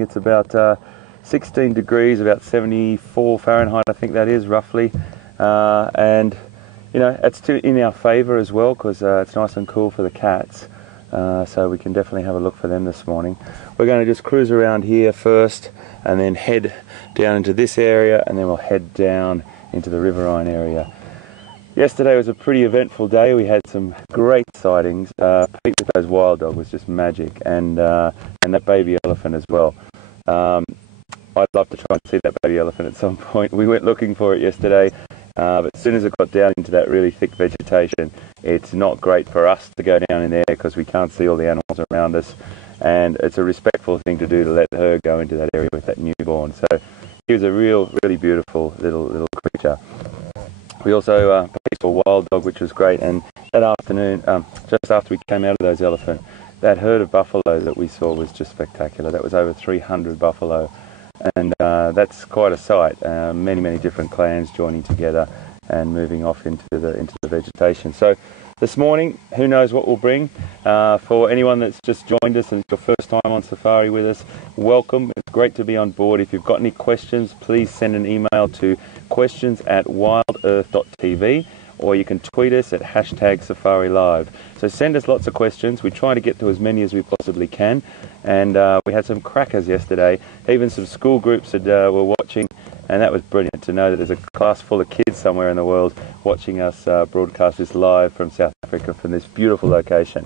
It's about 16 degrees, about 74 Fahrenheit, I think that is, roughly. And, you know, it's in our favour as well, because it's nice and cool for the cats. So we can definitely have a look for them this morning. We're going to just cruise around here first, and then head down into this area, and then we'll head down into the riverine area. Yesterday was a pretty eventful day. We had some great sightings. Pete with those wild dog was just magic, and that baby elephant as well. I'd love to try and see that baby elephant at some point. We went looking for it yesterday, but as soon as it got down into that really thick vegetation, it's not great for us to go down in there because we can't see all the animals around us, and it's a respectful thing to do to let her go into that area with that newborn. So he was a really beautiful little creature. We also paid for a wild dog, which was great, and that afternoon, just after we came out of those elephant, that herd of buffalo that we saw was just spectacular. That was over 300 buffalo, and that's quite a sight. Many different clans joining together and moving off into the vegetation. So this morning, who knows what we'll bring. For anyone that's just joined us and it's your first time on safari with us, welcome. It's great to be on board. If you've got any questions, please send an email to questions@wildearth.tv, or you can tweet us at #SafariLive. So send us lots of questions. We try to get to as many as we possibly can, and we had some crackers yesterday. Even some school groups that were watching, and that was brilliant to know that there's a class full of kids somewhere in the world watching us broadcast this live from South Africa from this beautiful location.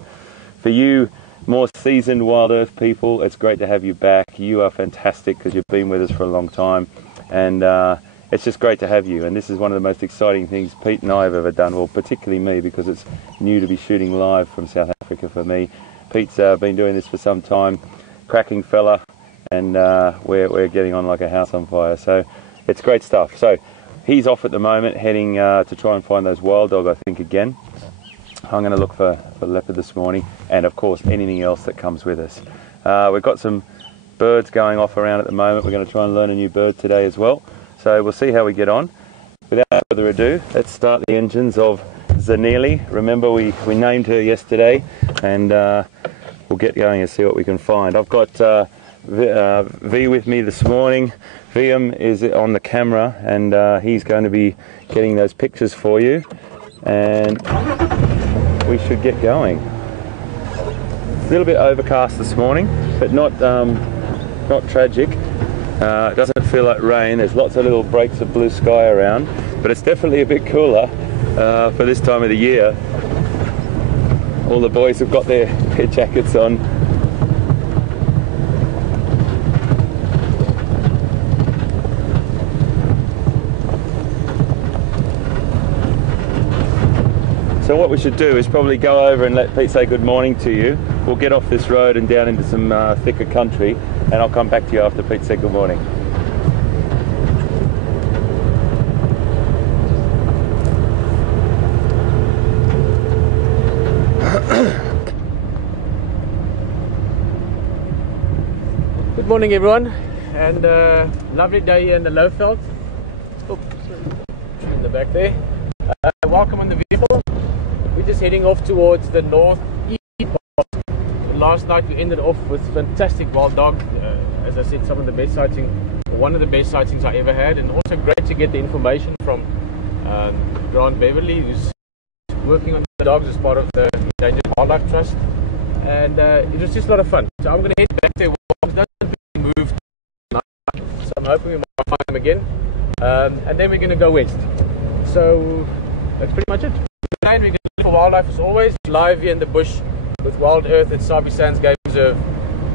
For you more seasoned Wild Earth people, it's great to have you back. You are fantastic because you've been with us for a long time, and it's just great to have you. And this is one of the most exciting things Pete and I have ever done, well, particularly me, because it's new to be shooting live from South Africa for me. Pete's been doing this for some time, cracking fella, and we're getting on like a house on fire. So it's great stuff. So he's off at the moment, heading to try and find those wild dog, I think, again. I'm going to look for leopard this morning, and of course anything else that comes with us. We've got some birds going off around at the moment. We're going to try and learn a new bird today as well. So we'll see how we get on. Without further ado, let's start the engines of Zanili. Remember, we named her yesterday, and we'll get going and see what we can find. I've got V with me this morning. VM is on the camera, and he's going to be getting those pictures for you, and we should get going. A little bit overcast this morning, but not tragic. It doesn't feel like rain. There's lots of little breaks of blue sky around, but it's definitely a bit cooler for this time of the year. All the boys have got their jackets on. So what we should do is probably go over and let Pete say good morning to you. We'll get off this road and down into some thicker country, and I'll come back to you after Pete said good morning. Good morning, everyone, and lovely day here in the Lowveld. Oops, in the back there. Welcome on the vehicle. We're just heading off towards the northeast part. Last night we ended off with fantastic wild dog. As I said, some of the best sightings, one of the best sightings I ever had, and also great to get the information from Grant Beverly, who's working on the dogs as part of the Endangered Wildlife Trust, and it was just a lot of fun. So I'm going to head back there. It doesn't really move tonight, so I'm hoping we might find them again, and then we're going to go west. So that's pretty much it. We're going to look for wildlife as always, live here in the bush with Wild Earth at Sabi Sands Game Reserve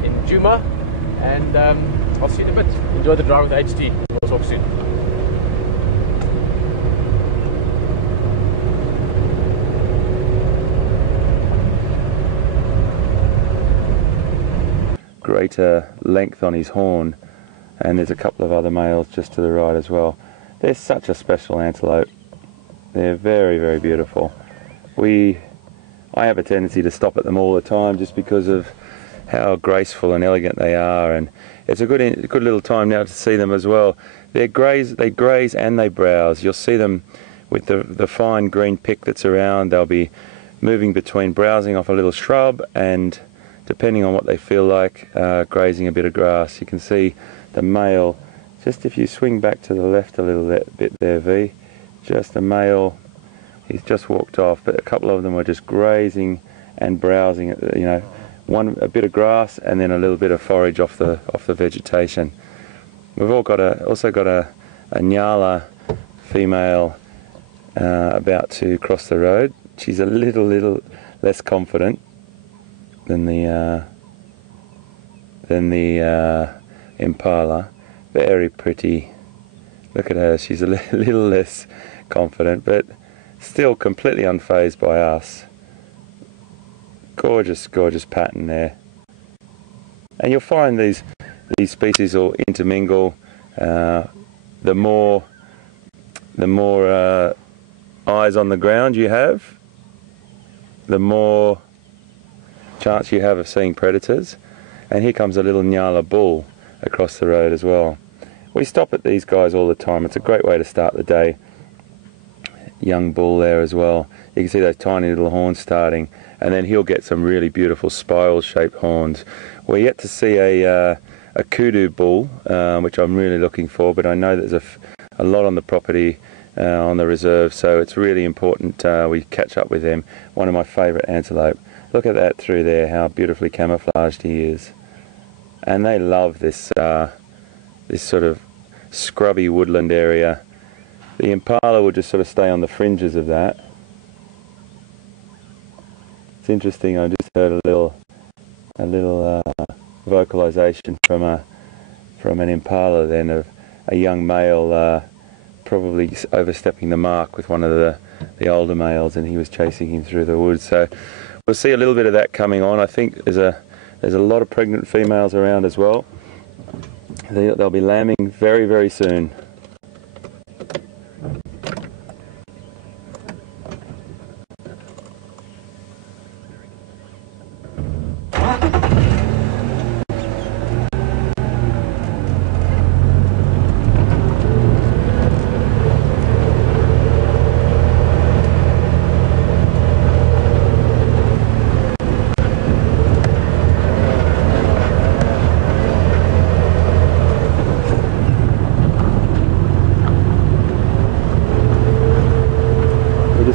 in Djuma, and I'll see you in a bit. Enjoy the drive with HT. We'll talk soon. Greater length on his horn, and there's a couple of other males just to the right as well. They're such a special antelope. They're very beautiful. I have a tendency to stop at them all the time just because of how graceful and elegant they are, and it's a good little time now to see them as well. They graze and they browse. You'll see them with the fine green pick that's around. They'll be moving between browsing off a little shrub and depending on what they feel like, grazing a bit of grass. You can see the male, just if you swing back to the left a little bit there, V, just a male, he's just walked off, but a couple of them were just grazing and browsing, you know, a bit of grass and then a little bit of forage off the vegetation. We've also got a Nyala female about to cross the road. She's a little less confident than the impala. Very pretty. Look at her. She's a little less confident, but still completely unfazed by us. Gorgeous pattern there. And you'll find these species all intermingle. The more eyes on the ground you have, the more chance you have of seeing predators. And here comes a little Nyala bull across the road as well. We stop at these guys all the time. It's a great way to start the day. Young bull there as well. You can see those tiny little horns starting, and then he'll get some really beautiful spiral-shaped horns. We're yet to see a kudu bull, which I'm really looking for, but I know there's a lot on the property, on the reserve, so it's really important we catch up with them. One of my favourite antelope. Look at that through there, how beautifully camouflaged he is. And they love this this sort of scrubby woodland area. The impala will just sort of stay on the fringes of that. It's interesting, I just heard a little vocalization from an impala then of a young male probably overstepping the mark with one of the older males, and he was chasing him through the woods. So we'll see a little bit of that coming on. I think there's a lot of pregnant females around as well. They'll be lambing very, very soon.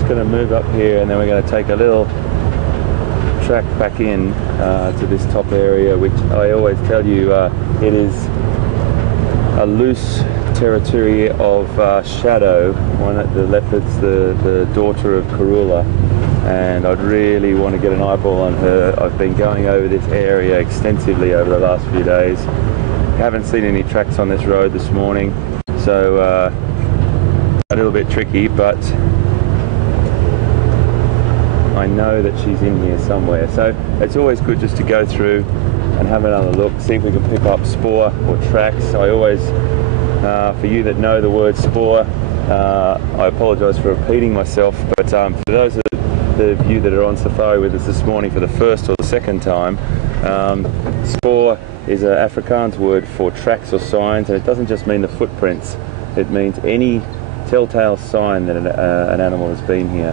Going to move up here, and then we're going to take a little track back in to this top area, which I always tell you it is a loose territory of Shadow, one of the leopards, the daughter of Karula, and I'd really want to get an eyeball on her. I've been going over this area extensively over the last few days. Haven't seen any tracks on this road this morning, so a little bit tricky, but I know that she's in here somewhere, so it's always good just to go through and have another look, see if we can pick up spoor or tracks. I always, for you that know the word spoor, I apologise for repeating myself, but for those of you that are on safari with us this morning for the first or the second time, spoor is an Afrikaans word for tracks or signs, and it doesn't just mean the footprints, it means any telltale sign that an animal has been here.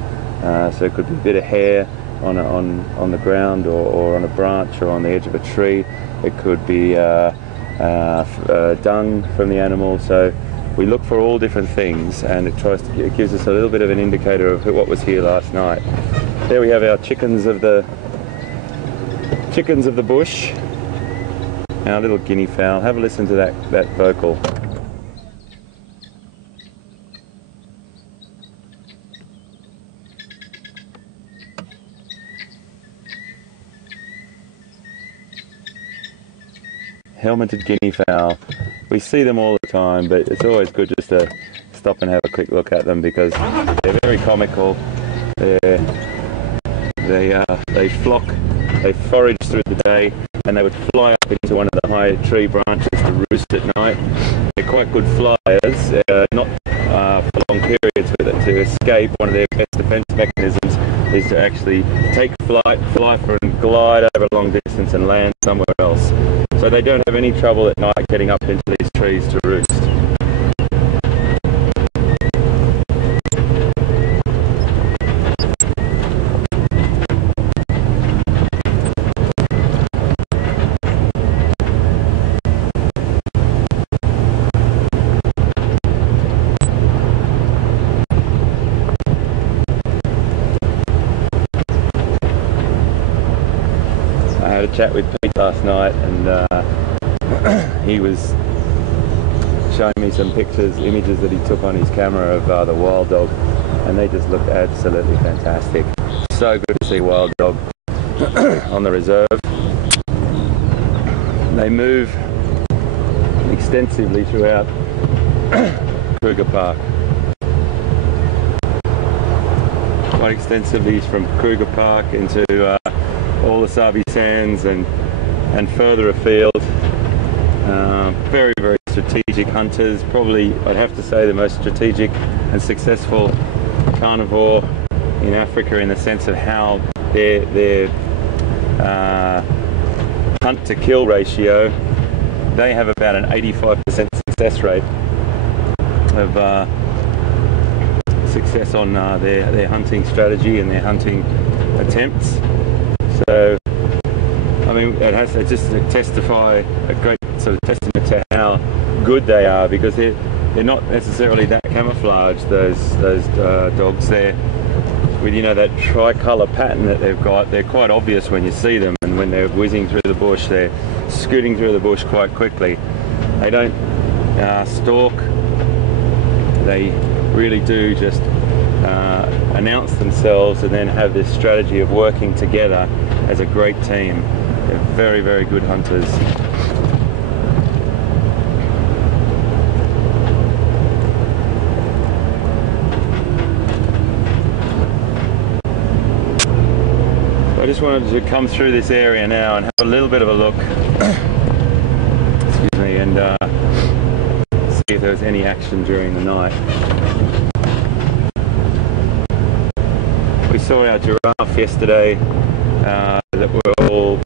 So it could be a bit of hair on the ground, or on a branch, or on the edge of a tree. It could be dung from the animal. So we look for all different things, and it gives us a little bit of an indicator of what was here last night. There we have our chickens of the bush, our little guinea fowl. Have a listen to that vocal. Helmeted guinea fowl. We see them all the time, but it's always good just to stop and have a quick look at them, because they're very comical. They flock, they forage through the day, and they would fly up into one of the high tree branches to roost at night. They're quite good flyers, not for long periods, but to escape. One of their best defense mechanisms is to actually take flight, fly for and glide over a long distance and land somewhere else. So they don't have any trouble at night getting up into these trees to roost. chat with Pete last night, and he was showing me some images that he took on his camera of the wild dog, and they just looked absolutely fantastic. So good to see wild dog on the reserve. They move extensively throughout Kruger Park. Quite extensively from Kruger Park into all the Sabi Sands and further afield. Very, very strategic hunters. Probably, I'd have to say, the most strategic and successful carnivore in Africa, in the sense of how their hunt to kill ratio. They have about an 85% success rate of success on their hunting strategy and their hunting attempts. So, I mean, it has to just testify a great sort of testament to how good they are, because they're not necessarily that camouflaged, those dogs. They're with, you know, that tricolour pattern that they've got. They're quite obvious when you see them, and when they're whizzing through the bush, they're scooting through the bush quite quickly. They don't stalk. They really do just announce themselves and then have this strategy of working together as a great team. They're very, very good hunters. I just wanted to come through this area now and have a little bit of a look, excuse me, and see if there was any action during the night. We saw our giraffe yesterday that were all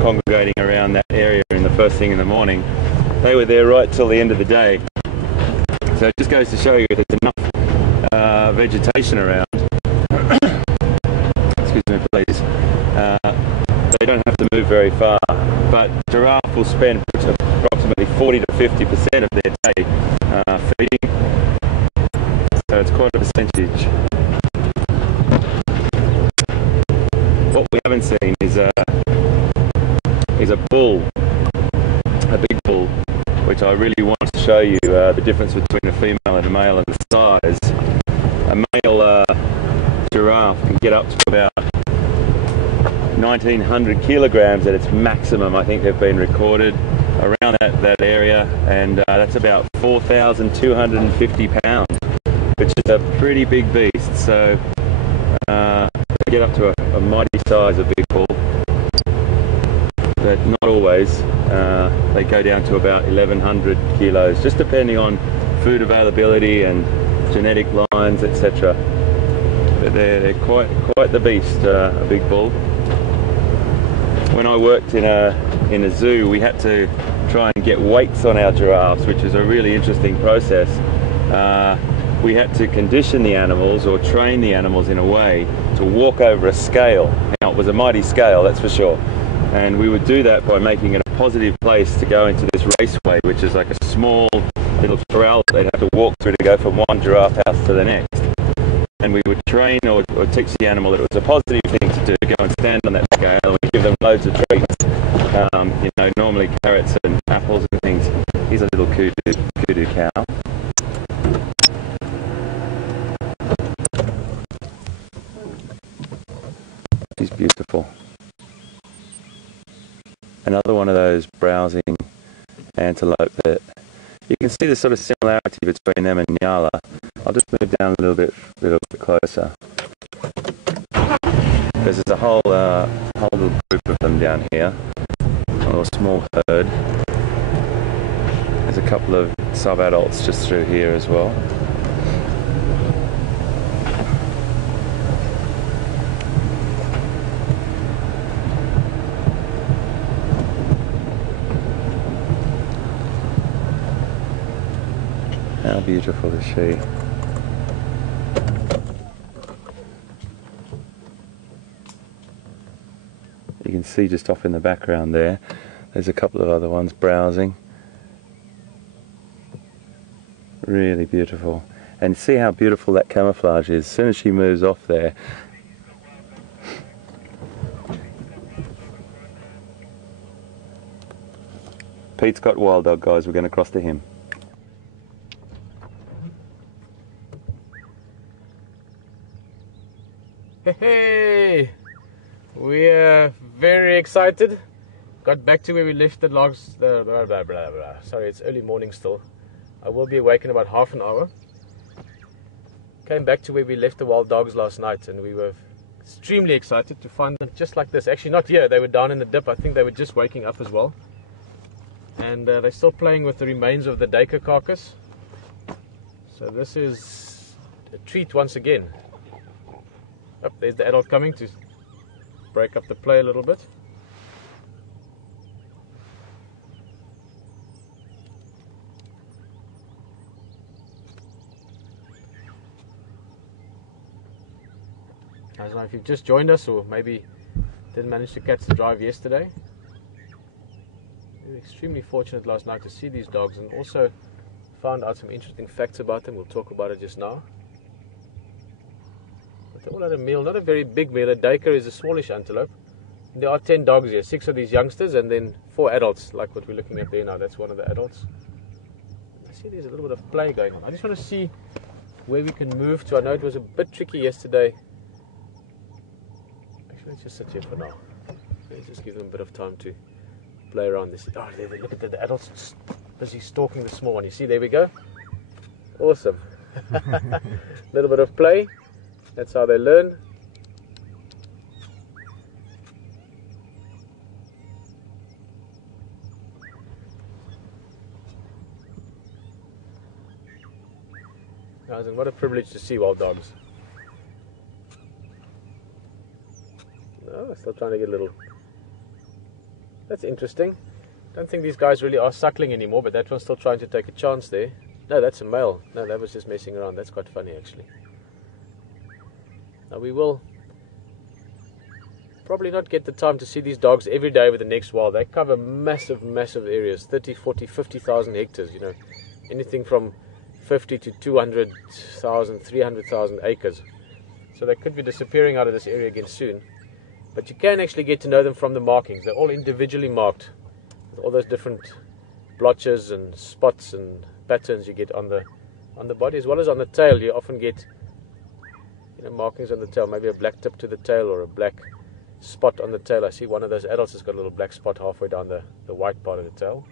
congregating around that area in the first thing in the morning. They were there right till the end of the day. So it just goes to show you that there's enough vegetation around. Excuse me, please. They don't have to move very far, but giraffe will spend approximately 40 to 50% of their day feeding, so it's quite a percentage. What we haven't seen is a bull, a big bull, which I really want to show you the difference between a female and a male and the size. A male giraffe can get up to about 1900 kilograms at its maximum. I think they've been recorded around that area, and that's about 4,250 pounds, which is a pretty big beast. So they get up to a mighty size of big bull, but not always. They go down to about 1100 kilos, just depending on food availability and genetic lines, etc. But they're quite the beast, a big bull. When I worked in a zoo, we had to try and get weights on our giraffes, which is a really interesting process. We had to condition the animals, or train the animals in a way, to walk over a scale. Now, it was a mighty scale, that's for sure. And we would do that by making it a positive place to go into this raceway, which is like a small little corral that they'd have to walk through to go from one giraffe house to the next. And we would train or teach the animal that it was a positive thing to do, go and stand on that scale, and we give them loads of treats, you know, normally carrots and apples and things. Here's a little kudu cow. She's beautiful. Another one of those browsing antelope that you can see the sort of similarity between them and Nyala. I'll just move down a little bit closer. There's a whole little group of them down here, a little small herd. There's a couple of sub-adults just through here as well. How beautiful is she? You can see just off in the background there's a couple of other ones browsing. Really beautiful. And see how beautiful that camouflage is. As soon as she moves off there, Pete's got wild dog, guys. We're going to cross to him. Hey, we are very excited. Got back to where we left the logs. Sorry, it's early morning still. I will be awake in about half an hour. Came back to where we left the wild dogs last night, and we were extremely excited to find them just like this. Actually, not here. They were down in the dip. I think they were just waking up as well. And they're still playing with the remains of the duiker carcass. So this is a treat once again. Oh, there's the adult coming to break up the play a little bit. I don't know if you've just joined us or maybe didn't manage to catch the drive yesterday. We were extremely fortunate last night to see these dogs and also found out some interesting facts about them. We'll talk about it just now. But they all had a meal, not a very big meal. A duiker is a smallish antelope. And there are 10 dogs here, 6 of these youngsters and then 4 adults, like what we're looking at there now. That's one of the adults. I see there's a little bit of play going on. I just want to see where we can move to. I know it was a bit tricky yesterday. Actually, let's just sit here for now. Let's just give them a bit of time to play around this. Oh, there, look at the adults busy stalking the small one. You see, there we go. Awesome. A little bit of play. That's how they learn. Guys, and what a privilege to see wild dogs. Oh, still trying to get a little. That's interesting. Don't think these guys really are suckling anymore, but that one's still trying to take a chance there. No, that's a male. No, that was just messing around. That's quite funny, actually. Now, we will probably not get the time to see these dogs every day with the next while. They cover massive, massive areas. 30, 40, 50,000 hectares, you know. Anything from 50 to 200,000, 300,000 acres. So they could be disappearing out of this area again soon. But you can actually get to know them from the markings. They're all individually marked. With all those different blotches and spots and patterns you get on the body, as well as on the tail. You often get, you know, markings on the tail, maybe a black tip to the tail or a black spot on the tail. I see one of those adults has got a little black spot halfway down the white part of the tail.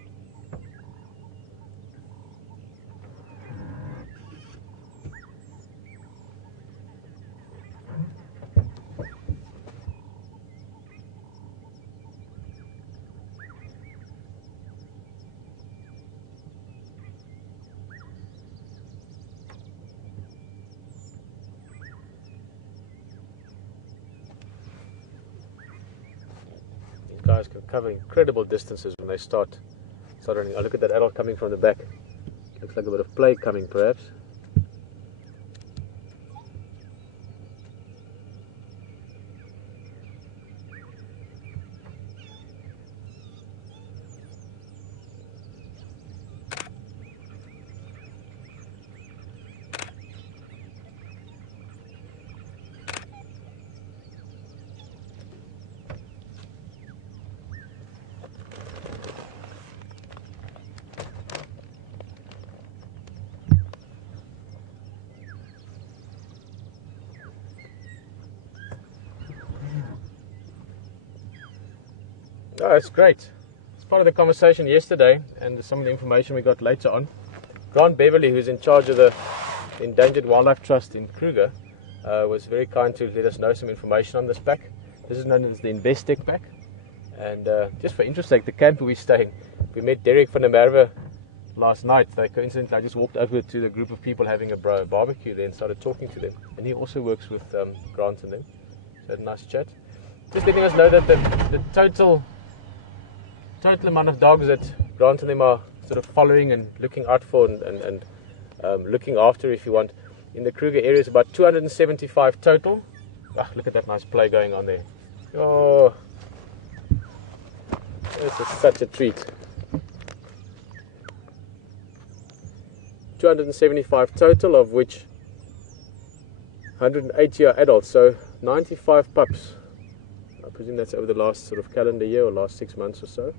Guys can cover incredible distances when they start running. Oh, look at that adult coming from the back. Looks like a bit of play coming, perhaps. Oh, that's great. It's part of the conversation yesterday and some of the information we got later on. Grant Beverly, who's in charge of the Endangered Wildlife Trust in Kruger, was very kind to let us know some information on this pack. This is known as the Investec pack. And just for interest sake, the camper we're staying, we met Derek van der Merwe last night. Coincidentally, I just walked over to the group of people having a barbecue there and started talking to them. And he also works with Grant and them. So had a nice chat. Just letting us know that the total amount of dogs that Grant and them are sort of following and looking out for and looking after, if you want, in the Kruger area is about 275 total. Ah, look at that nice play going on there. Oh, this is such a treat. 275 total, of which 180 are adults, so 95 pups. I presume that's over the last sort of calendar year or last 6 months or so.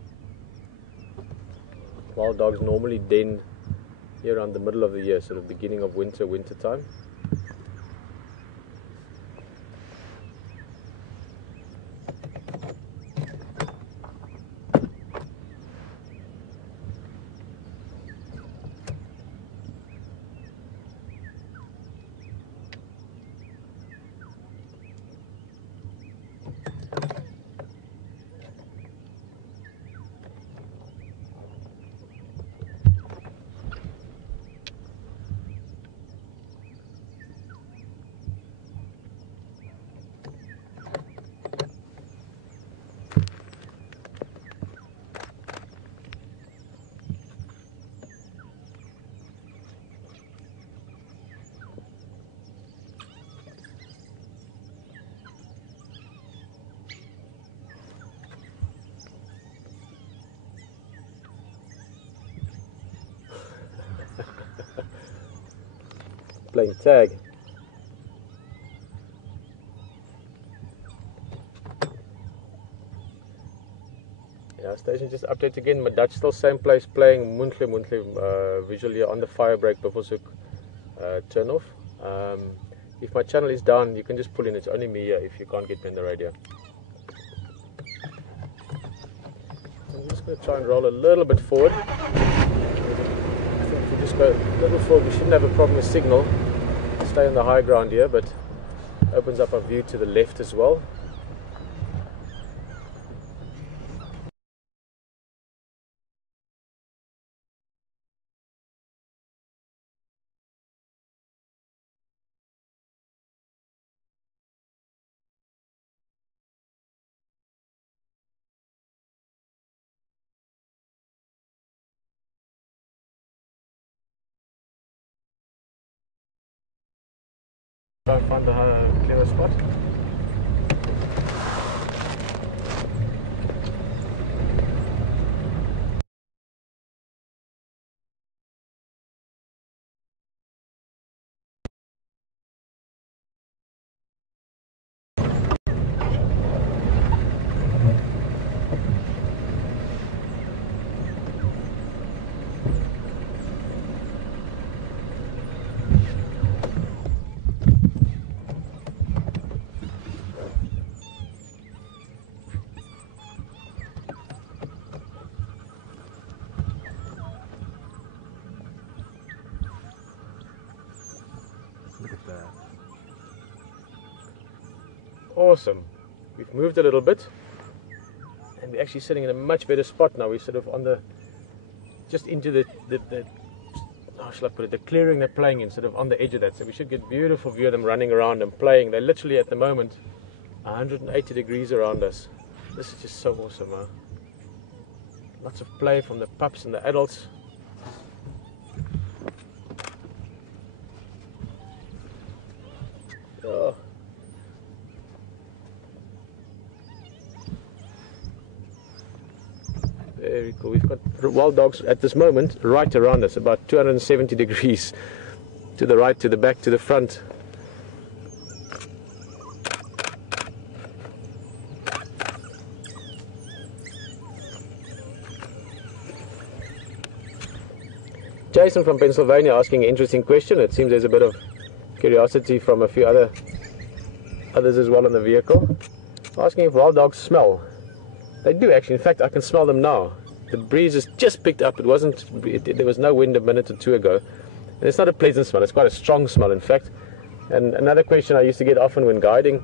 Wild dogs normally den here around the middle of the year, sort of beginning of winter time. Playing tag. Yeah, station just update again. My Dutch still same place playing Muntle visually on the fire break before turn off. If my channel is down, you can just pull in. It's only me here if you can't get me on the radio. I'm just going to try and roll a little bit forward. I think if we just go a little forward, we shouldn't have a problem with signal. Stay on the high ground here, but opens up our view to the left as well. Try and find a clearer spot. Look at that. Awesome. We've moved a little bit and we're actually sitting in a much better spot now. We're sort of on the, just into the how shall I put it, the clearing they're playing in, sort of on the edge of that. So we should get a beautiful view of them running around and playing. They're literally at the moment 180 degrees around us. This is just so awesome, huh? Lots of play from the pups and the adults. Oh. Very cool. We've got wild dogs at this moment right around us, about 270 degrees to the right, to the back, to the front. Jason from Pennsylvania asking an interesting question. It seems there's a bit of curiosity from a few others as well in the vehicle. Asking if wild dogs smell. They do actually. In fact, I can smell them now. The breeze has just picked up. There was no wind a minute or two ago. And it's not a pleasant smell. It's quite a strong smell, in fact. And another question I used to get often when guiding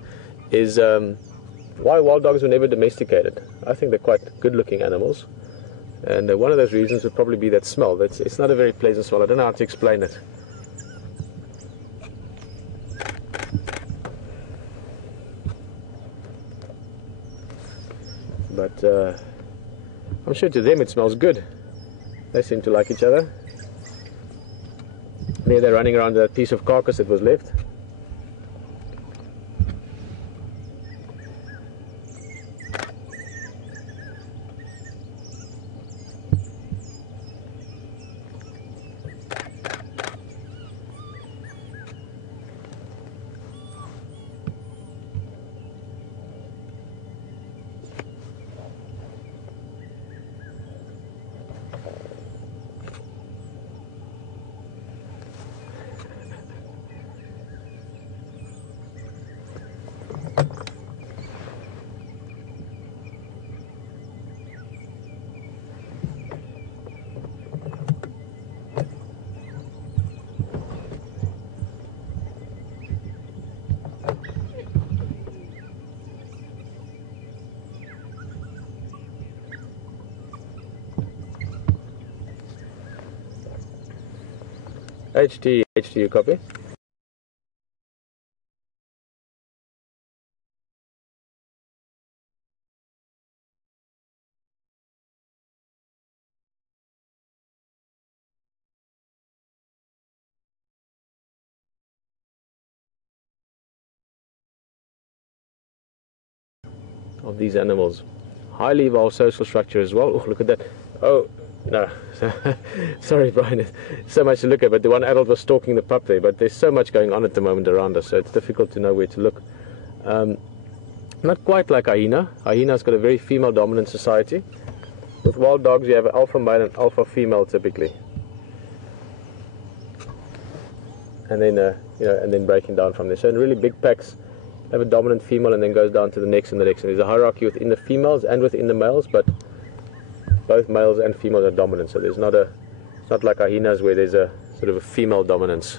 is why wild dogs were never domesticated. I think they're quite good-looking animals. And one of those reasons would probably be that smell. It's not a very pleasant smell. I don't know how to explain it. But I'm sure to them it smells good. They seem to like each other. There they're running around that piece of carcass that was left. HT, you copy? Of these animals. Highly evolved social structure as well. Oh, look at that. Oh, no. Sorry, Brian. It's so much to look at, but the one adult was stalking the pup there. But there's so much going on at the moment around us, so it's difficult to know where to look. Not quite like hyena. Hyena's got a very female-dominant society. With wild dogs, you have an alpha male and alpha female typically. And then, and then breaking down from there. So in really big packs, have a dominant female and then goes down to the next and the next. And there's a hierarchy within the females and within the males, but both males and females are dominant. So there's not it's not like hyenas where there's a sort of a female dominance.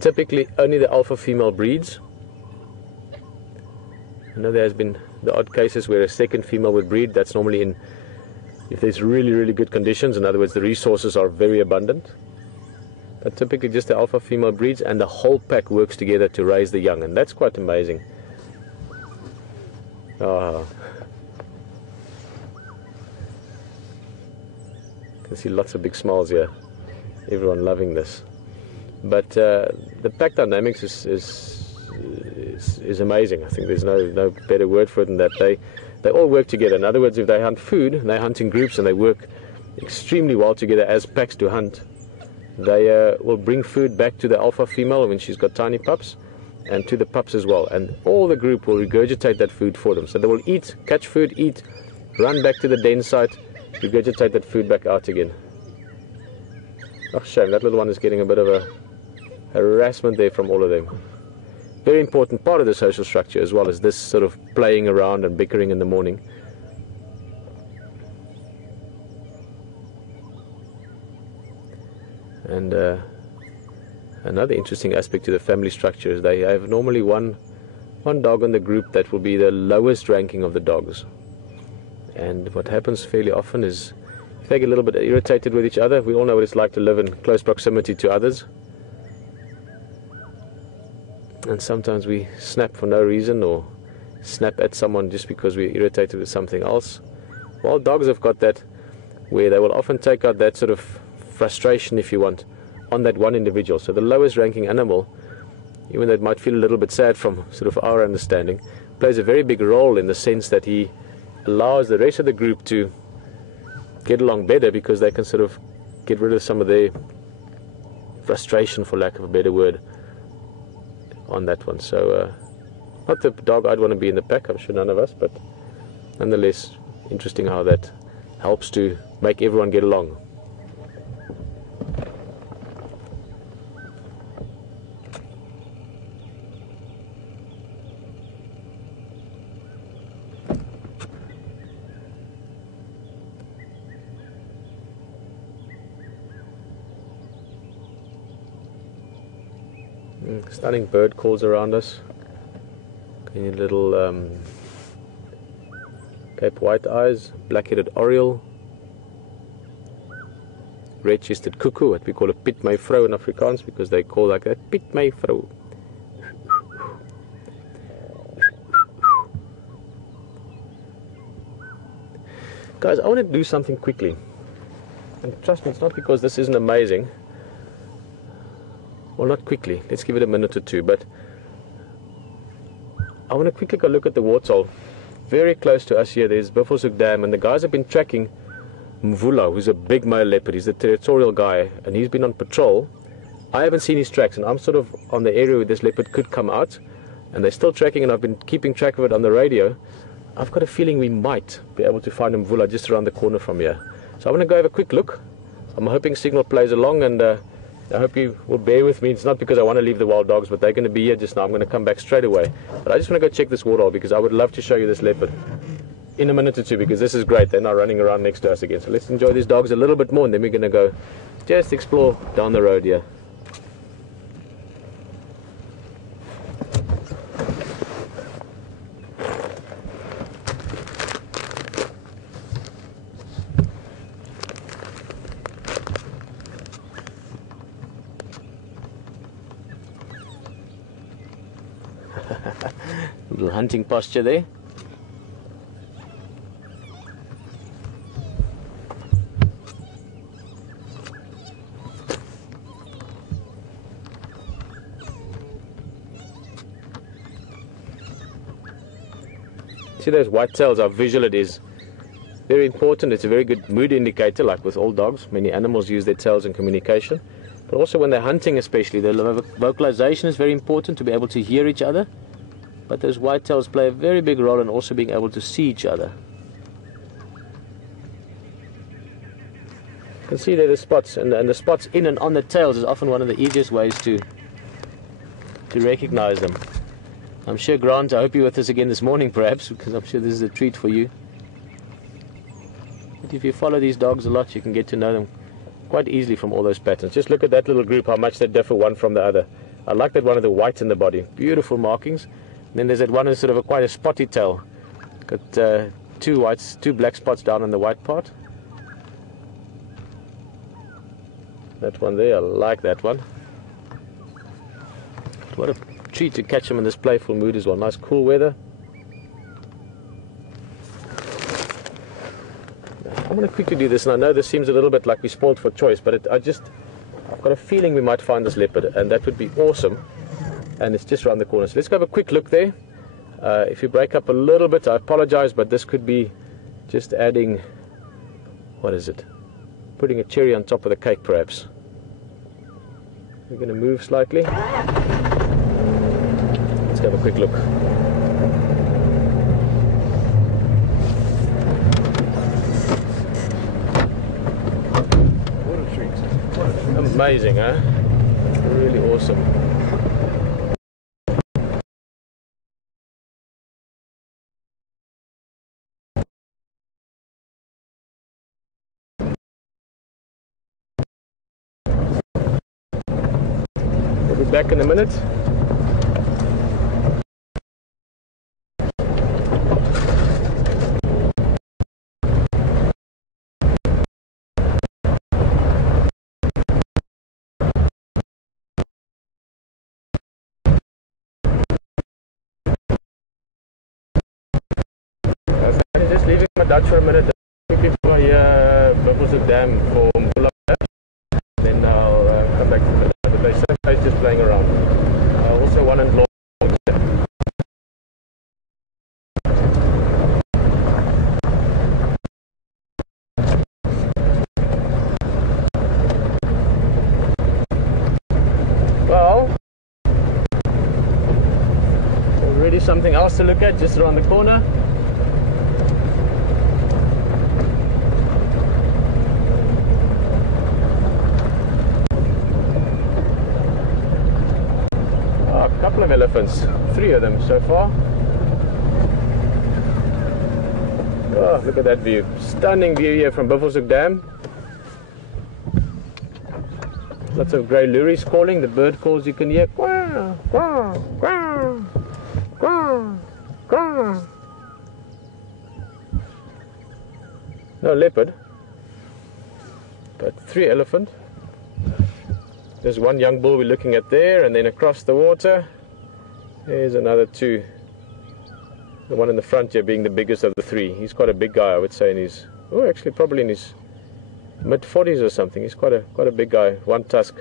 Typically only the alpha female breeds. I know there has been the odd cases where a second female would breed. That's normally if there's really, really good conditions. In other words, the resources are very abundant. But typically just the alpha female breeds and the whole pack works together to raise the young, and that's quite amazing. You can see lots of big smiles here. Everyone loving this. But the pack dynamics is amazing. I think there's no better word for it than that. They all work together. In other words, if they hunt food, they hunt in groups and they work extremely well together as packs to hunt. They will bring food back to the alpha female when she's got tiny pups, and to the pups as well. And all the group will regurgitate that food for them. So they will eat, catch food, eat, run back to the den site, regurgitate that food back out again. Oh, shame. That little one is getting a bit of a harassment there from all of them. Very important part of the social structure as well as this sort of playing around and bickering in the morning. And another interesting aspect to the family structure is they have normally one dog in the group that will be the lowest ranking of the dogs. And what happens fairly often is if they get a little bit irritated with each other, we all know what it's like to live in close proximity to others. And sometimes we snap for no reason or snap at someone just because we're irritated with something else. Wild dogs have got that where they will often take out that sort of frustration, if you want, on that one individual. So the lowest ranking animal, even though it might feel a little bit sad from sort of our understanding, plays a very big role in the sense that he allows the rest of the group to get along better because they can sort of get rid of some of their frustration, for lack of a better word, on that one. So not the dog I'd want to be in the pack, I'm sure none of us, but nonetheless interesting how that helps to make everyone get along. Stunning bird calls around us. Any little Cape White Eyes, black-headed oriole, red-chested cuckoo, what we call a pitmevrou in Afrikaans because they call like that, pitmevrou. Guys, I want to do something quickly. And trust me, it's not because this isn't amazing. Well, not quickly. Let's give it a minute or two. But I want to quickly go look at the waterhole. Very close to us here, there's Buffelshoek Dam, and the guys have been tracking Mvula, who's a big male leopard. He's the territorial guy, and he's been on patrol. I haven't seen his tracks, and I'm sort of on the area where this leopard could come out, and they're still tracking, and I've been keeping track of it on the radio. I've got a feeling we might be able to find Mvula just around the corner from here. So I want to go have a quick look. I'm hoping signal plays along, and I hope you will bear with me. It's not because I want to leave the wild dogs, but they're going to be here just now. I'm going to come back straight away. But I just want to go check this waterhole because I would love to show you this leopard in a minute or two because this is great. They're now running around next to us again. So let's enjoy these dogs a little bit more, and then we're going to go just explore down the road here. Little hunting posture there. See those white tails, how visual it is. Very important. It's a very good mood indicator, like with all dogs. Many animals use their tails in communication. But also when they're hunting especially, the vocalization is very important to be able to hear each other. But those white tails play a very big role in also being able to see each other. You can see there the spots, and the spots in and on the tails is often one of the easiest ways to recognize them. I'm sure, Grant, I hope you're with us again this morning perhaps, because I'm sure this is a treat for you. But if you follow these dogs a lot, you can get to know them quite easily from all those patterns. Just look at that little group, how much they differ one from the other. I like that one with the white in the body. Beautiful markings. And then there's that one with sort of quite a spotty tail. Got two black spots down on the white part. That one there, I like that one. What a treat to catch them in this playful mood as well. Nice cool weather. I'm going to quickly do this, and I know this seems a little bit like we spoiled for choice, but I've got a feeling we might find this leopard, and that would be awesome. And it's just around the corner. So let's go have a quick look there. If you break up a little bit, I apologize, but this could be just adding, what is it? Putting a cherry on top of the cake, perhaps. We're going to move slightly. Let's have a quick look. What a treat. What a treat. Amazing, huh? Really awesome. We'll be back in a minute. Just leaving my Dutch for a minute. Quickly by WildEarthTV Dam for Mula. Then I'll come back to the base. Some just playing around. Also one and long. Well, already something else to look at just around the corner. A couple of elephants, 3 of them so far. Oh, look at that view. Stunning view here from WildEarthTV Dam. Lots of grey lories calling. The bird calls you can hear. Quah, quah, quah, quah, quah. No leopard, but 3 elephant. There's one young bull we're looking at there, and then across the water, there's another 2. The one in the front here being the biggest of the 3. He's quite a big guy, I would say, in his, oh, actually probably in his mid-40s or something. He's quite a big guy, one tusk.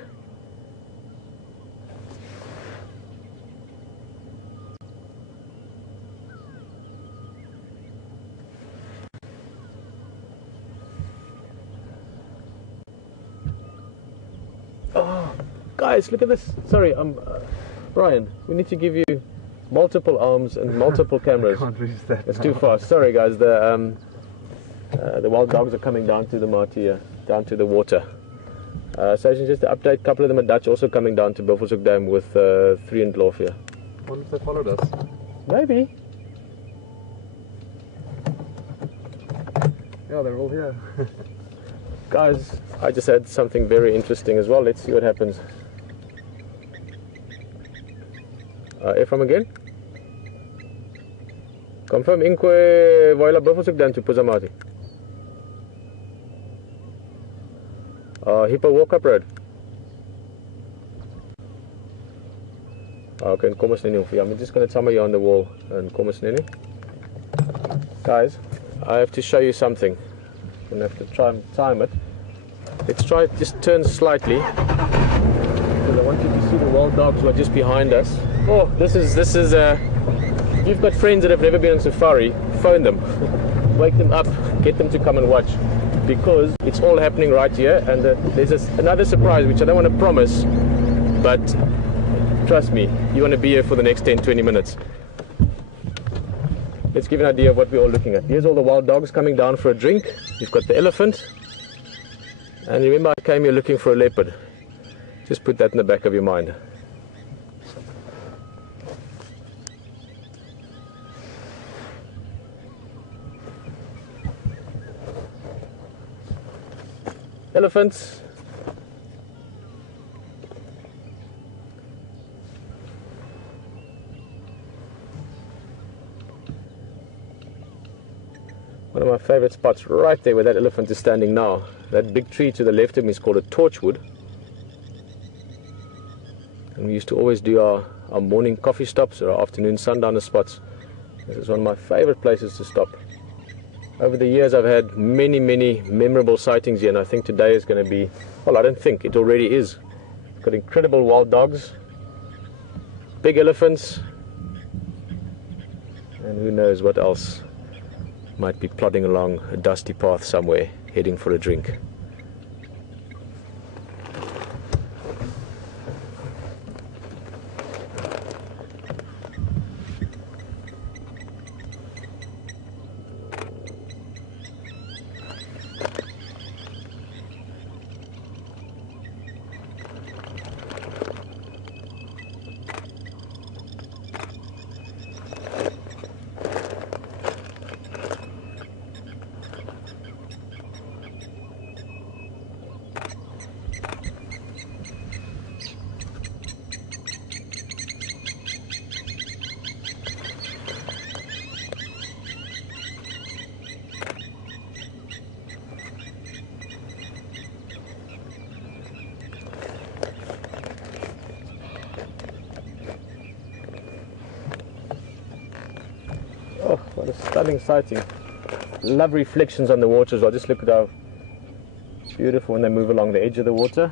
Oh, guys, look at this. Sorry, Brian, we need to give you multiple arms and multiple cameras. I can't lose that. It's too fast. Sorry, guys. The wild dogs are coming down to the Mati here, down to the water. So just to update, a couple of them are Dutch, also coming down to WildEarthTV Dam with 3 in Dlorf here. I wonder if they followed us. Maybe. Yeah, they're all here. Guys, I just had something very interesting as well. Let's see what happens. From again? Confirm inque voila WildEarthTV Dam to Puzamati. Hippo walk up road. Okay, en kom ons nou nie. I'm just going to tell you on the wall. En kom ons nou nie. Guys, I have to show you something. I'm going to have to try and time it. Let's try it, just turn slightly. Because I want you to see the wild dogs who are just behind us. Oh, this is if you've got friends that have never been on safari, phone them. Wake them up, get them to come and watch. Because it's all happening right here, and there's another surprise which I don't want to promise, but trust me, you want to be here for the next 10-20 minutes. Let's give you an idea of what we're all looking at. Here's all the wild dogs coming down for a drink. You've got the elephant, and remember I came here looking for a leopard. Just put that in the back of your mind. Elephants. One of my favorite spots right there where that elephant is standing now. That big tree to the left of me is called a torchwood. And we used to always do our morning coffee stops or our afternoon sundowner spots. This is one of my favorite places to stop. Over the years I've had many memorable sightings here, and I think today is going to be, well, I don't think, it already is. Got incredible wild dogs, big elephants, and who knows what else might be plodding along a dusty path somewhere, heading for a drink. Oh, what a stunning sighting. Love reflections on the water as well. Just look at how beautiful when they move along the edge of the water.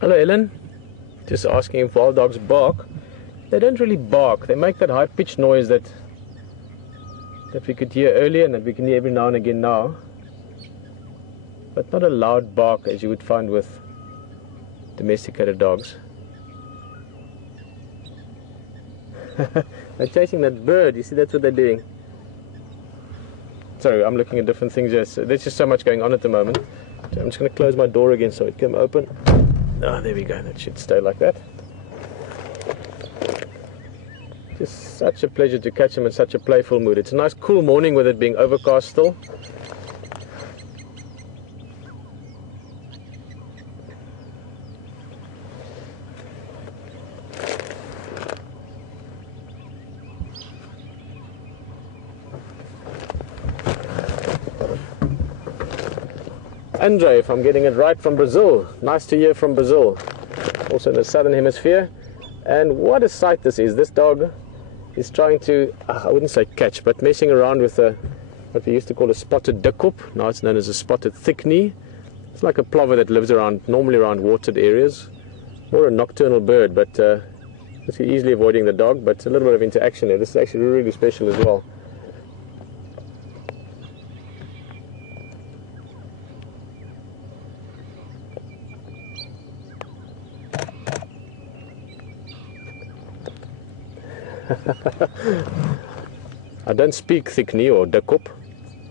Hello Ellen, just asking if wild dogs bark. They don't really bark, they make that high-pitched noise that we could hear earlier and that we can hear every now and again now, but not a loud bark as you would find with domesticated dogs. They're chasing that bird, you see, that's what they're doing. Sorry, I'm looking at different things here, so there's just so much going on at the moment. So I'm just going to close my door again so it can open. Ah, there we go, that should stay like that. Just such a pleasure to catch them in such a playful mood. It's a nice cool morning with it being overcast still. Andre, if I'm getting it right, from Brazil. Nice to hear from Brazil. Also in the southern hemisphere. And what a sight this is. This dog is trying to, I wouldn't say catch, but messing around with what we used to call a spotted dikkop. Now it's known as a spotted thick knee. It's like a plover that lives normally around watered areas. More a nocturnal bird, but it's easily avoiding the dog, but a little bit of interaction there. This is actually really special as well. I don't speak Thickney or Dakop,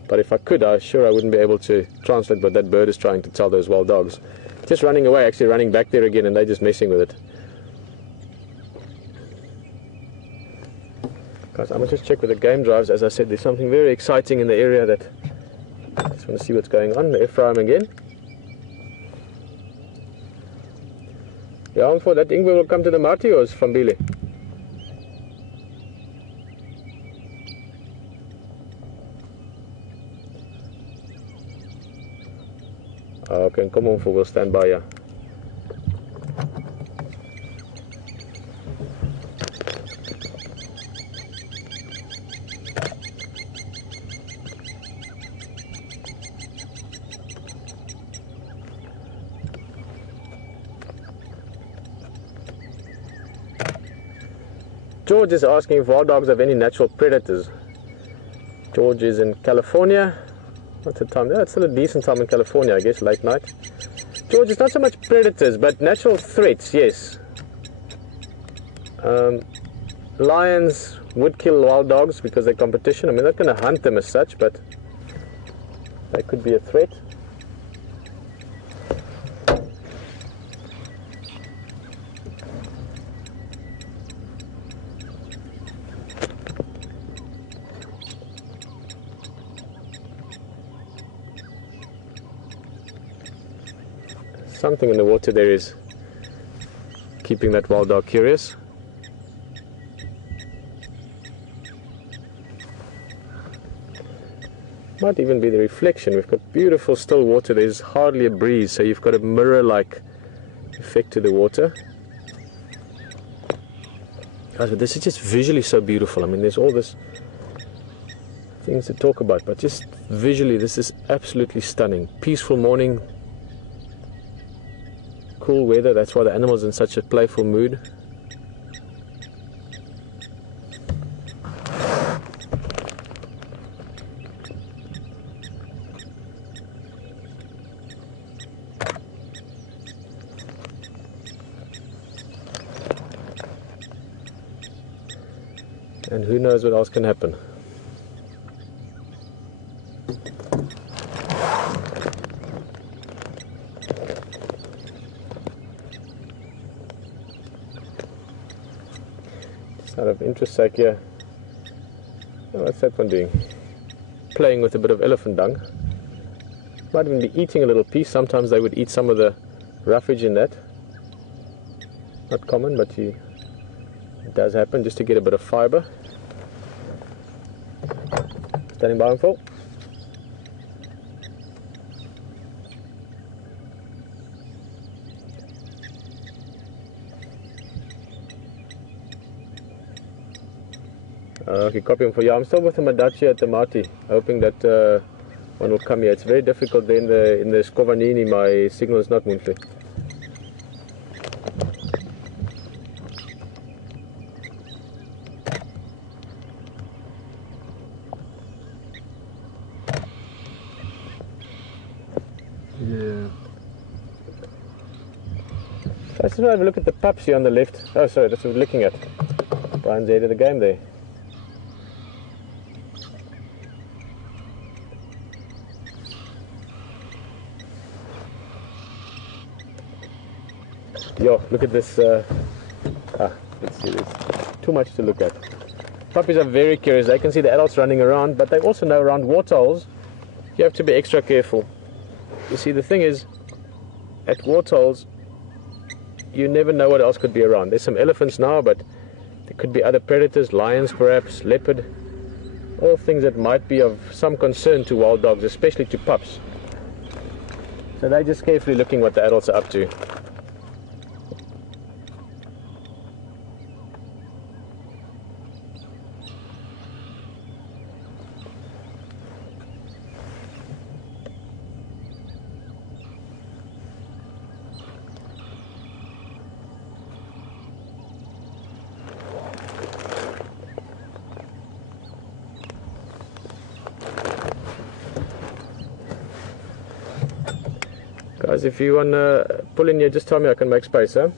but if I could, I'm sure I wouldn't be able to translate what that bird is trying to tell those wild dogs. Just running away, actually running back there again, and they're just messing with it. Guys, I'm going to just check with the game drives. As I said, there's something very exciting in the area that I just want to see what's going on. Ephraim again. Yeah, for that Ingwe will come to the Marti or is van Biele? Okay, come on, we'll stand by you. George is asking if wild dogs have any natural predators. George is in California. What's the time? Yeah, it's still a decent time in California, I guess, late night. George, it's not so much predators, but natural threats, yes. Lions would kill wild dogs because they're competition. I mean, they're not going to hunt them as such, but they could be a threat. Something in the water there is keeping that wild dog curious. Might even be the reflection. We've got beautiful still water. There's hardly a breeze, so you've got a mirror-like effect to the water. Guys, but this is just visually so beautiful. I mean, there's all this things to talk about, but just visually, this is absolutely stunning. Peaceful morning. Cool weather, that's why the animal's in such a playful mood. And who knows what else can happen. Out of interest sake here. Oh, what's that one doing? Playing with a bit of elephant dung. Might even be eating a little piece. Sometimes they would eat some of the roughage in that. Not common, but it does happen just to get a bit of fiber. Standing by and full. Okay, copy him for you. I'm still with the Madachi at the Marti, hoping that one will come here. It's very difficult there in the Skovanini. My signal is not monthly. Yeah. Let's just have a look at the pups here on the left. Oh, sorry, that's what we're looking at. Brian's ahead of the game there. Yo, look at this. Let's see, there's too much to look at. Puppies are very curious. They can see the adults running around, but they also know around waterholes you have to be extra careful. You see, the thing is, at waterholes, you never know what else could be around. There's some elephants now, but there could be other predators, lions perhaps, leopard, all things that might be of some concern to wild dogs, especially to pups. So they're just carefully looking what the adults are up to. Guys, if you want to pull in here, just tell me, I can make space, huh?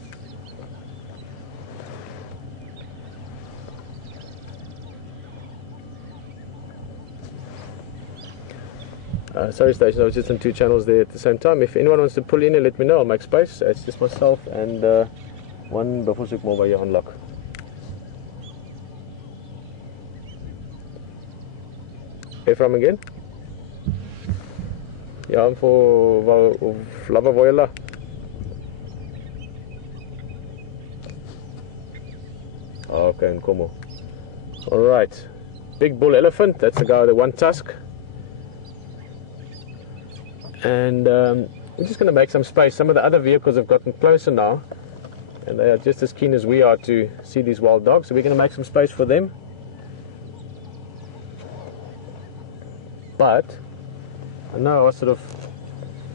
sorry station. I was just on 2 channels there at the same time. If anyone wants to pull in here, let me know. I'll make space. It's just myself and one Buffelshoek more by your unlock. Ephraim again? Ja, voor Lava Voila. Okay, and Como. Alright. Big bull elephant, that's the guy with the one tusk. And we're just going to make some space. Some of the other vehicles have gotten closer now, and they are just as keen as we are to see these wild dogs. So we're going to make some space for them. But I know I was sort of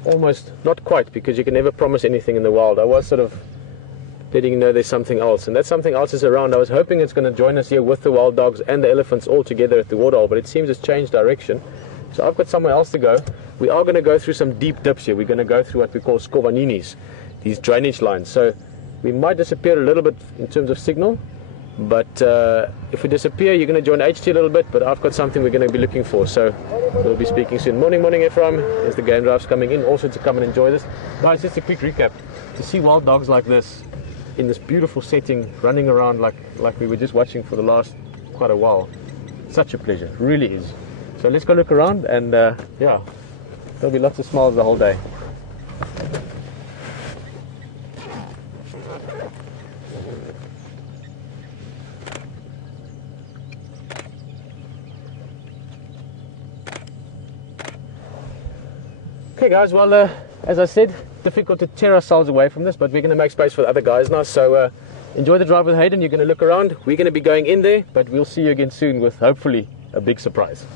almost, not quite, because you can never promise anything in the wild. I was sort of letting you know there's something else, and that something else is around. I was hoping it's going to join us here with the wild dogs and the elephants all together at the waterhole, but it seems it's changed direction. So I've got somewhere else to go. We are going to go through some deep dips here. We're going to go through what we call skovanini's, these drainage lines. So we might disappear a little bit in terms of signal, but if we disappear, you're going to join HT a little bit, but I've got something we're going to be looking for. So we'll be speaking soon. Morning, Ephraim. There's the game drives coming in, also to come and enjoy this. Guys, just a quick recap. To see wild dogs like this, in this beautiful setting, running around like we were just watching for the last quite a while, such a pleasure. It really is. So let's go look around, and yeah, there'll be lots of smiles the whole day. Okay guys, well as I said, difficult to tear ourselves away from this, but we're going to make space for the other guys now. So enjoy the drive with Hayden. You're going to look around. We're going to be going in there, but we'll see you again soon with hopefully a big surprise.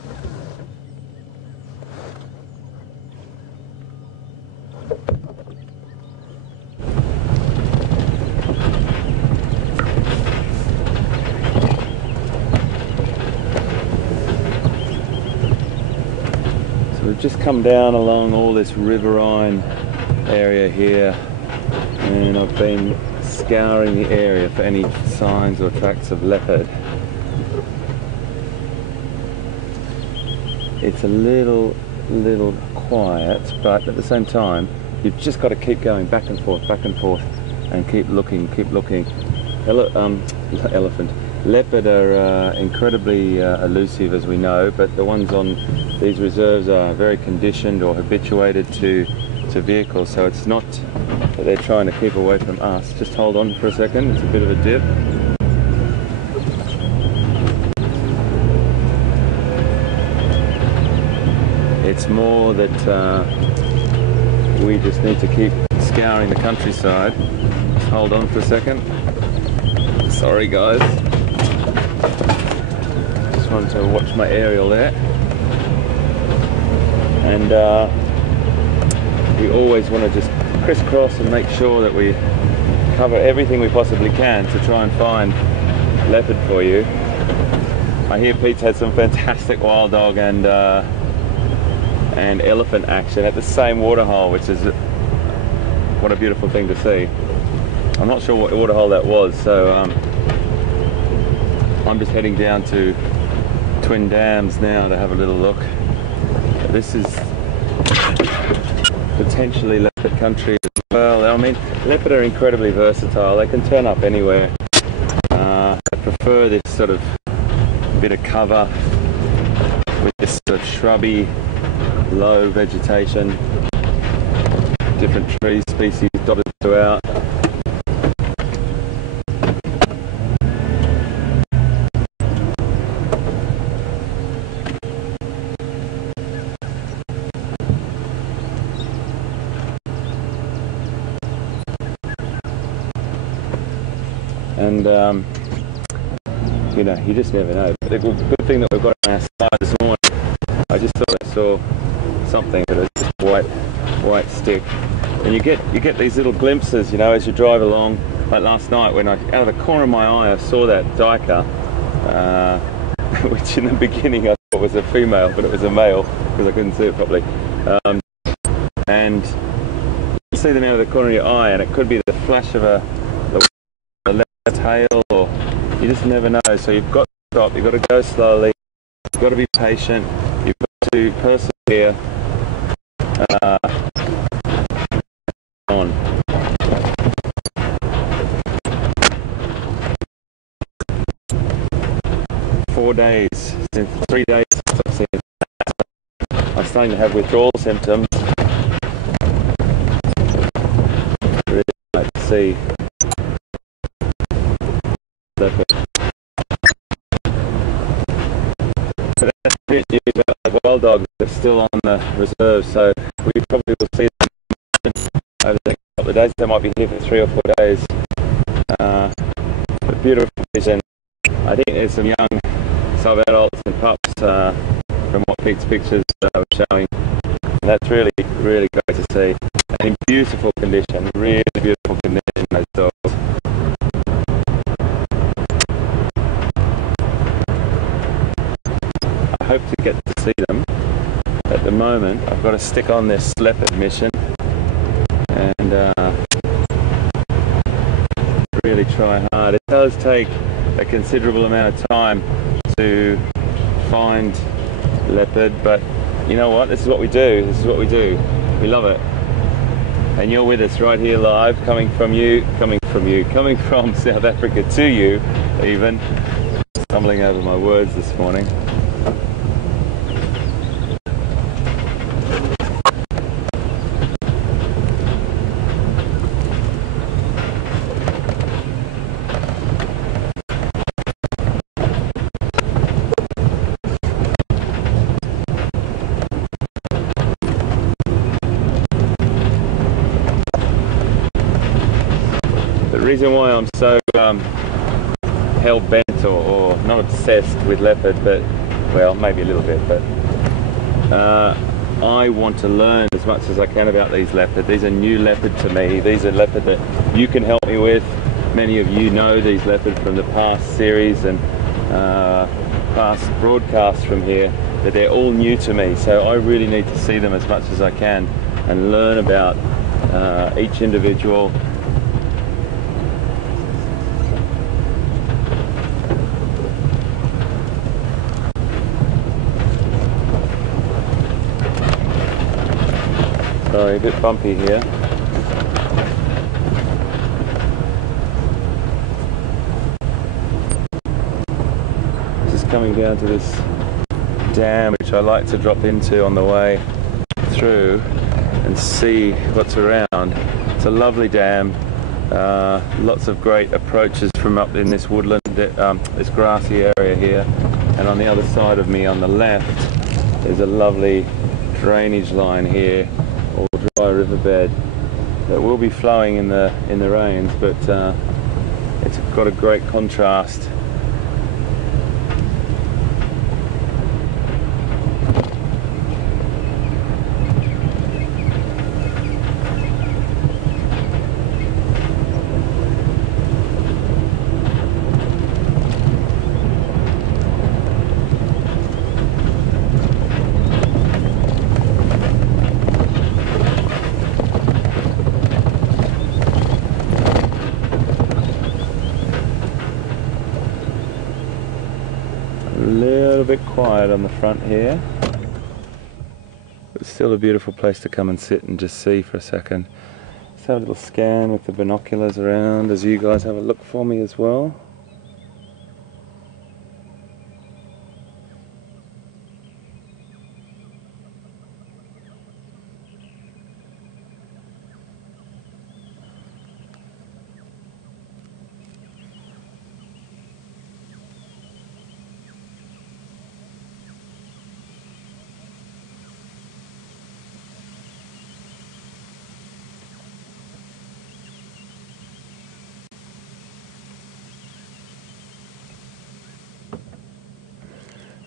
We've just come down along all this riverine area here, and I've been scouring the area for any signs or tracks of leopard. It's a little quiet, but at the same time you've just got to keep going back and forth and keep looking. Leopard are incredibly elusive, as we know, but the ones on these reserves are very conditioned or habituated to vehicles, so it's not that they're trying to keep away from us. Just hold on for a second, it's a bit of a dip. It's more that we just need to keep scouring the countryside. Just hold on for a second. Sorry guys. Just wanted to watch my aerial there. And we always want to just crisscross and make sure that we cover everything we possibly can to try and find leopard for you. I hear Pete's had some fantastic wild dog and elephant action at the same waterhole, which is what a beautiful thing to see. I'm not sure what waterhole that was, so I'm just heading down to Twin Dams now to have a little look. This is potentially leopard country as well. I mean, leopard are incredibly versatile. They can turn up anywhere. I prefer this sort of bit of cover with this sort of shrubby, low vegetation, different tree species dotted throughout. And you know, you just never know. But the good thing that we've got on our side this morning, I just thought I saw something, but it was just white stick. And you get these little glimpses, you know, as you drive along. Like last night, when out of the corner of my eye, I saw that duiker, which in the beginning I thought was a female, but it was a male because I couldn't see it properly. And you see them out of the corner of your eye, and it could be the flash of a tail, or you just never know. So you've got to stop, you've got to go slowly, you've got to be patient, you've got to persevere, on. 4 days, since 3 days since I've seen it. I'm starting to have withdrawal symptoms. Really like to see leopard. But that's a bit new about the wild dogs that are still on the reserve, so we probably will see them over the next couple of days. They might be here for 3 or 4 days. But beautiful vision. I think there's some young sub-adults and pups from what Pete's pictures were showing. And that's really, really great to see. And in beautiful condition, really beautiful condition, those dogs. I hope to get to see them. At the moment, I've got to stick on this leopard mission and really try hard. It does take a considerable amount of time to find leopard, but you know what, this is what we do. We love it. And you're with us right here live, coming from South Africa to you, even. Stumbling over my words this morning. The reason why I'm so hell-bent or not obsessed with leopard, but, well, maybe a little bit, but I want to learn as much as I can about these leopard. These are new leopard to me. These are leopard that you can help me with. Many of you know these leopard from the past series and past broadcasts from here, but they're all new to me, so I really need to see them as much as I can and learn about each individual. Sorry, a bit bumpy here. Just coming down to this dam, which I like to drop into on the way through and see what's around. It's a lovely dam. Lots of great approaches from up in this woodland, this grassy area here. And on the other side of me, on the left, there's a lovely drainage line here, or dry riverbed that will be flowing in the rains, but it's got a great contrast. A little bit quiet on the front here, but still a beautiful place to come and sit and just see for a second. Just have a little scan with the binoculars around as you guys have a look for me as well.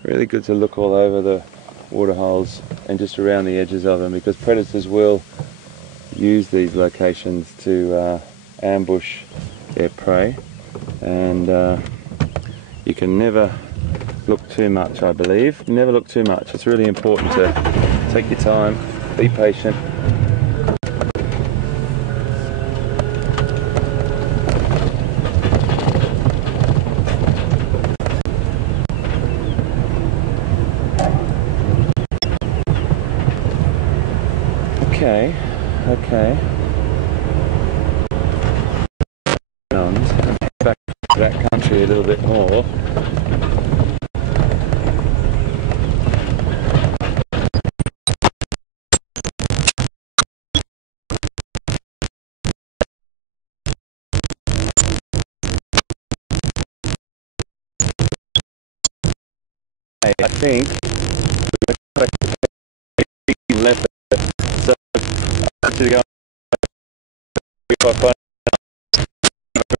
Really good to look all over the waterholes and just around the edges of them, because predators will use these locations to ambush their prey, and you can never look too much, I believe. Never look too much. It's really important to take your time, be patient. Okay, okay. Back to that country a little bit more. I think left, so I'm to go. A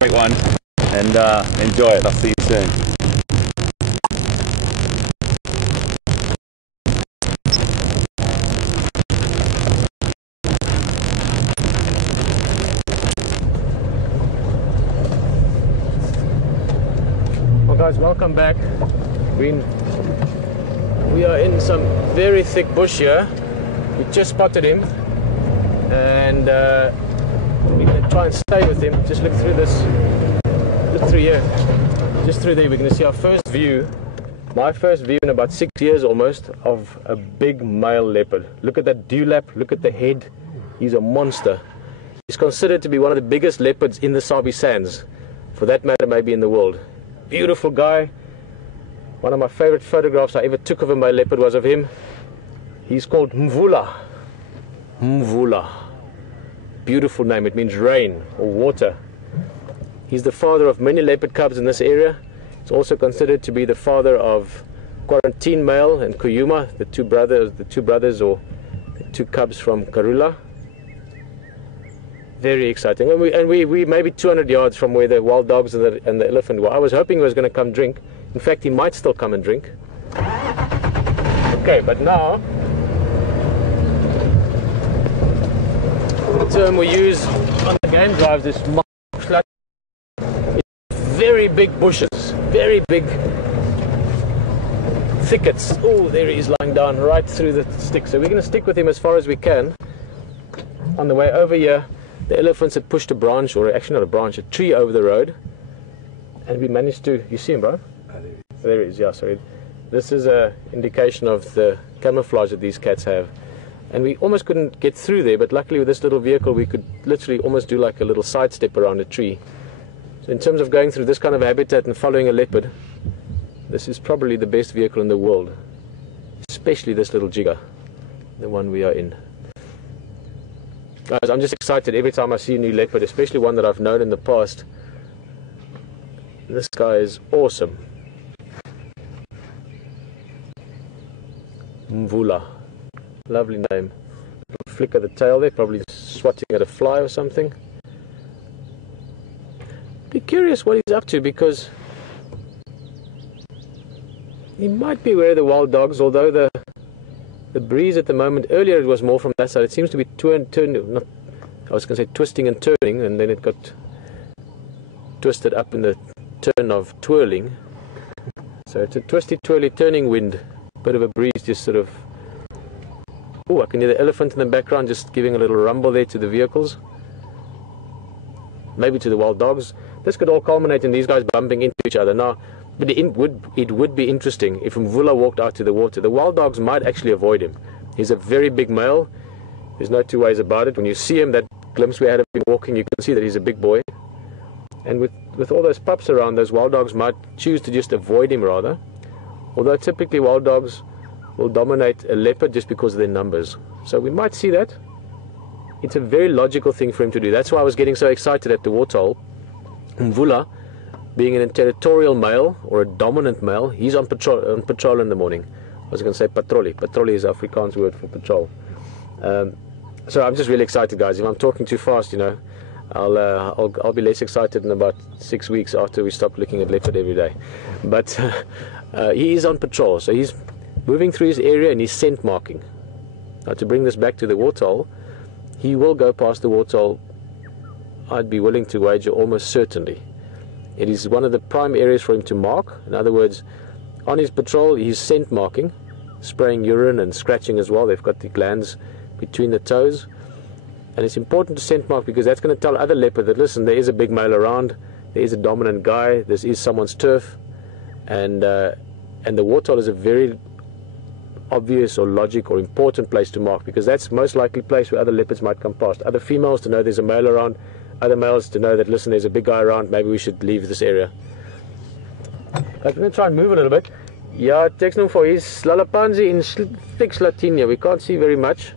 great one, and enjoy it. I'll see you soon. Well guys, welcome back. We are in some very thick bush here. We just spotted him, and we're going to try and stay with him. Just look through this, look through here, just through there. We're going to see our first view, my first view in about 6 years almost, of a big male leopard. Look at that dewlap, look at the head. He's a monster. He's considered to be one of the biggest leopards in the Sabi Sands, for that matter maybe in the world. Beautiful guy. One of my favorite photographs I ever took of a male leopard was of him. He's called Mvula. Mvula. Beautiful name. It means rain or water. He's the father of many leopard cubs in this area. He's also considered to be the father of Quarantine male and Kuyuma, the two brothers or the two cubs from Karula. Very exciting. And we maybe 200 yards from where the wild dogs and the elephant were. I was hoping he was going to come drink. In fact, he might still come and drink. Okay, but now the term we use on the game drives is very big bushes, very big thickets. Oh, there he is lying down right through the stick. So we're going to stick with him as far as we can. On the way over here, the elephants had pushed a branch, or actually not a branch, a tree over the road. And we managed to, you see him, bro? There he is, yeah, sorry. This is an indication of the camouflage that these cats have. And we almost couldn't get through there, but luckily with this little vehicle we could literally almost do like a little sidestep around a tree. So in terms of going through this kind of habitat and following a leopard, this is probably the best vehicle in the world. Especially this little jigger, the one we are in. Guys, I'm just excited every time I see a new leopard, especially one that I've known in the past. This guy is awesome. Mvula. Lovely name. Flick of the tail there, probably swatting at a fly or something. Be curious what he's up to, because he might be aware of the wild dogs, although the breeze at the moment, earlier it was more from that side. It seems to be I was going to say twisting and turning, and then it got twisted up in the turn of twirling. So it's a twisty, twirly, turning wind. Bit of a breeze, just sort of. Oh, I can hear the elephant in the background just giving a little rumble there to the vehicles. Maybe to the wild dogs. This could all culminate in these guys bumping into each other. Now, but it would be interesting if Mvula walked out to the water. The wild dogs might actually avoid him. He's a very big male. There's no two ways about it. When you see him, that glimpse we had of him walking, you can see that he's a big boy. And with all those pups around, those wild dogs might choose to just avoid him rather. Although typically wild dogs will dominate a leopard just because of their numbers. So we might see that. It's a very logical thing for him to do. That's why I was getting so excited at the waterhole. Mvula, being a territorial male or a dominant male, he's on patrol in the morning. I was going to say patrollie. Patrollie is Afrikaans word for patrol. So I'm just really excited, guys. If I'm talking too fast, you know, I'll be less excited in about 6 weeks after we stop looking at leopard every day. But he is on patrol, so he's moving through his area and he's scent marking. Now, to bring this back to the waterhole, he will go past the waterhole, I'd be willing to wager almost certainly. It is one of the prime areas for him to mark. In other words, on his patrol, he's scent marking, spraying urine and scratching as well. They've got the glands between the toes. And it's important to scent mark because that's going to tell other leopard that, listen, there is a big male around, there is a dominant guy, this is someone's turf. And the waterhole is a very obvious or logic or important place to mark, because that's most likely place where other leopards might come past. Other females to know there's a male around, other males to know that, listen, there's a big guy around, maybe we should leave this area. I'm going to try and move a little bit. Yeah, tekst hom for his Lalapanzi in thick Slatinia. We can't see very much,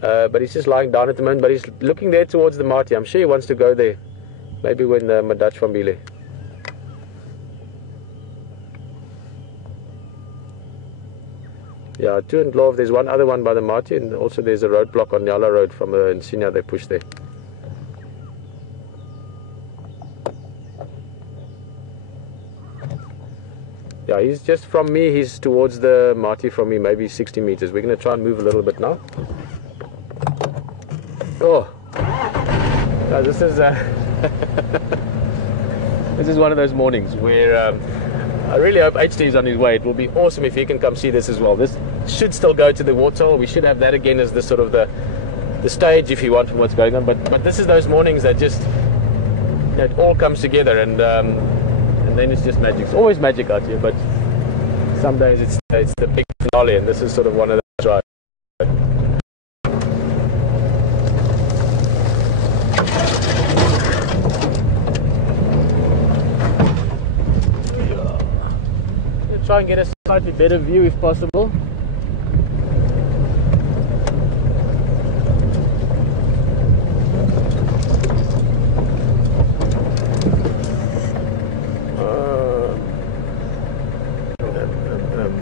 but he's just lying down at the moment, but he's looking there towards the Marti. I'm sure he wants to go there, maybe when the Madach van Bile. Yeah, 2 and Love. There's one other one by the Marti, and also there's a roadblock on Yala Road from Insignia they push there. Yeah, he's just from me, he's towards the Marti from me, maybe 60 meters. We're going to try and move a little bit now. Oh, now this is this is one of those mornings where I really hope HT's on his way. It will be awesome if he can come see this as well. This should still go to the waterhole. We should have that again as the sort of the stage, if you want, from what's going on. But this is those mornings that just, it all comes together, and then it's just magic. It's always magic out here, but some days it's the big finale, and this is sort of one of those, right? Try and get a slightly better view if possible.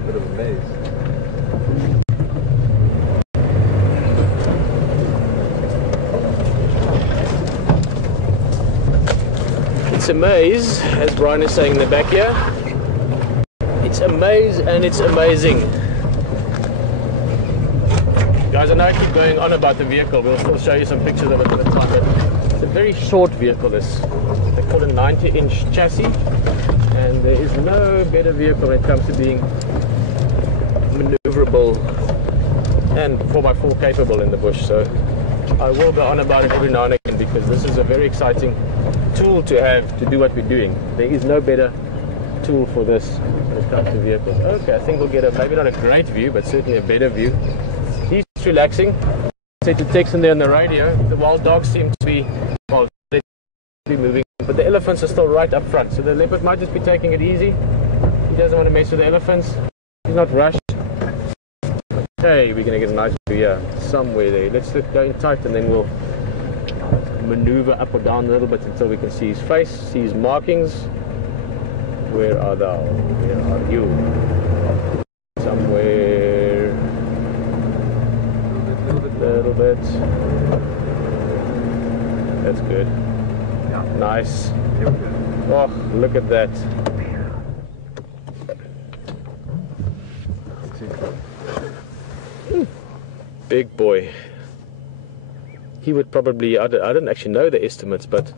Bit of a maze. It's a maze, as Brian is saying in the back here. It's a maze and it's amazing. Guys, I know I keep going on about the vehicle. We'll still show you some pictures of it at the time, but it's a very short vehicle. They call it a 90-inch chassis, and there is no better vehicle when it comes to being maneuverable and 4x4 capable in the bush. So I will go on about it every now and again, because this is a very exciting tool to have to do what we're doing. There is no better tool for this when it comes to vehicles. Okay, I think we'll get maybe not a great view, but certainly a better view. He's relaxing. Said to text in there on the radio. The wild dogs seem to be, well, they're moving, but the elephants are still right up front. So the leopard might just be taking it easy. He doesn't want to mess with the elephants. He's not rushed. Okay, we're going to get a nice view here, somewhere there. Let's go in tight, and then we'll maneuver up or down a little bit until we can see his face, see his markings. Where are thou? Where are you? Somewhere. A little bit. That's good. Nice. Oh, look at that. Big boy. He would probably, I don't actually know the estimates, but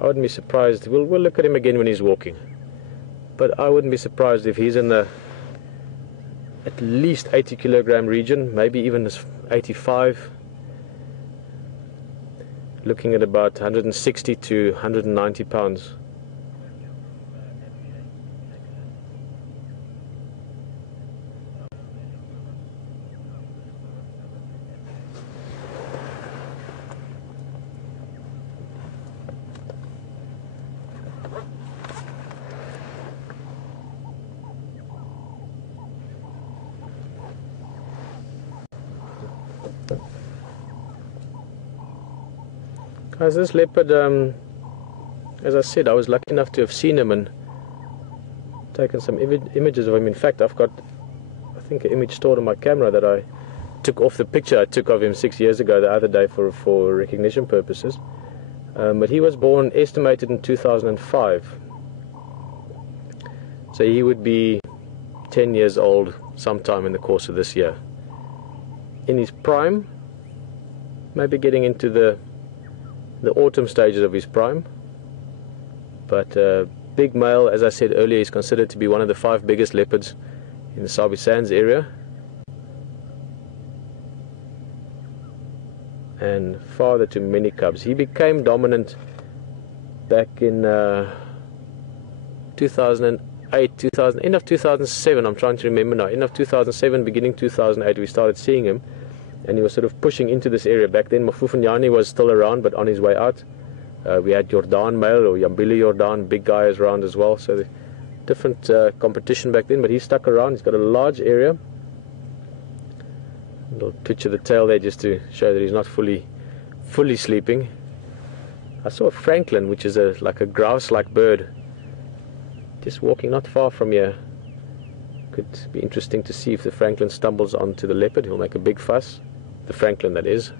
I wouldn't be surprised. We'll look at him again when he's walking. But I wouldn't be surprised if he's in the at least 80 kilogram region, maybe even 85. Looking at about 160 to 190 pounds. Guys, this leopard, as I said, I was lucky enough to have seen him and taken some images of him. In fact, I've got, I think, an image stored on my camera that I took off the picture I took of him 6 years ago the other day for recognition purposes. But he was born, estimated in 2005. So he would be 10 years old sometime in the course of this year. In his prime, maybe getting into the autumn stages of his prime, but big male. As I said earlier, he's considered to be one of the 5 biggest leopards in the Sabi Sands area, and father to many cubs. He became dominant back in 2008 2008, end of 2007, I'm trying to remember now, end of 2007, beginning 2008, we started seeing him, and he was sort of pushing into this area. Back then, Mafufanyani was still around, but on his way out. We had Jordan male, or Yambili Jordan, big guys around as well, so different competition back then, but he stuck around. He's got a large area. A little twitch of the tail there just to show that he's not fully sleeping. I saw a francolin, which is like a grouse-like bird, just walking not far from here. Could be interesting to see if the francolin stumbles onto the leopard. He'll make a big fuss. The francolin, that is.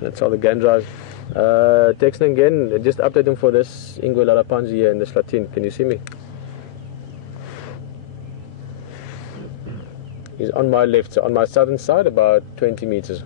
That's how the game drives. Texting again, just update him for this Ingwe Lalapanzi here in the Slatin. Can you see me? He's on my left, so on my southern side, about 20 meters.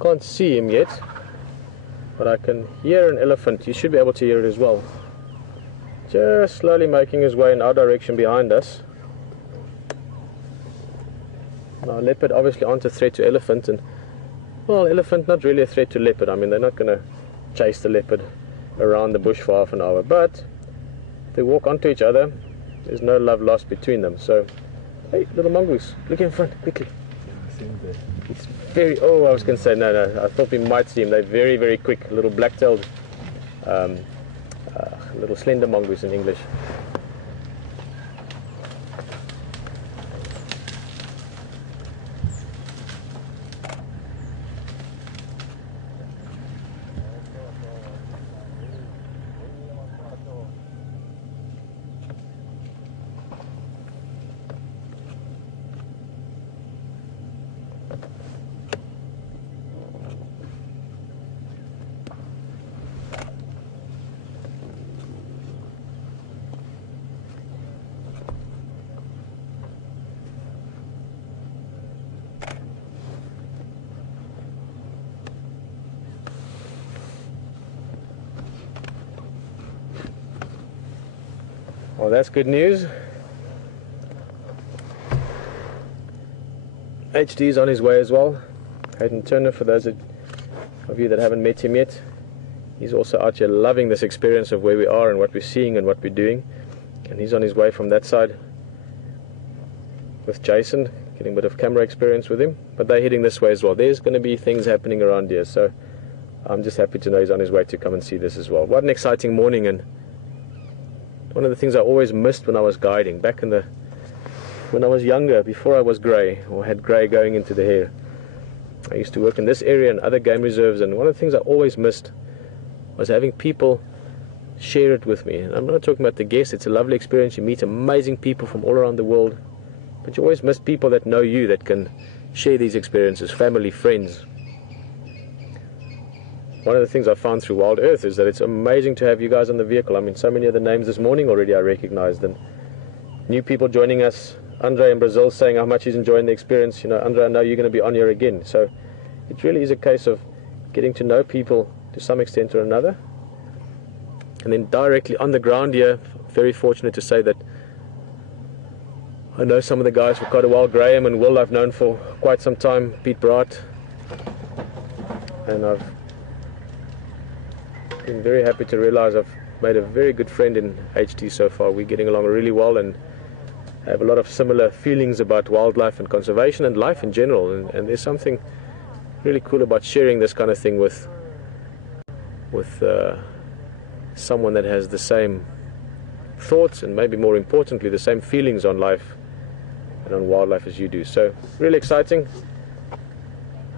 Can't see him yet, but I can hear an elephant. You should be able to hear it as well. Just slowly making his way in our direction behind us. Now, leopard obviously aren't a threat to elephant, and well, elephant not really a threat to leopard. I mean, they're not going to chase the leopard around the bush for half an hour, but if they walk onto each other, there's no love lost between them. So, hey, little mongoose, look in front, quickly. It's very, oh, I was going to say, no, I thought we might see him. They're very, very quick, little black-tailed, little slender mongoose in English. Well, that's good news. HD is on his way as well. Hayden Turner, for those of you that haven't met him yet, he's also out here loving this experience of where we are and what we're seeing and what we're doing. And he's on his way from that side with Jason, getting a bit of camera experience with him. But they're heading this way as well. There's going to be things happening around here, so I'm just happy to know he's on his way to come and see this as well. What an exciting morning, and one of the things I always missed when I was guiding, back in when I was younger, before I was grey, or had grey going into the hair. I used to work in this area and other game reserves, and one of the things I always missed was having people share it with me. And I'm not talking about the guests. It's a lovely experience. You meet amazing people from all around the world, but you always miss people that know you, that can share these experiences, family, friends. One of the things I found through Wild Earth is that it's amazing to have you guys on the vehicle. I mean, so many of the names this morning already I recognized, and new people joining us. Andre in Brazil saying how much he's enjoying the experience. You know, Andre, I know you're going to be on here again. So it really is a case of getting to know people to some extent or another. And then directly on the ground here, very fortunate to say that I know some of the guys for quite a while. Graham and Will I've known for quite some time. Pete Bright. And I've been very happy to realize I've made a very good friend in HT so far. We're getting along really well and have a lot of similar feelings about wildlife and conservation and life in general, and there's something really cool about sharing this kind of thing with someone that has the same thoughts and maybe more importantly the same feelings on life and on wildlife as you do. So really exciting.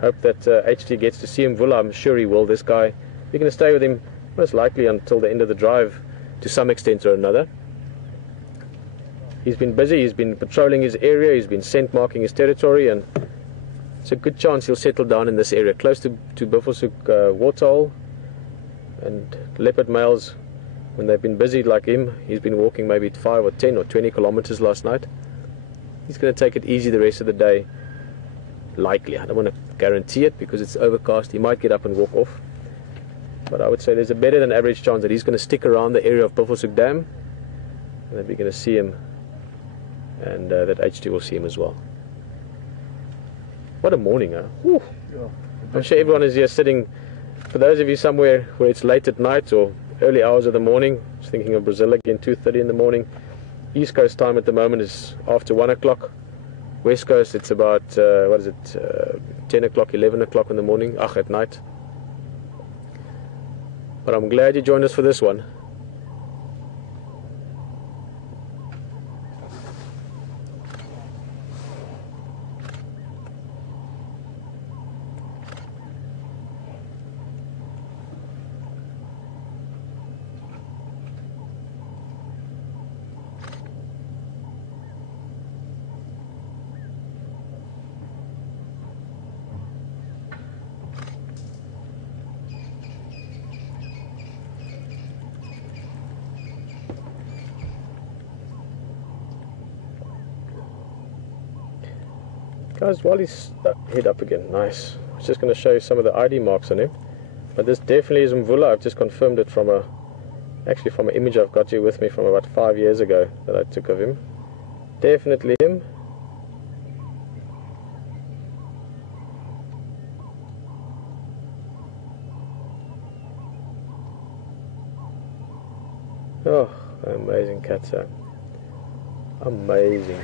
Hope that HT gets to see him. Vula, I'm sure he will. This guy, you're going to stay with him most likely until the end of the drive to some extent or another. he's been busy, he's been patrolling his area, he's been scent marking his territory, and it's a good chance he'll settle down in this area, close to Buffelshoek waterhole. And leopard males, when they've been busy like him, he's been walking maybe 5 or 10 or 20 kilometers last night. He's going to take it easy the rest of the day. Likely, I don't want to guarantee it because it's overcast. He might get up and walk off. But I would say there's a better than average chance that he's going to stick around the area of Buffelshoek Dam, and that we're going to see him, and that H2 will see him as well. What a morning, huh? Whew. I'm sure everyone is here sitting. For those of you somewhere where it's late at night or early hours of the morning, I was thinking of Brazil again, 2:30 in the morning. East Coast time at the moment is after 1 o'clock. West Coast, it's about, 10 o'clock, 11 o'clock in the morning, at night. But I'm glad you joined us for this one. Guys, while he's head up again, nice. I was just going to show you some of the ID marks on him. But this definitely is Mvula. I've just confirmed it from from an image I've got here with me from about 5 years ago that I took of him. Definitely him. Oh, amazing cat, sir. Amazing.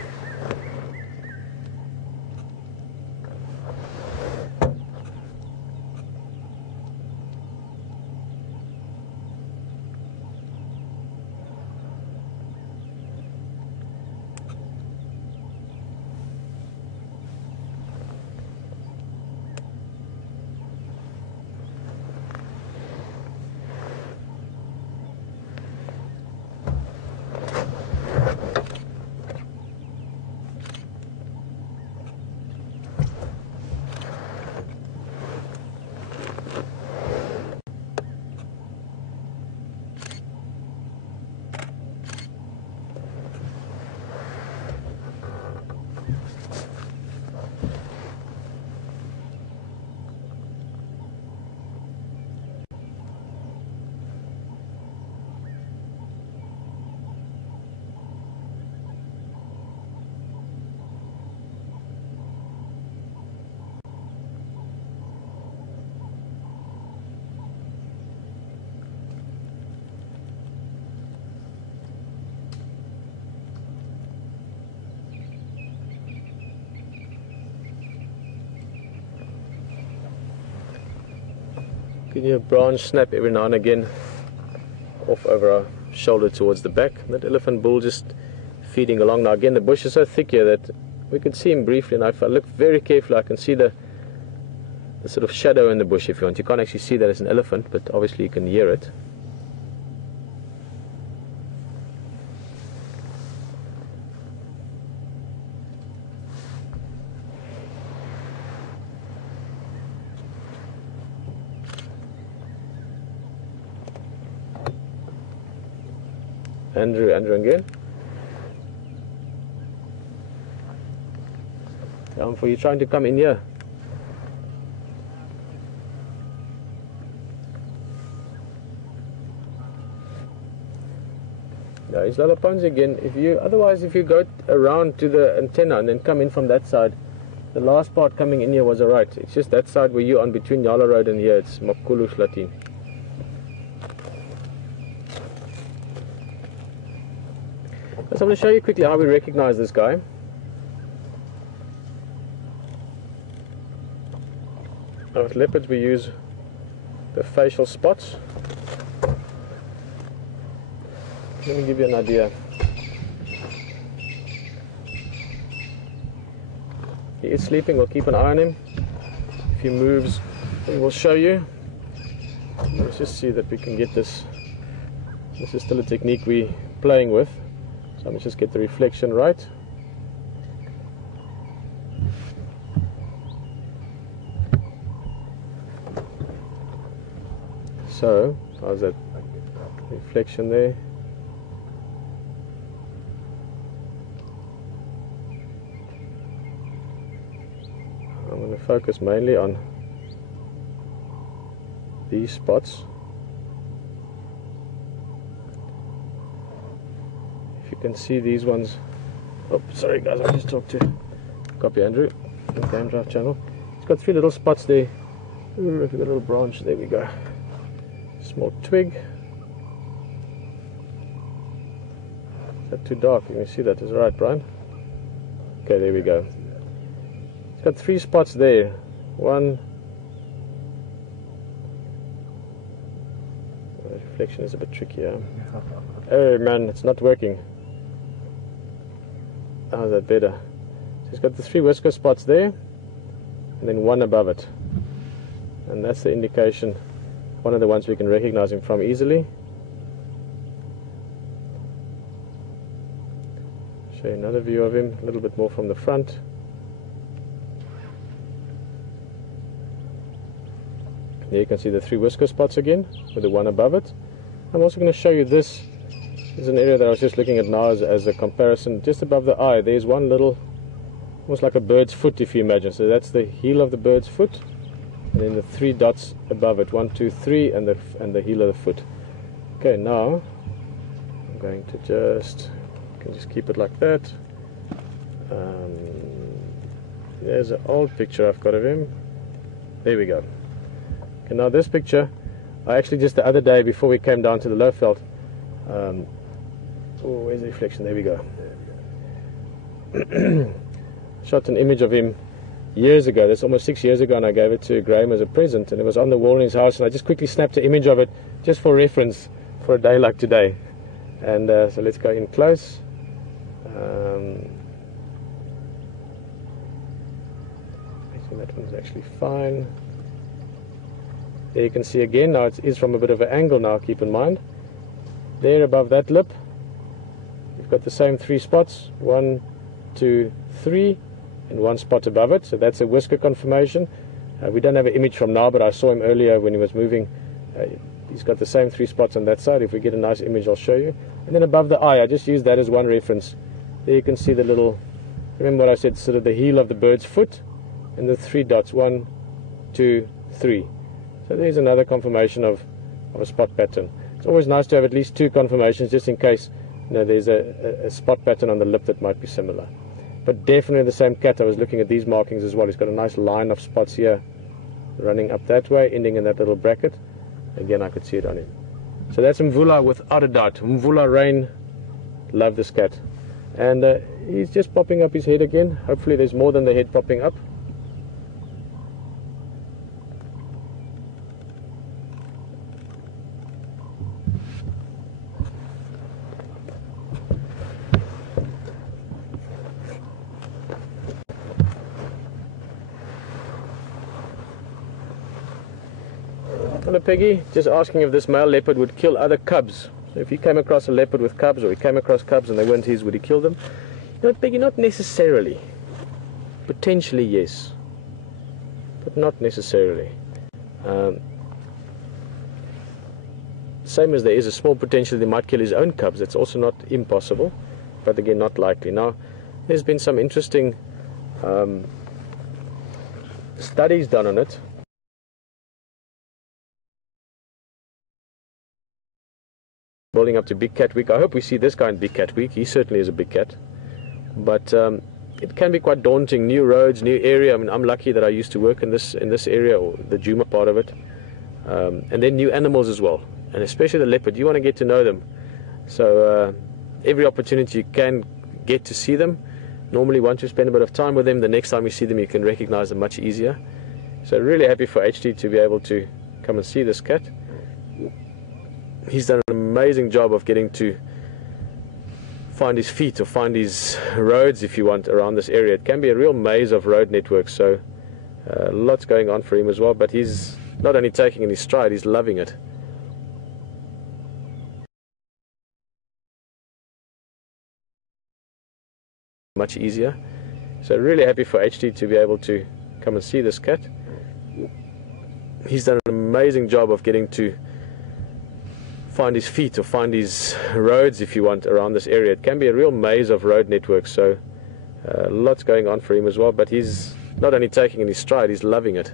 Give you a branch snap every now and again off over our shoulder towards the back. That elephant bull just feeding along. Now again, the bush is so thick here that we can see him briefly, and if I look very carefully I can see the sort of shadow in the bush if you want. You can't actually see that it's an elephant, but obviously you can hear it. Andrew again. For you trying to come in here. No, it's Lalaponzi again. Otherwise, if you go around to the antenna and then come in from that side, the last part coming in here was alright. It's just that side where you're on between Yala Road and here, it's Makulu Slatin. So I'm going to show you quickly how we recognize this guy. Now with leopards we use the facial spots. Let me give you an idea. He is sleeping, we'll keep an eye on him. If he moves, we will show you. Let's just see that we can get this. This is still a technique we're playing with. So let's just get the reflection right. So, how's that reflection there? I'm going to focus mainly on these spots. If you can see these ones, oh sorry guys, I just talked to Copy Andrew on the Game Drive channel. It's got 3 little spots there. Ooh, if we've got a little branch, there we go. Small twig. Is that too dark? You can see that is right, Brian. Okay, there we go. It's got 3 spots there. One. The reflection is a bit trickier. Oh man, it's not working. How's that better? So it's got the 3 whisker spots there, and then 1 above it. And that's the indication, one of the ones we can recognize him from easily. Show you another view of him, a little bit more from the front. There you can see the 3 whisker spots again, with the 1 above it. I'm also going to show you this. This is an area that I was just looking at now as a comparison. Just above the eye, there's one little, almost like a bird's foot if you imagine. So that's the heel of the bird's foot. And then the 3 dots above it, 1, 2, 3, and the heel of the foot. Okay, now I'm going to just keep it like that. There's an old picture I've got of him. There we go. Okay, now this picture, I actually just the other day before we came down to the Lowveld, oh, where's the reflection? There we go. Shot an image of him years ago. That's almost 6 years ago, and I gave it to Graham as a present, and it was on the wall in his house, and I just quickly snapped an image of it just for reference for a day like today. And so let's go in close. I think that one's actually fine. There you can see again, now it is from a bit of an angle now, keep in mind. There above that lip, you've got the same 3 spots, 1, 2, 3, and 1 spot above it, so that's a whisker confirmation. We don't have an image from now, but I saw him earlier when he was moving. He's got the same 3 spots on that side. If we get a nice image, I'll show you. And then above the eye, I just used that as one reference. There you can see the little, remember what I said, sort of the heel of the bird's foot, and the 3 dots, 1, 2, 3. So there's another confirmation of a spot pattern. It's always nice to have at least 2 confirmations, just in case there's a spot pattern on the lip that might be similar. But definitely the same cat. I was looking at these markings as well. He's got a nice line of spots here running up that way, ending in that little bracket. Again, I could see it on him. So that's Mvula without a doubt. Mvula Rain, love this cat. And he's just popping up his head again. Hopefully there's more than the head popping up. Hello Peggy, just asking if this male leopard would kill other cubs. So if he came across a leopard with cubs, or he came across cubs and they weren't his, would he kill them? You know, Peggy, not necessarily. Potentially yes, but not necessarily. Same as there is a small potential they might kill his own cubs. That's also not impossible, but again not likely. Now there's been some interesting studies done on it. Building up to Big Cat Week. I hope we see this guy in Big Cat Week. He certainly is a big cat. But it can be quite daunting. New roads, new area. I mean, I'm lucky that I used to work in this area, or the Djuma part of it. And then new animals as well. And especially the leopard. You want to get to know them. So every opportunity you can get to see them. Normally once you spend a bit of time with them, the next time you see them you can recognize them much easier. So really happy for HT to be able to come and see this cat. He's done an amazing job of getting to find his feet, or find his roads, if you want, around this area. It can be a real maze of road networks, so lots going on for him as well, but he's not only taking it in his stride, he's loving it. much easier. So really happy for HT to be able to come and see this cat. He's done an amazing job of getting to find his feet or find his roads, if you want, around this area. It can be a real maze of road networks, so lots going on for him as well, but he's not only taking it in his stride, he's loving it.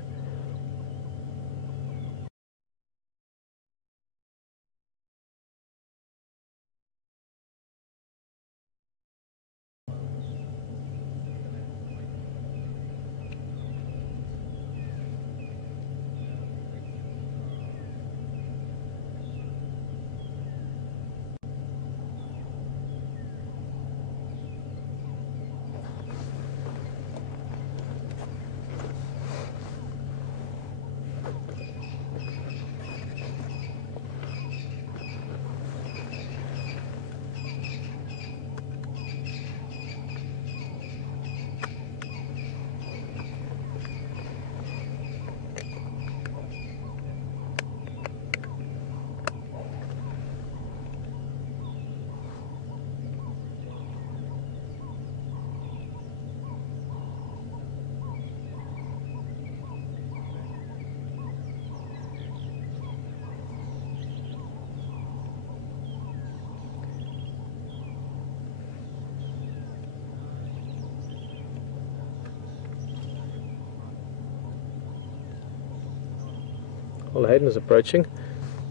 Well, Hayden is approaching.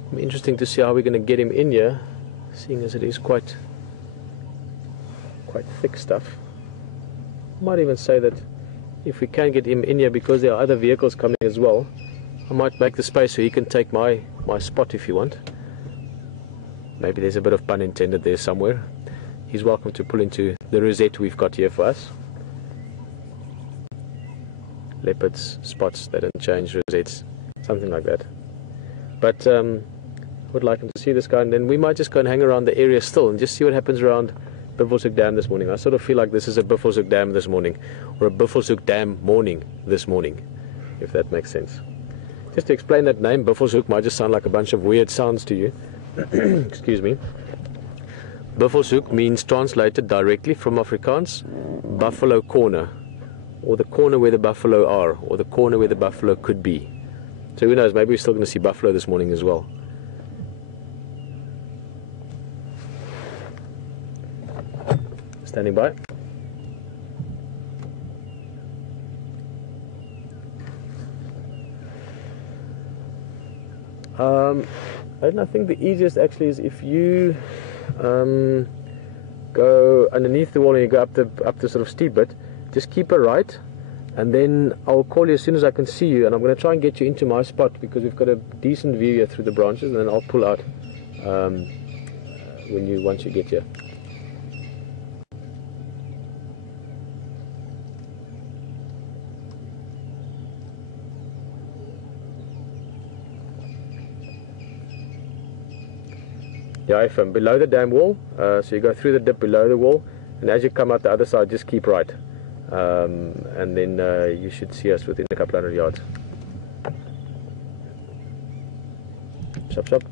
It'll be interesting to see how we're going to get him in here, seeing as it is quite thick stuff. I might even say that if we can get him in here, because there are other vehicles coming as well, I might make the space so he can take my spot if you want. Maybe there's a bit of pun intended there somewhere. He's welcome to pull into the rosette we've got here for us. Leopards, spots, they don't change, rosettes, something like that. But I would like him to see this guy, and then we might just go and hang around the area still and just see what happens around Buffelshoek Dam this morning. I sort of feel like this is a Buffelshoek Dam this morning, or a Buffelshoek Dam morning this morning, if that makes sense. Just to explain that name, Buffelshoek might just sound like a bunch of weird sounds to you. Excuse me. Buffelshoek means, translated directly from Afrikaans, buffalo corner, or the corner where the buffalo are, or the corner where the buffalo could be. So who knows, maybe we're still going to see buffalo this morning as well. Standing by. And I think the easiest actually is if you go underneath the wall and you go up the sort of steep bit, just keep a right, and then I'll call you as soon as I can see you, and I'm going to try and get you into my spot because we've got a decent view here through the branches, and then I'll pull out once you get here. Yeah, from below the dam wall, so you go through the dip below the wall, and as you come out the other side, just keep right, and then you should see us within a couple hundred yards. Shop, shop.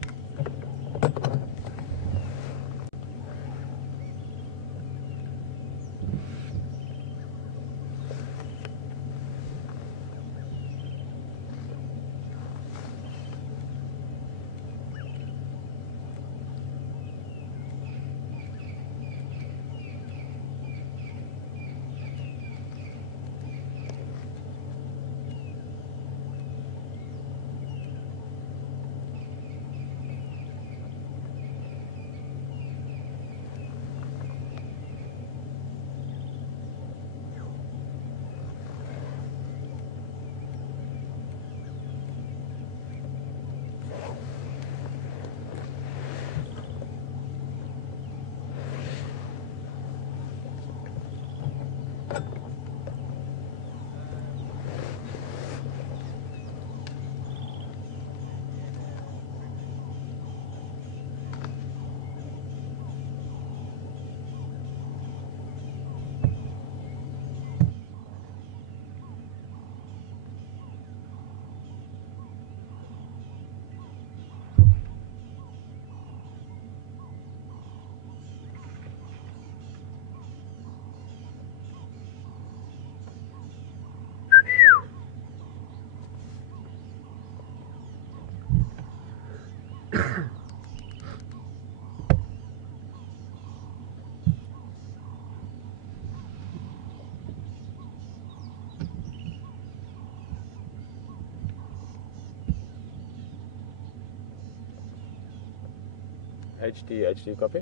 HD copy.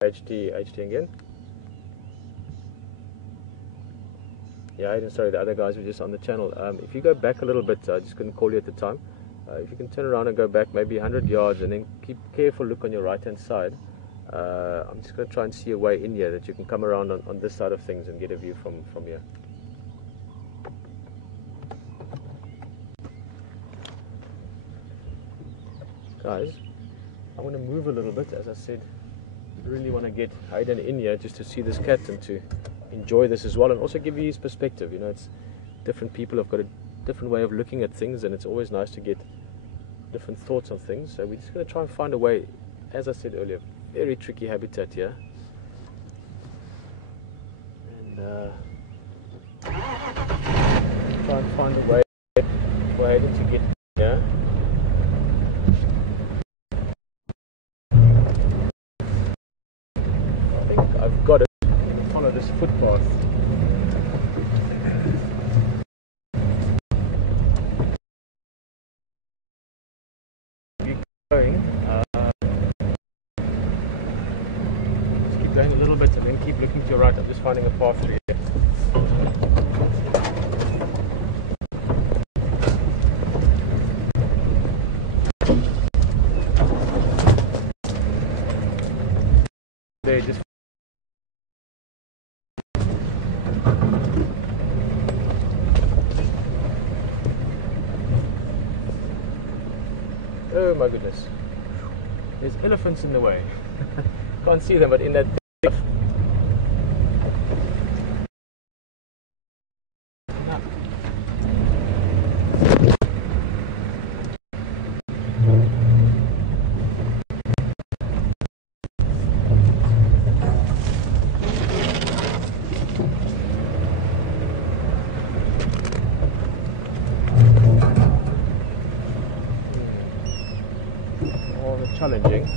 HD again. Yeah, sorry, the other guys were just on the channel. If you go back a little bit, I just couldn't call you at the time. If you can turn around and go back maybe 100 yards and then keep careful look on your right hand side. I'm just going to try and see a way in here that you can come around on this side of things and get a view from here. Guys, I want to move a little bit. As I said, I really want to get Hayden in here just to see this cat and to enjoy this as well, and also give you his perspective. You know, it's different people have got a different way of looking at things, and it's always nice to get different thoughts on things. So we're just going to try and find a way. As I said earlier, very tricky habitat here, and try and find a way for Hayden to get here. I think I've got it. I'm going to follow this footpath. Just keep going a little bit and then keep looking to your right. I'm just finding a path through here. There, just oh my goodness, there's elephants in the way. Can't see them, but in that challenging.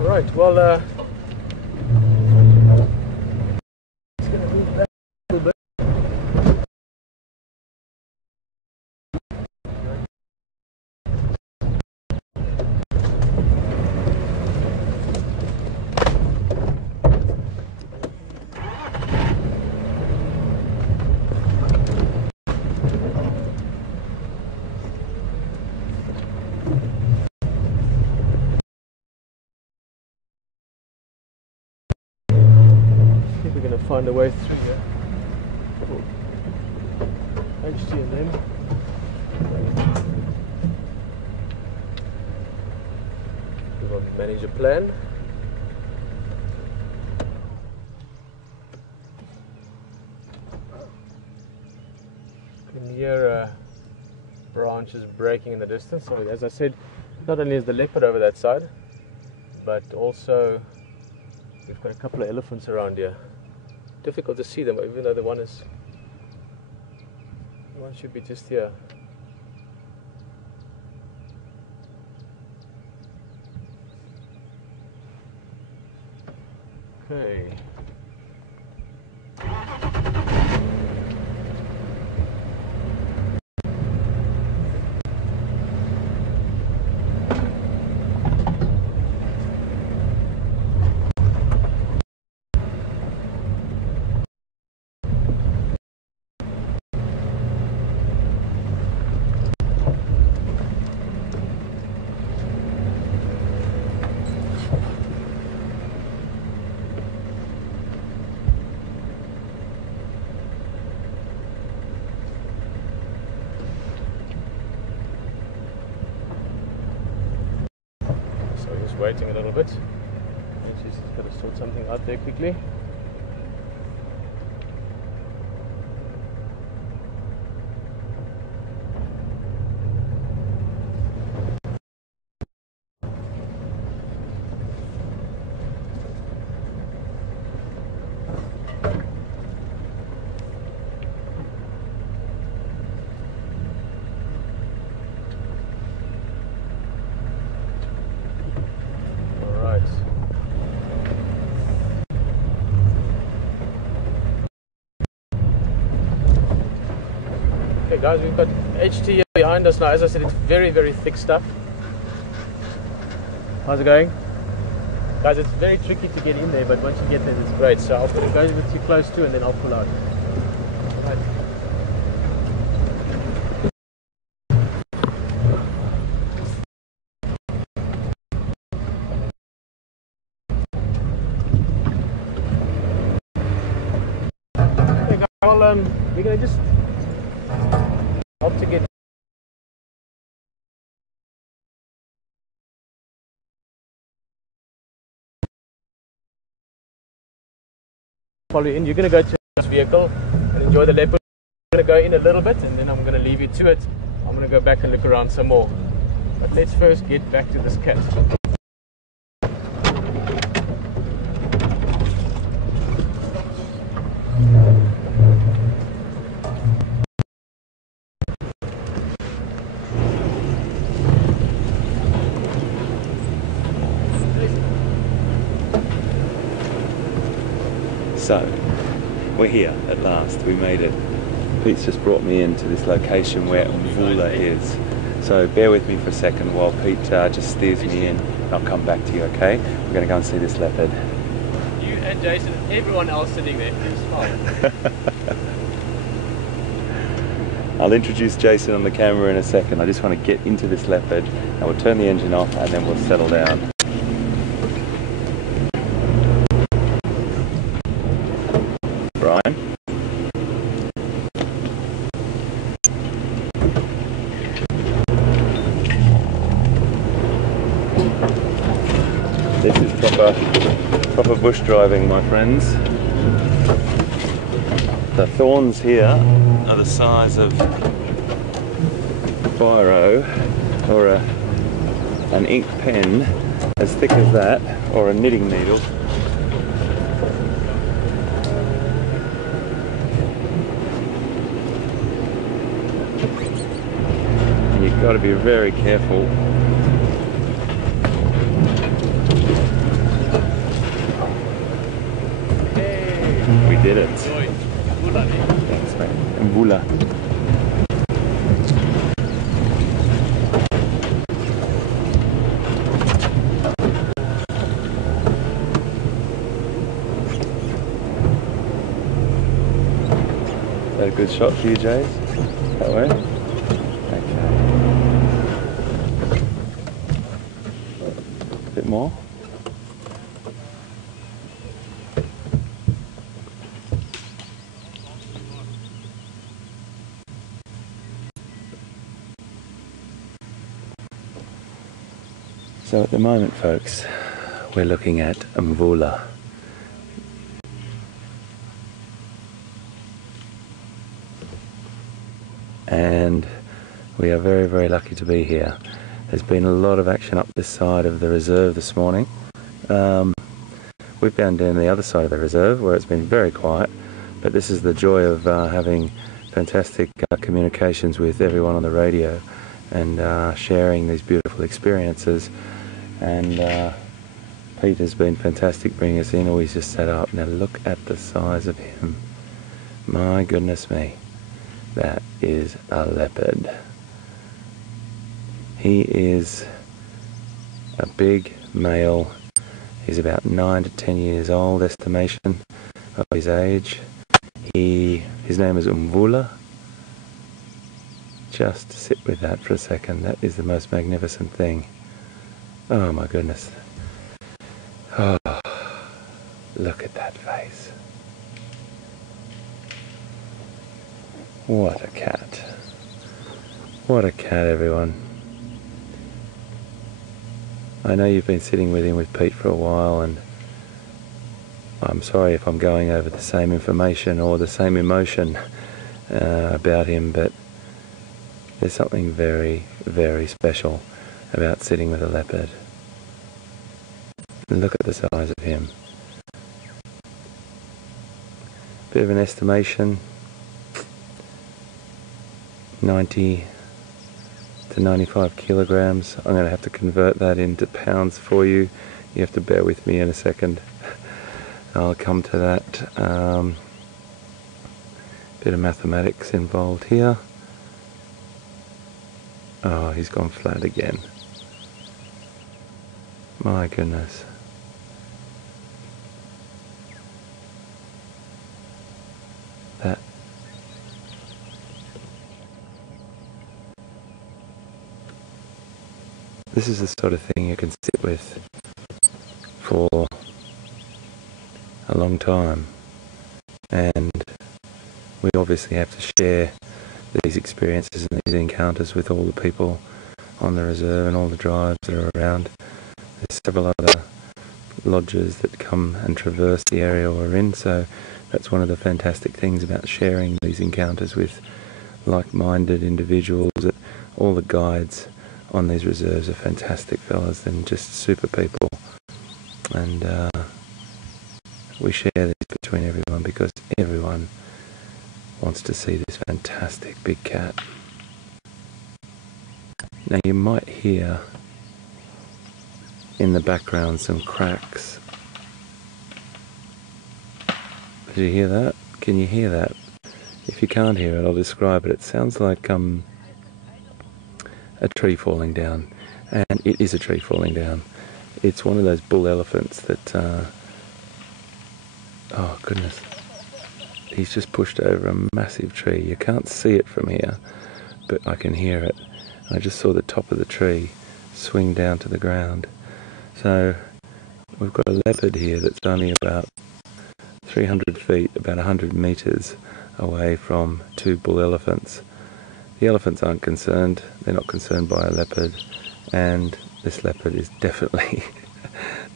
Right, well, it's going to move back a little bit. We're going to find a way through here. HD and then we want to manage a plan. You can hear branches breaking in the distance. So as I said, not only is the leopard over that side, but also we've got a couple of elephants around here. Difficult to see them, even though the one should be just here. Okay. waiting a little bit. She's got to sort something out there quickly. Okay guys, we've got HT here behind us now. As I said, it's very, very thick stuff. How's it going? Guys, it's very tricky to get in there, but once you get there, it's great. So I'll put it guys a bit too close to, and then I'll pull out. Right. Okay guys, well, we're going to just help to get follow in. You're going to go to this vehicle and enjoy the leopard. I'm going to go in a little bit and then I'm going to leave you to it. I'm going to go back and look around some more. But let's first get back to this cat. So, we're here at last, we made it. Pete's just brought me into this location where Mvula is. So bear with me for a second while Pete just steers me in. I'll come back to you, okay? We're going to go and see this leopard. You and Jason and everyone else sitting there, please smile. I'll introduce Jason on the camera in a second. I just want to get into this leopard and we'll turn the engine off and then we'll settle down. Brian? This is proper bush driving, my friends. The thorns here are the size of a biro or an ink pen as thick as that, or a knitting needle. And you've got to be very careful. We did it. Thanks, mate. Mvula. Is that a good shot for you, Jays? That way? Okay. A bit more? So at the moment, folks, we're looking at Mvula. And we are very, very lucky to be here. There's been a lot of action up this side of the reserve this morning. We've been down the other side of the reserve where it's been very quiet, but this is the joy of having fantastic communications with everyone on the radio and sharing these beautiful experiences. And Pete has been fantastic bringing us in. Always just set up. Now look at the size of him. My goodness me. That is a leopard. He is a big male. He's about 9 to 10 years old, estimation of his age. His name is Mvula. Just sit with that for a second. That is the most magnificent thing. Oh my goodness. Oh, look at that face. What a cat. What a cat, everyone. I know you've been sitting with him with Pete for a while, and I'm sorry if I'm going over the same information or the same emotion about him, but there's something very, very special about sitting with a leopard. Look at the size of him. Bit of an estimation, 90 to 95 kilograms. I'm going to have to convert that into pounds for you. You have to bear with me in a second. I'll come to that. Bit of mathematics involved here. Oh, he's gone flat again. My goodness. That. This is the sort of thing you can sit with for a long time, and we obviously have to share these experiences and these encounters with all the people on the reserve and all the tribes that are around. There's several other lodges that come and traverse the area we're in, so that's one of the fantastic things about sharing these encounters with like-minded individuals. That all the guides on these reserves are fantastic fellas and just super people, and we share this between everyone because everyone wants to see this fantastic big cat. Now you might hear in the background some cracks. Did you hear that? Can you hear that? If you can't hear it, I'll describe it. It sounds like a tree falling down, and it is a tree falling down. It's one of those bull elephants that oh goodness, he's just pushed over a massive tree. You can't see it from here, but I can hear it. I just saw the top of the tree swing down to the ground. So we've got a leopard here that's only about 300 feet, about 100 meters away from two bull elephants. The elephants aren't concerned. They're not concerned by a leopard, and this leopard is definitely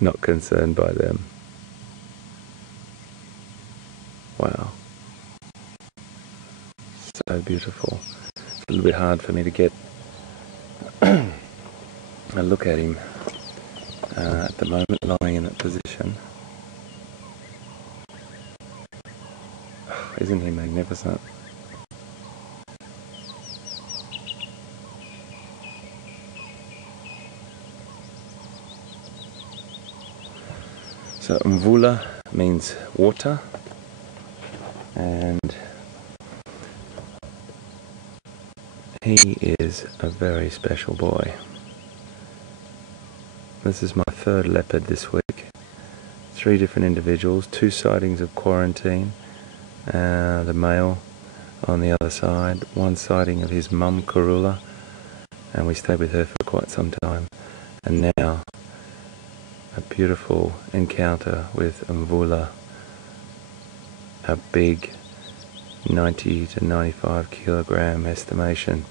not concerned by them. Wow. So beautiful. It's a little bit hard for me to get a look at him at the moment, lying in that position. Isn't he magnificent? So Mvula means water, and he is a very special boy. This is my third leopard this week. 3 different individuals, 2 sightings of quarantine, the male on the other side, 1 sighting of his mum Karula, and we stayed with her for quite some time, and now a beautiful encounter with Mvula, a big 90 to 95 kilogram estimation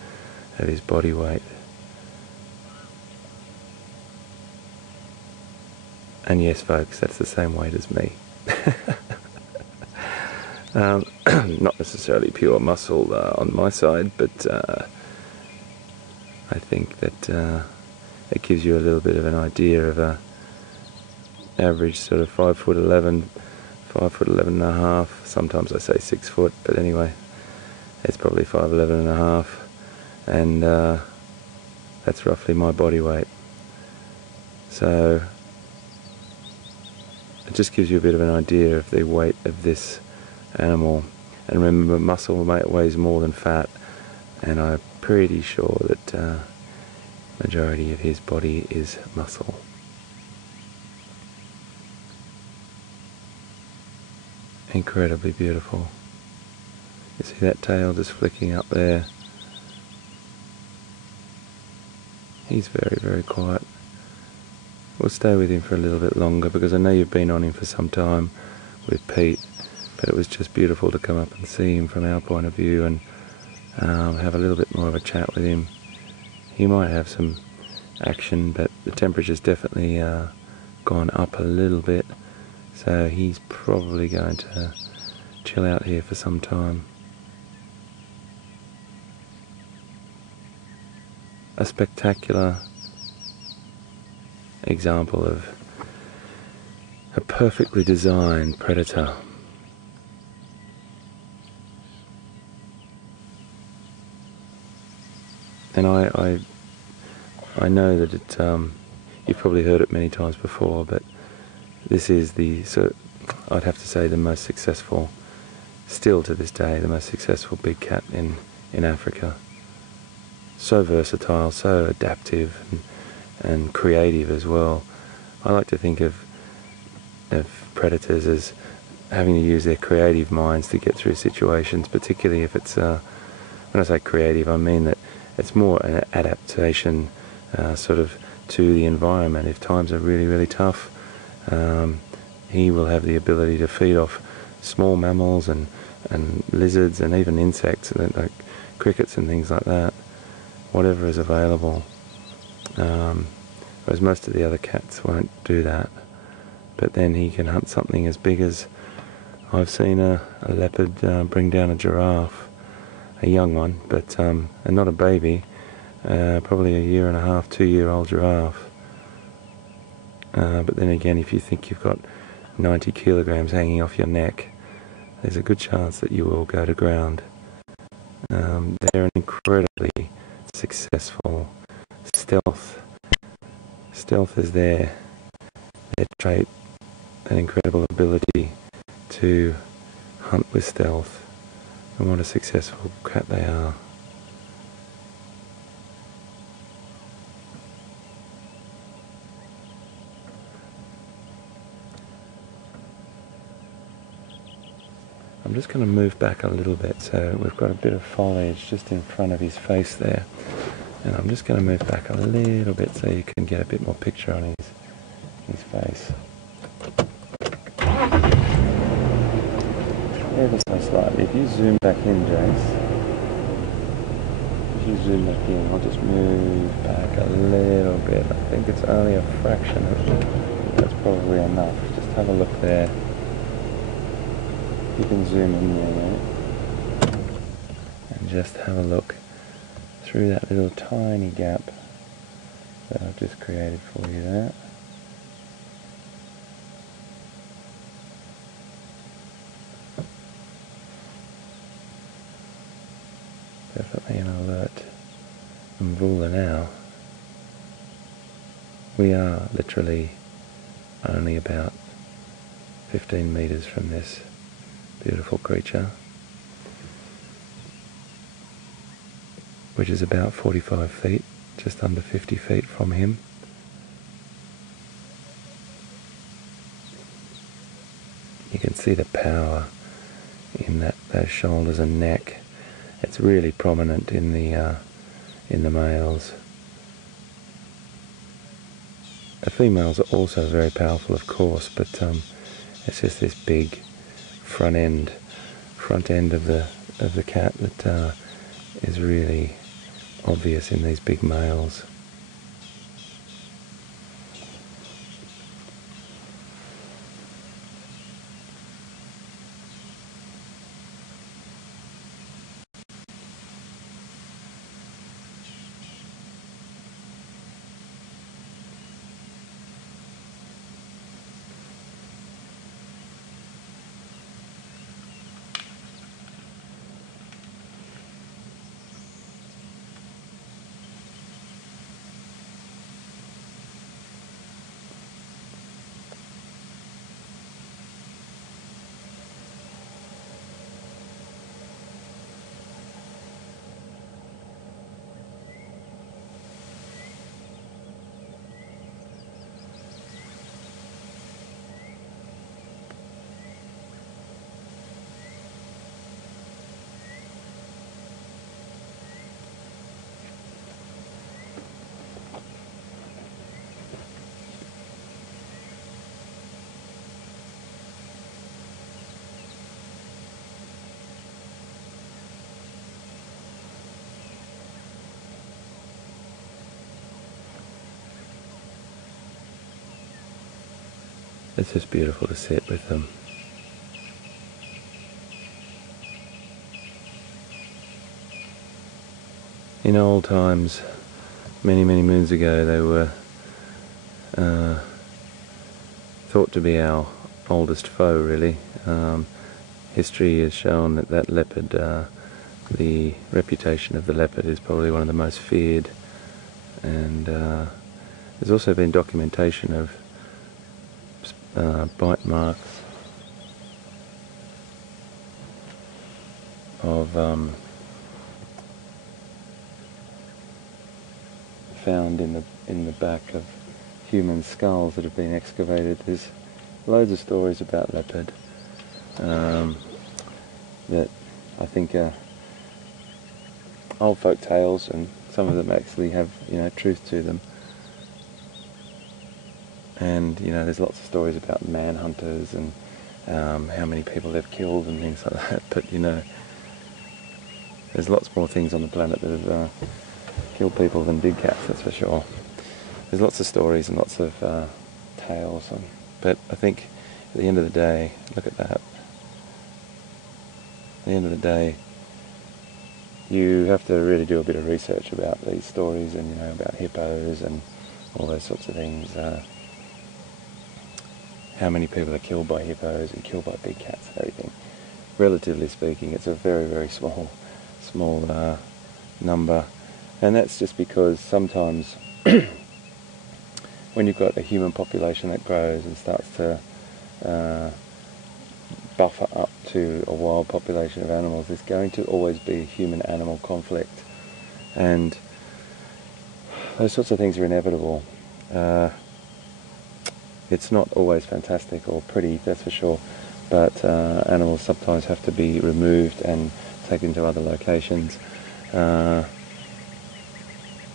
of his body weight. And yes folks, that's the same weight as me. Not necessarily pure muscle on my side, but I think that it gives you a little bit of an idea of a average sort of 5'11", 5'11" and a half. Sometimes I say 6 foot, but anyway, it's probably 5'11" and a half, and that's roughly my body weight. So it just gives you a bit of an idea of the weight of this animal. And remember, muscle weighs more than fat, and I'm pretty sure that majority of his body is muscle. Incredibly beautiful. You see that tail just flicking up there? He's very, very quiet. We'll stay with him for a little bit longer because I know you've been on him for some time with Pete, but it was just beautiful to come up and see him from our point of view and have a little bit more of a chat with him. He might have some action, but the temperature's definitely gone up a little bit, so he's probably going to chill out here for some time. A spectacular example of a perfectly designed predator. And I know that it, you've probably heard it many times before, but this is I'd have to say the most successful, still to this day, the most successful big cat in Africa. So versatile, so adaptive and creative as well. I like to think of predators as having to use their creative minds to get through situations, particularly if it's, when I say creative, I mean that it's more an adaptation sort of to the environment. If times are really, really tough, he will have the ability to feed off small mammals and lizards and even insects like crickets and things like that, whatever is available. Whereas most of the other cats won't do that. But then he can hunt something as big as, I've seen a leopard bring down a giraffe, a young one, but and not a baby, probably a 1.5, 2-year-old giraffe. But then again, if you think you've got 90 kilograms hanging off your neck, there's a good chance that you will go to ground. They're an incredibly successful stealth. Stealth is their trait, an incredible ability to hunt with stealth, and what a successful cat they are. I'm just going to move back a little bit, so we've got a bit of foliage just in front of his face there, and I'm just going to move back a little bit so you can get a bit more picture on his face. Ever so slightly. If you zoom back in, Jace, if you zoom back in, I'll just move back a little bit. I think it's only a fraction of it. That's probably enough. Just have a look there. You can zoom in there, and just have a look through that little tiny gap that I've just created for you there. Definitely an alert Mvula now. We are literally only about 15 meters from this beautiful creature, which is about 45 feet, just under 50 feet from him. You can see the power in those shoulders and neck. It's really prominent in the males. The females are also very powerful, of course, but it's just this big front end of the cat that is really obvious in these big males. It's just beautiful to sit with them. In old times, many moons ago, they were thought to be our oldest foe, really. History has shown that leopard, the reputation of the leopard is probably one of the most feared, and there's also been documentation of bite marks of found in the back of human skulls that have been excavated. There's loads of stories about leopard that I think are old folk tales, and some of them actually have, you know, truth to them. And, you know, there's lots of stories about manhunters and how many people they've killed and things like that. But, you know, there's lots more things on the planet that have killed people than big cats, that's for sure. There's lots of stories and lots of tales. But I think at the end of the day, look at that. At the end of the day, you have to really do a bit of research about these stories, and, you know, about hippos and all those sorts of things. How many people are killed by hippos and killed by big cats and everything. Relatively speaking, it's a very small number, and that's just because sometimes when you've got a human population that grows and starts to buffer up to a wild population of animals, there's going to always be human-animal conflict, and those sorts of things are inevitable. It's not always fantastic or pretty, that's for sure, but animals sometimes have to be removed and taken to other locations,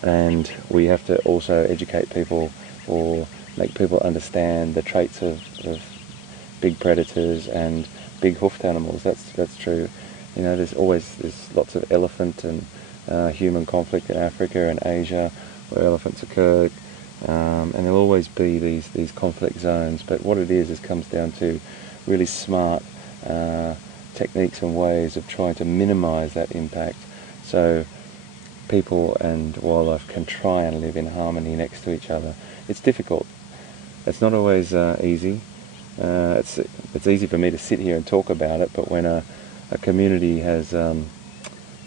and we have to also educate people or make people understand the traits of big predators and big hoofed animals. That's true. You know, there's lots of elephant and human conflict in Africa and Asia where elephants occur. And there'll always be these conflict zones, but what it is comes down to really smart techniques and ways of trying to minimize that impact, so people and wildlife can try and live in harmony next to each other. It's difficult. It's not always easy. It's easy for me to sit here and talk about it, but when a community has you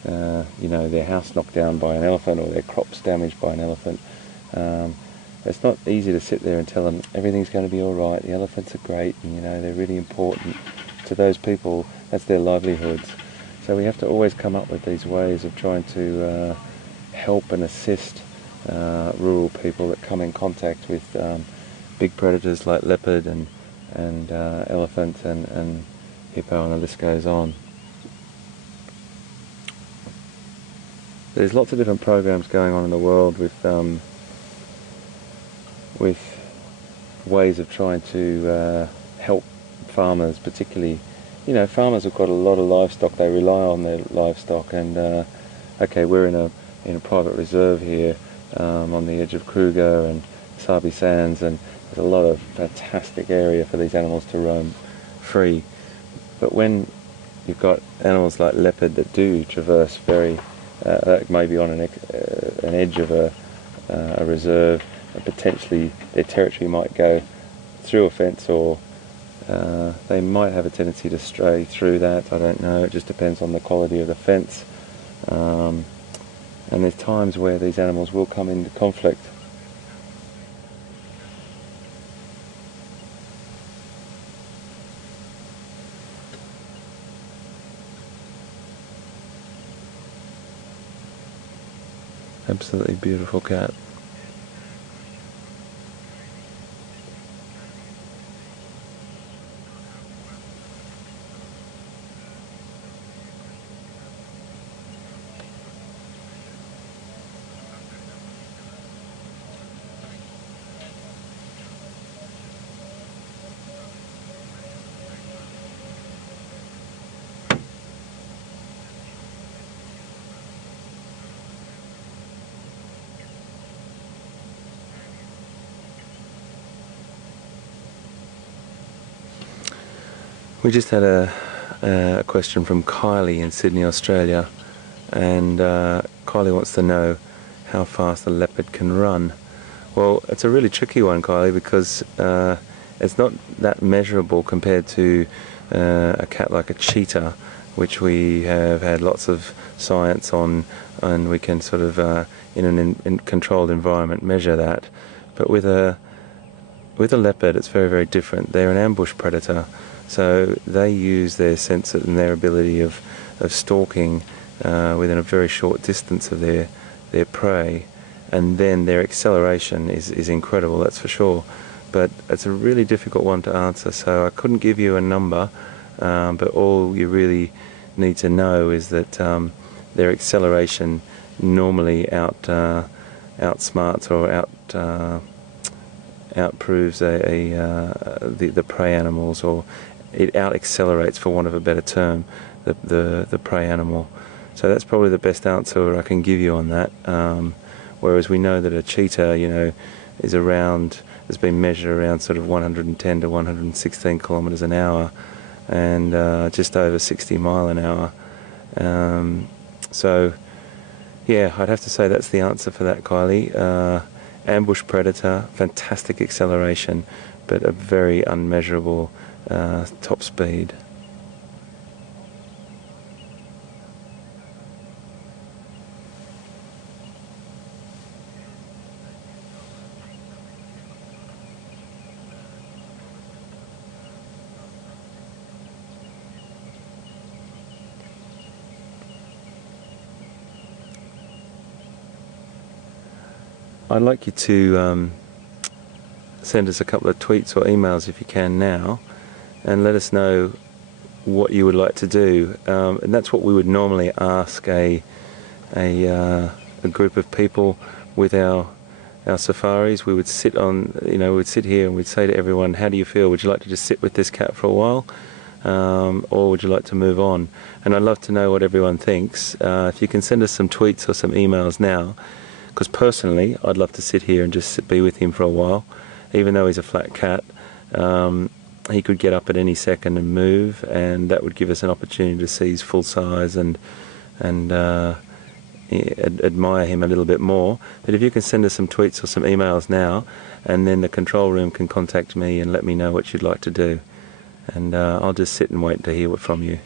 know, their house knocked down by an elephant or their crops damaged by an elephant, it's not easy to sit there and tell them everything's going to be all right, the elephants are great, and, you know, they're really important to those people. That's their livelihoods. So we have to always come up with these ways of trying to help and assist rural people that come in contact with big predators like leopard and elephant and hippo, and the list goes on. There's lots of different programs going on in the world with ways of trying to help farmers, particularly, you know, farmers have got a lot of livestock, they rely on their livestock, and okay, we're in a private reserve here on the edge of Kruger and Sabi Sands, and there's a lot of fantastic area for these animals to roam free. But when you've got animals like leopard that do traverse maybe on an edge of a reserve, and potentially their territory might go through a fence, or they might have a tendency to stray through that. I don't know, it just depends on the quality of the fence. And there's times where these animals will come into conflict. Absolutely beautiful cat. We just had a question from Kylie in Sydney, Australia, and Kylie wants to know how fast a leopard can run. Well, it's a really tricky one, Kylie, because it's not that measurable compared to a cat like a cheetah, which we have had lots of science on, and we can sort of in an controlled environment measure that. But with a leopard, it's very, very different. They're an ambush predator, so they use their sense and their ability of stalking within a very short distance of their prey, and then their acceleration is incredible, that's for sure. But it's a really difficult one to answer, so I couldn't give you a number, but all you really need to know is that their acceleration normally outsmarts or outproves the prey animals, or it out-accelerates, for want of a better term, the prey animal. So that's probably the best answer I can give you on that. Whereas we know that a cheetah, has been measured around sort of 110 to 116 kilometres an hour, and just over 60 mile an hour. So yeah, I'd have to say that's the answer for that, Kylie. Ambush predator, fantastic acceleration, but a very unmeasurable top speed. I'd like you to send us a couple of tweets or emails if you can now, and let us know what you would like to do. And that's what we would normally ask a group of people with our safaris. We would sit we'd sit here and we'd say to everyone, how do you feel? Would you like to just sit with this cat for a while? Or would you like to move on? And I'd love to know what everyone thinks. If you can send us some tweets or some emails now, because personally I'd love to sit here and just be with him for a while. Even though he's a flat cat, he could get up at any second and move, and that would give us an opportunity to see his full size and admire him a little bit more. But if you can send us some tweets or some emails now, and then the control room can contact me and let me know what you'd like to do, and I'll just sit and wait to hear from you.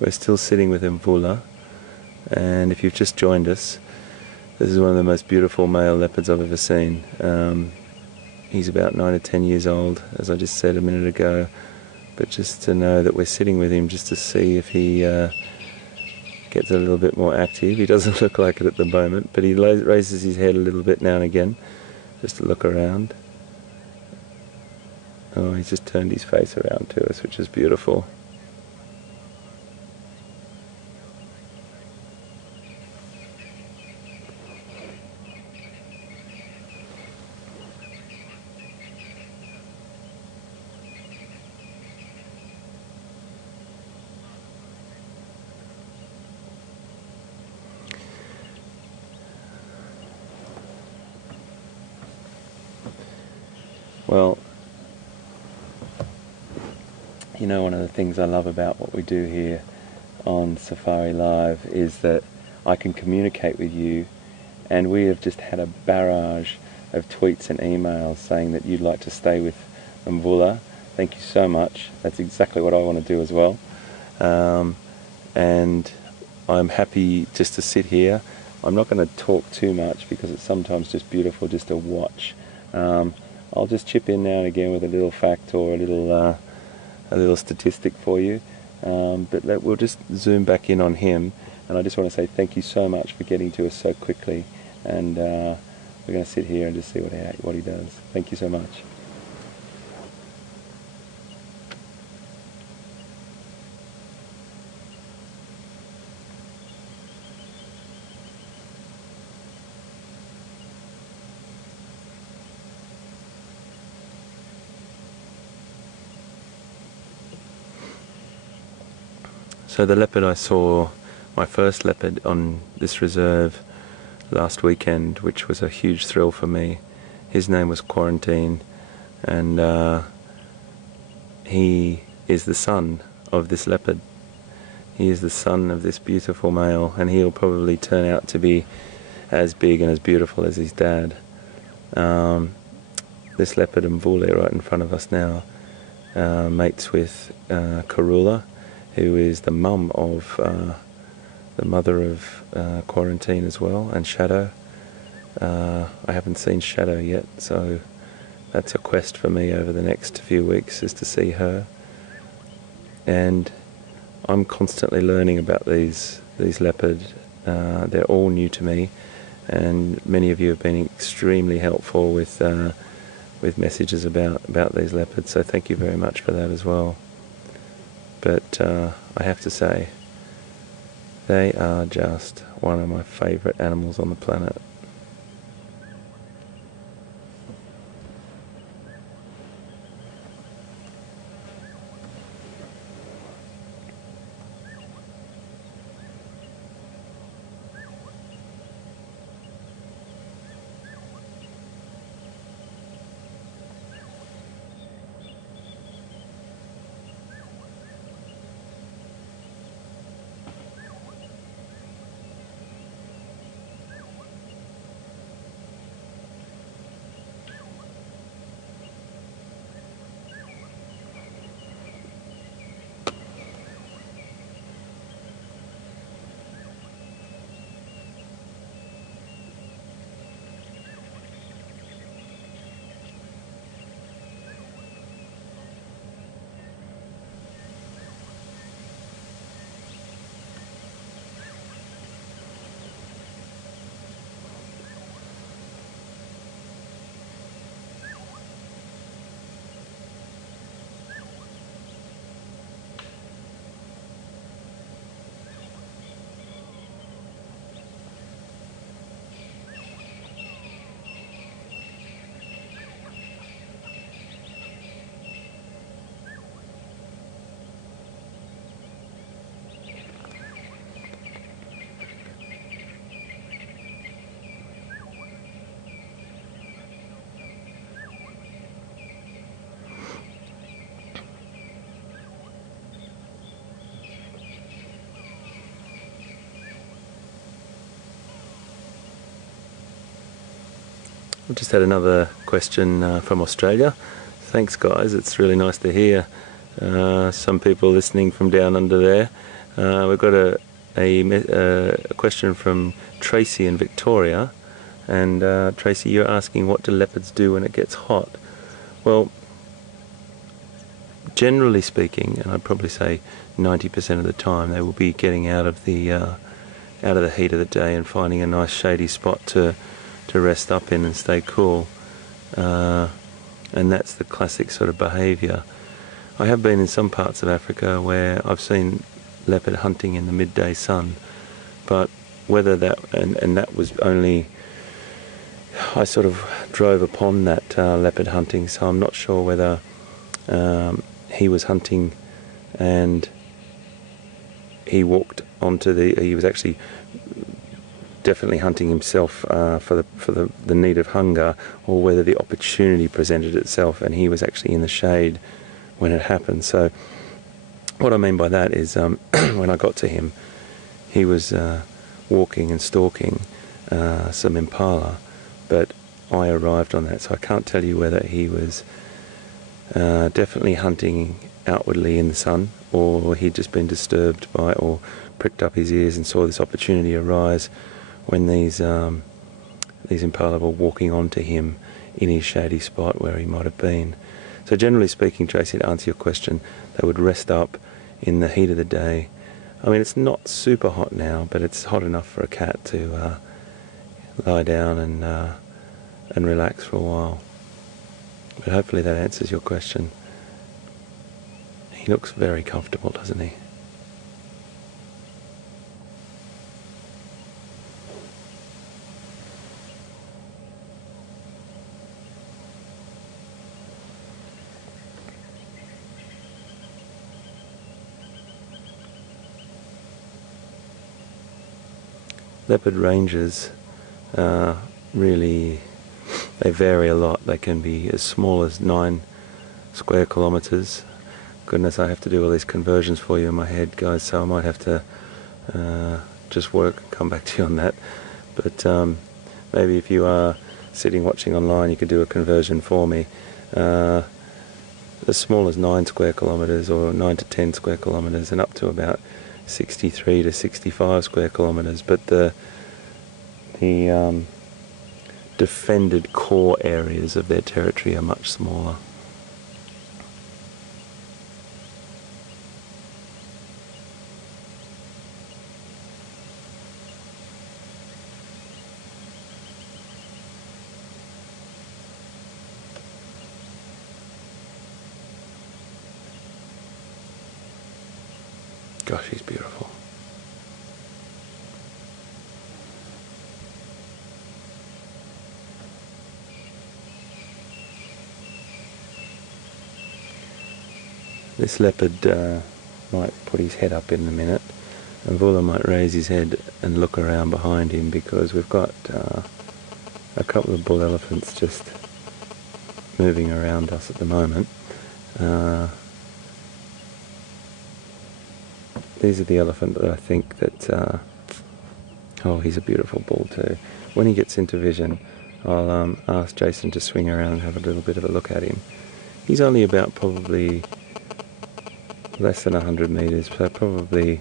We're still sitting with Mvula, and if you've just joined us, this is one of the most beautiful male leopards I've ever seen. He's about 9 or 10 years old, as I just said a minute ago, but just to know that we're sitting with him just to see if he gets a little bit more active. He doesn't look like it at the moment, but he raises his head a little bit now and again, just to look around. Oh, he's just turned his face around to us, which is beautiful. Well, one of the things I love about what we do here on Safari Live is that I can communicate with you, and we have just had a barrage of tweets and emails saying that you'd like to stay with Mvula. Thank you so much. That's exactly what I want to do as well. And I'm happy just to sit here. I'm not going to talk too much because it's sometimes just beautiful just to watch. I'll just chip in now and again with a little fact or a little statistic for you. But we'll just zoom back in on him, and I just want to say thank you so much for getting to us so quickly, and we're going to sit here and just see what he does. Thank you so much. So the leopard I saw, my first leopard on this reserve last weekend, which was a huge thrill for me. His name was Quarantine, and he is the son of this leopard. He is the son of this beautiful male, and he'll probably turn out to be as big and as beautiful as his dad. This leopard Mvule right in front of us now mates with Karula, who is the mum of the mother of Quarantine as well, and Shadow. I haven't seen Shadow yet, so that's a quest for me over the next few weeks, is to see her. And I'm constantly learning about these leopard. They're all new to me, and many of you have been extremely helpful with messages about these leopards, so thank you very much for that as well. But I have to say, they are just one of my favourite animals on the planet. I've just had another question from Australia. Thanks guys, it's really nice to hear some people listening from down under there. We've got a question from Tracy in Victoria, and Tracy, you're asking, what do leopards do when it gets hot? Well, generally speaking, and I'd probably say 90% of the time, they will be getting out of the heat of the day and finding a nice shady spot to rest up in and stay cool, and that's the classic sort of behaviour. I have been in some parts of Africa where I've seen leopard hunting in the midday sun, but whether that, and that was only, I sort of drove upon that leopard hunting, so I'm not sure whether he was hunting and he walked onto he was actually definitely hunting himself for the need of hunger, or whether the opportunity presented itself and he was actually in the shade when it happened. So what I mean by that is when I got to him, he was walking and stalking some impala, but I arrived on that, so I can't tell you whether he was definitely hunting outwardly in the sun, or he'd just been disturbed by, or pricked up his ears and saw this opportunity arise when these impala were walking onto him in his shady spot where he might have been. So generally speaking, Tracy, to answer your question, they would rest up in the heat of the day. I mean, it's not super hot now, but it's hot enough for a cat to lie down and relax for a while. But hopefully that answers your question. He looks very comfortable, doesn't he? Leopard ranges really, they vary a lot. They can be as small as 9 square kilometres. Goodness, I have to do all these conversions for you in my head, guys, so I might have to just work and come back to you on that. But maybe if you are sitting watching online, you could do a conversion for me. As small as 9 square kilometres, or 9 to 10 square kilometres, and up to about 63 to 65 square kilometres. But the defended core areas of their territory are much smaller. Gosh, he's beautiful. This leopard might put his head up in a minute, and Vula might raise his head and look around behind him, because we've got a couple of bull elephants just moving around us at the moment. These are the elephant that I think that, oh, he's a beautiful bull too. When he gets into vision, I'll ask Jason to swing around and have a little bit of a look at him. He's only about probably less than 100 metres, so probably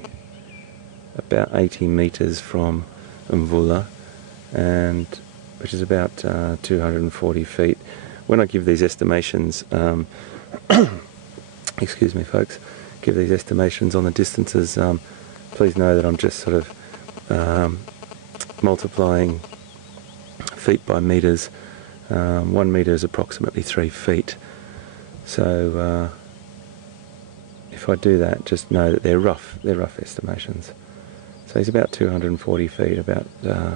about 80 metres from Mvula, and which is about 240 feet. When I give these estimations, excuse me folks, give these estimations on the distances, please know that I'm just sort of multiplying feet by metres. 1 metre is approximately 3 feet. So if I do that, just know that they're rough estimations. So he's about 240 feet, about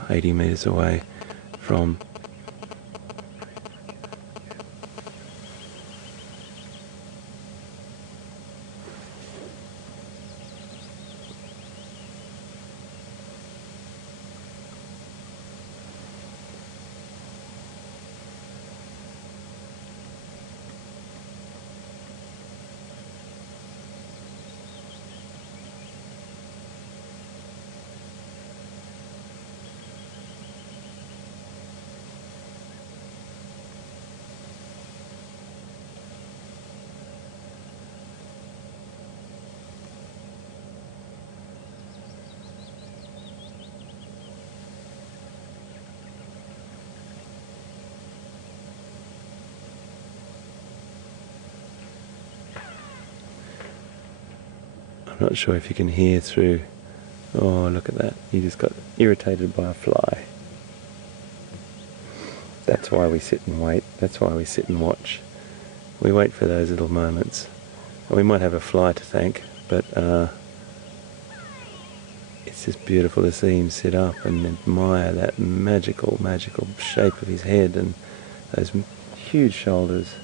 80 metres away from I'm not sure if you can hear through. Oh, look at that. He just got irritated by a fly. That's why we sit and wait. That's why we sit and watch. We wait for those little moments. And we might have a fly to thank, but it's just beautiful to see him sit up and admire that magical shape of his head and those huge shoulders.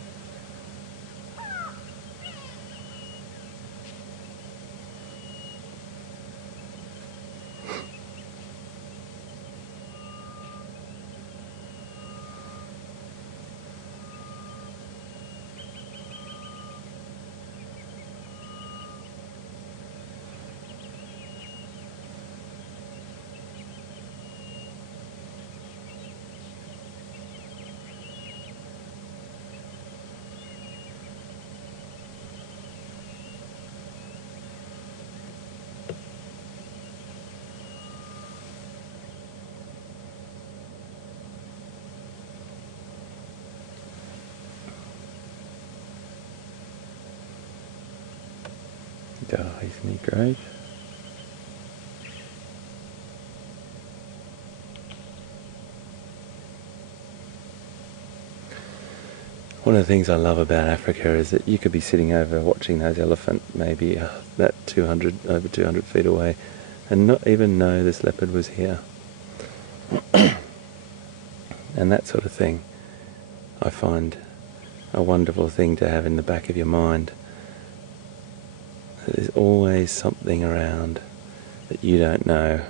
Oh, isn't he great? One of the things I love about Africa is that you could be sitting over watching those elephant maybe that over 200 feet away and not even know this leopard was here. And that sort of thing I find a wonderful thing to have in the back of your mind. There's always something around that you don't know.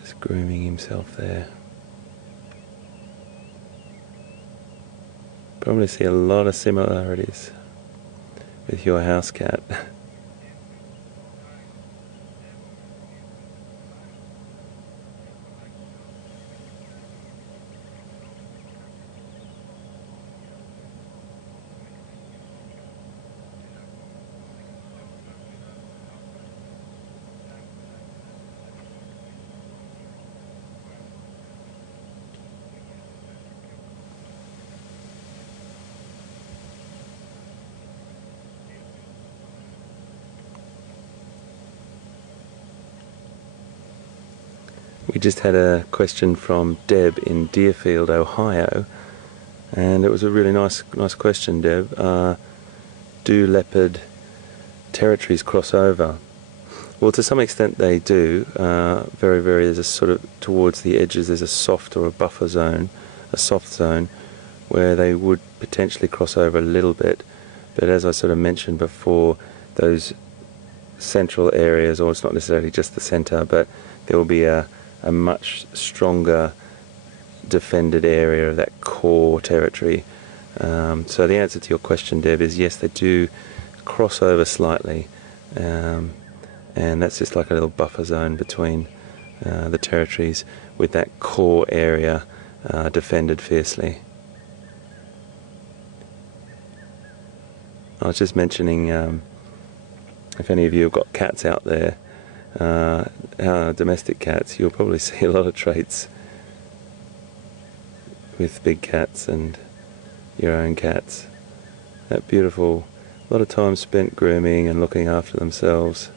Just grooming himself there. Probably see a lot of similarities with your house cat. We just had a question from Deb in Deerfield, Ohio, and it was a really nice question, Deb. Do leopard territories cross over? Well, to some extent they do. There's a sort of, towards the edges there's a soft or a buffer zone, a soft zone, where they would potentially cross over a little bit. But as I sort of mentioned before, those central areas, or it's not necessarily just the centre, but there will be a much stronger defended area of that core territory. So the answer to your question, Deb, is yes, they do cross over slightly, and that's just like a little buffer zone between the territories, with that core area defended fiercely. I was just mentioning, if any of you have got cats out there, domestic cats, you'll probably see a lot of traits with big cats and your own cats. That beautiful, a lot of time spent grooming and looking after themselves.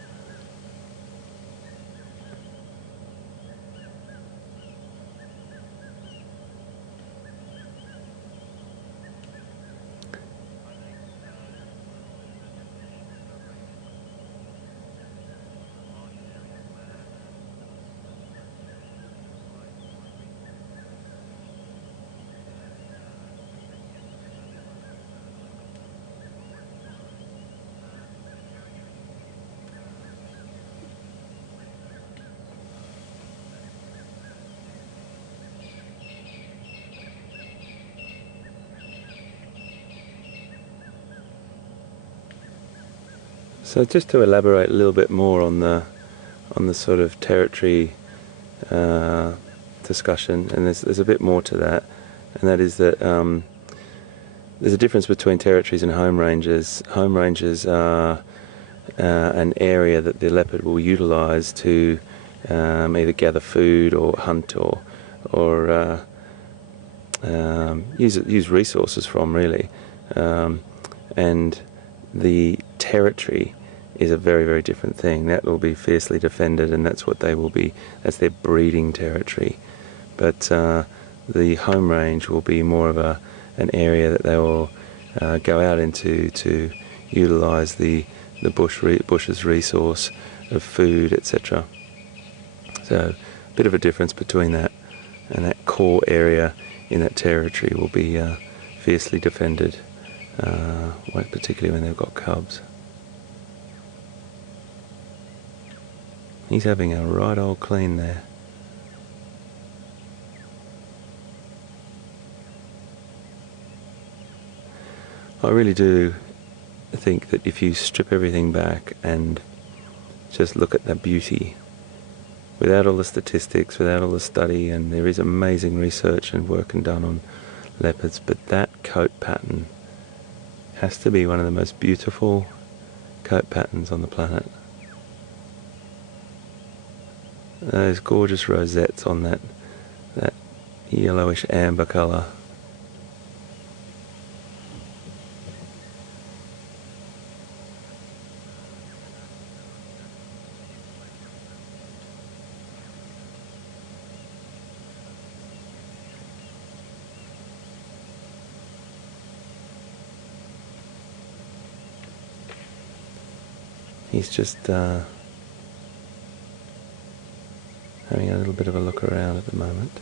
So just to elaborate a little bit more on the sort of territory discussion, and there's a bit more to that, and that is that there's a difference between territories and home ranges. Home ranges are an area that the leopard will utilise to either gather food or hunt or use resources from, really, and the territory is a very, very different thing. That will be fiercely defended, and that's what they will be. That's their breeding territory. But the home range will be more of an area that they will go out into to utilise the bush's resource of food, etc. So a bit of a difference between that, and that core area in that territory will be fiercely defended, particularly when they've got cubs. He's having a right old clean there. I really do think that if you strip everything back and just look at the beauty, without all the statistics, without all the study, and there is amazing research and work done on leopards, but that coat pattern has to be one of the most beautiful coat patterns on the planet. Those gorgeous rosettes on that yellowish amber colour. He's just having a little bit of a look around at the moment.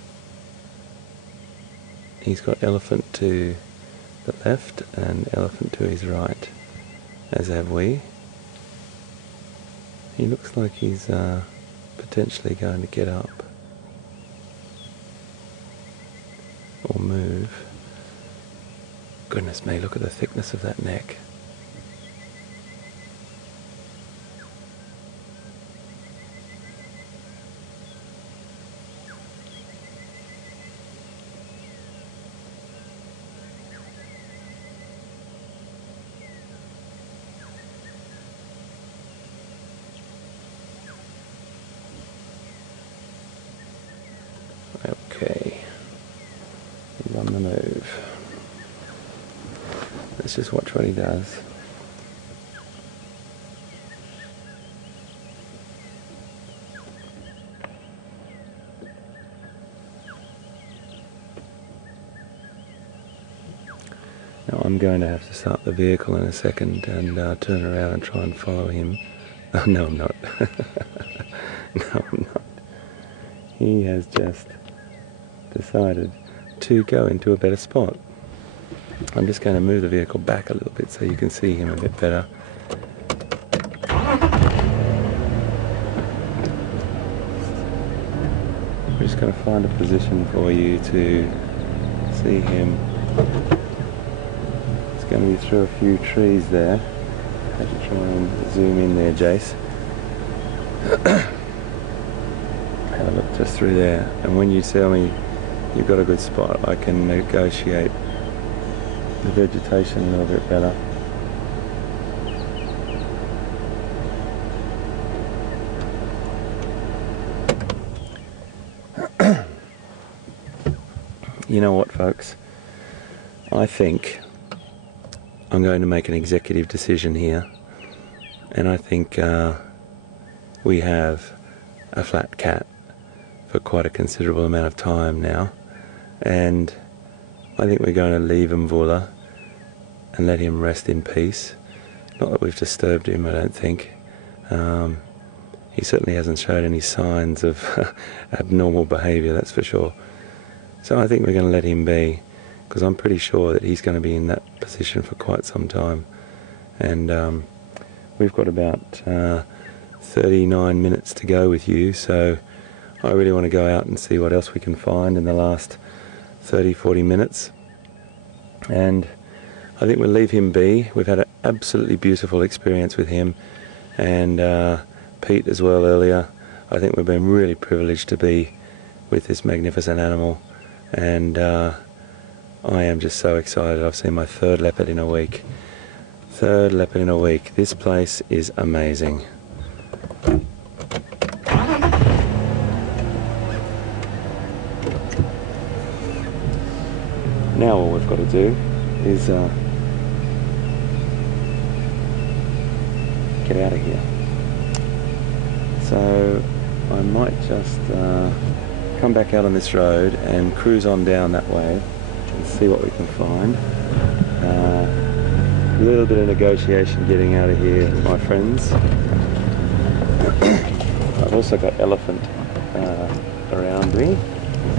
He's got elephant to the left and elephant to his right, as have we. He looks like he's potentially going to get up or move. Goodness me, look at the thickness of that neck. Okay, he's on the move. Let's just watch what he does. Now I'm going to have to start the vehicle in a second and turn around and try and follow him. Oh, no, I'm not. No, I'm not. He has just decided to go into a better spot. I'm just going to move the vehicle back a little bit so you can see him a bit better. We're just going to find a position for you to see him. It's going to be through a few trees there. I have to try and zoom in there, Jace. Have a look just through there, and when you tell me you've got a good spot, I can negotiate the vegetation a little bit better. You know what, folks? I think I'm going to make an executive decision here, and I think we have a flat cat for quite a considerable amount of time now, and I think we're going to leave Mvula and let him rest in peace. Not that we've disturbed him, I don't think. He certainly hasn't showed any signs of abnormal behaviour, that's for sure. So I think we're going to let him be, because I'm pretty sure that he's going to be in that position for quite some time. And we've got about 39 minutes to go with you, so I really want to go out and see what else we can find in the last 30-40 minutes. And I think we'll leave him be. We've had an absolutely beautiful experience with him, and Pete as well earlier. I think we've been really privileged to be with this magnificent animal, and I am just so excited. I've seen my third leopard in a week. Third leopard in a week. This place is amazing. Now all we've got to do is get out of here. So I might just come back out on this road and cruise on down that way and see what we can find. A little bit of negotiation getting out of here, my friends. I've also got elephant around me,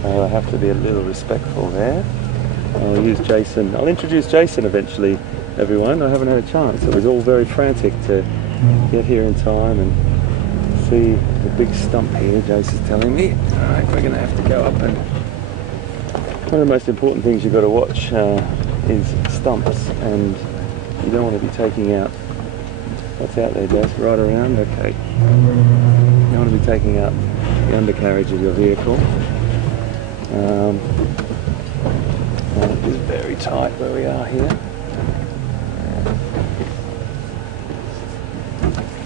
so I have to be a little respectful there. I'll use Jason. I'll introduce Jason eventually, everyone. I haven't had a chance. It was all very frantic to get here in time and see the big stump here, Jason's telling me. Alright, we're going to have to go up, and one of the most important things you've got to watch is stumps, and you don't want to be taking out what's out there, Jess, right around, okay. You don't want to be taking out the undercarriage of your vehicle. It is very tight where we are here.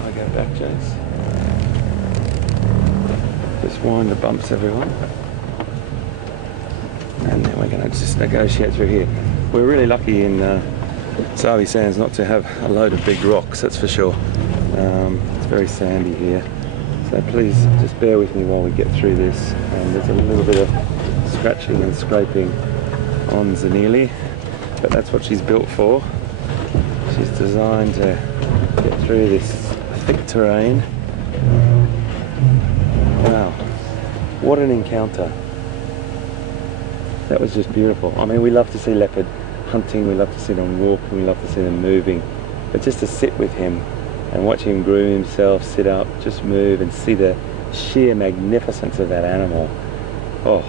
I go back, Jace. Just wind the bumps, everyone. And then we're going to just negotiate through here. We're really lucky in Savi Sands not to have a load of big rocks, that's for sure. It's very sandy here. So please just bear with me while we get through this. And there's a little bit of scratching and scraping on Zanili, but that's what she's built for. She's designed to get through this thick terrain. Wow, what an encounter. That was just beautiful. I mean, we love to see leopard hunting, we love to see them walking, we love to see them moving, but just to sit with him and watch him groom himself, sit up, just move and see the sheer magnificence of that animal. Oh,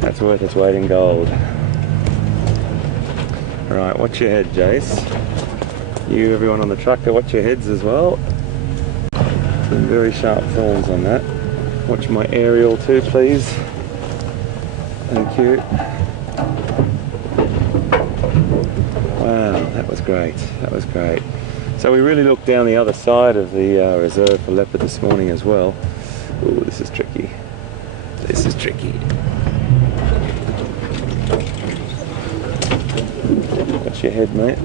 that's worth its weight in gold. Right, watch your head, Jace. You, everyone on the truck, watch your heads as well. Some very sharp thorns on that. Watch my aerial too, please. Thank you. Wow, that was great. That was great. So we really looked down the other side of the reserve for leopard this morning as well. Ooh, this is tricky. This is tricky. Watch your head, mate.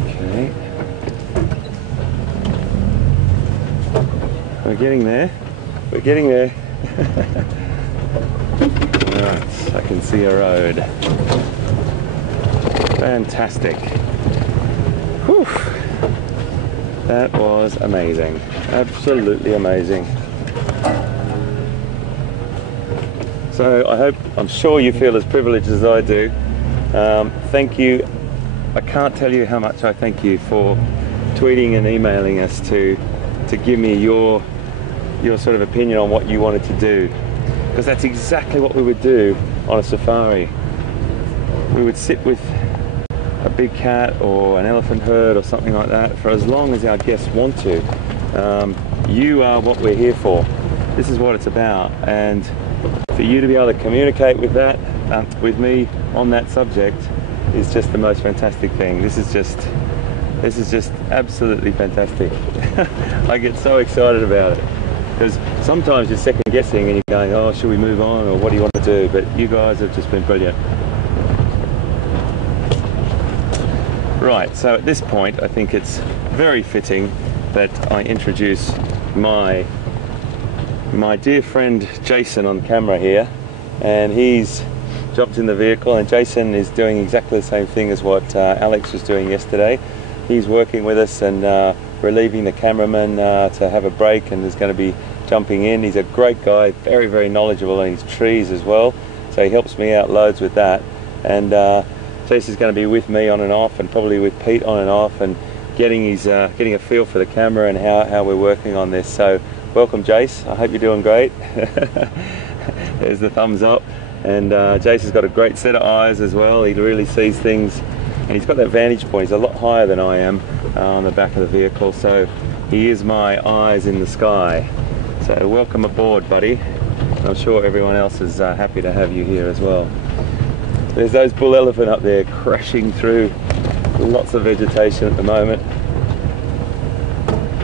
Okay. We're getting there. We're getting there. Right, I can see a road. Fantastic. Whew. That was amazing. Absolutely amazing. So I'm sure you feel as privileged as I do. Thank you. I can't tell you how much I thank you for tweeting and emailing us to give me your sort of opinion on what you wanted to do. Because that's exactly what we would do on a safari. We would sit with a big cat or an elephant herd or something like that for as long as our guests want to. You are what we're here for. This is what it's about, and for you to be able to communicate with that, with me on that subject, is just the most fantastic thing. This is just absolutely fantastic. I get so excited about it because sometimes you're second guessing and you're going, oh, should we move on, or what do you want to do? But you guys have just been brilliant. Right, so at this point I think it's very fitting that I introduce my dear friend Jason on camera here, and he's jumped in the vehicle, and Jason is doing exactly the same thing as what Alex was doing yesterday. He's working with us and relieving the cameraman to have a break, and is going to be jumping in. He's a great guy, very, very knowledgeable in his trees as well, so he helps me out loads with that. And Jason's going to be with me on and off, and probably with Pete on and off, and getting a feel for the camera and how we're working on this. So welcome, Jace. I hope you're doing great. There's the thumbs up. And Jason's got a great set of eyes as well. He really sees things, and he's got that vantage point. He's a lot higher than I am on the back of the vehicle, so he is my eyes in the sky. So welcome aboard, buddy. I'm sure everyone else is happy to have you here as well. There's those bull elephant up there crashing through lots of vegetation at the moment.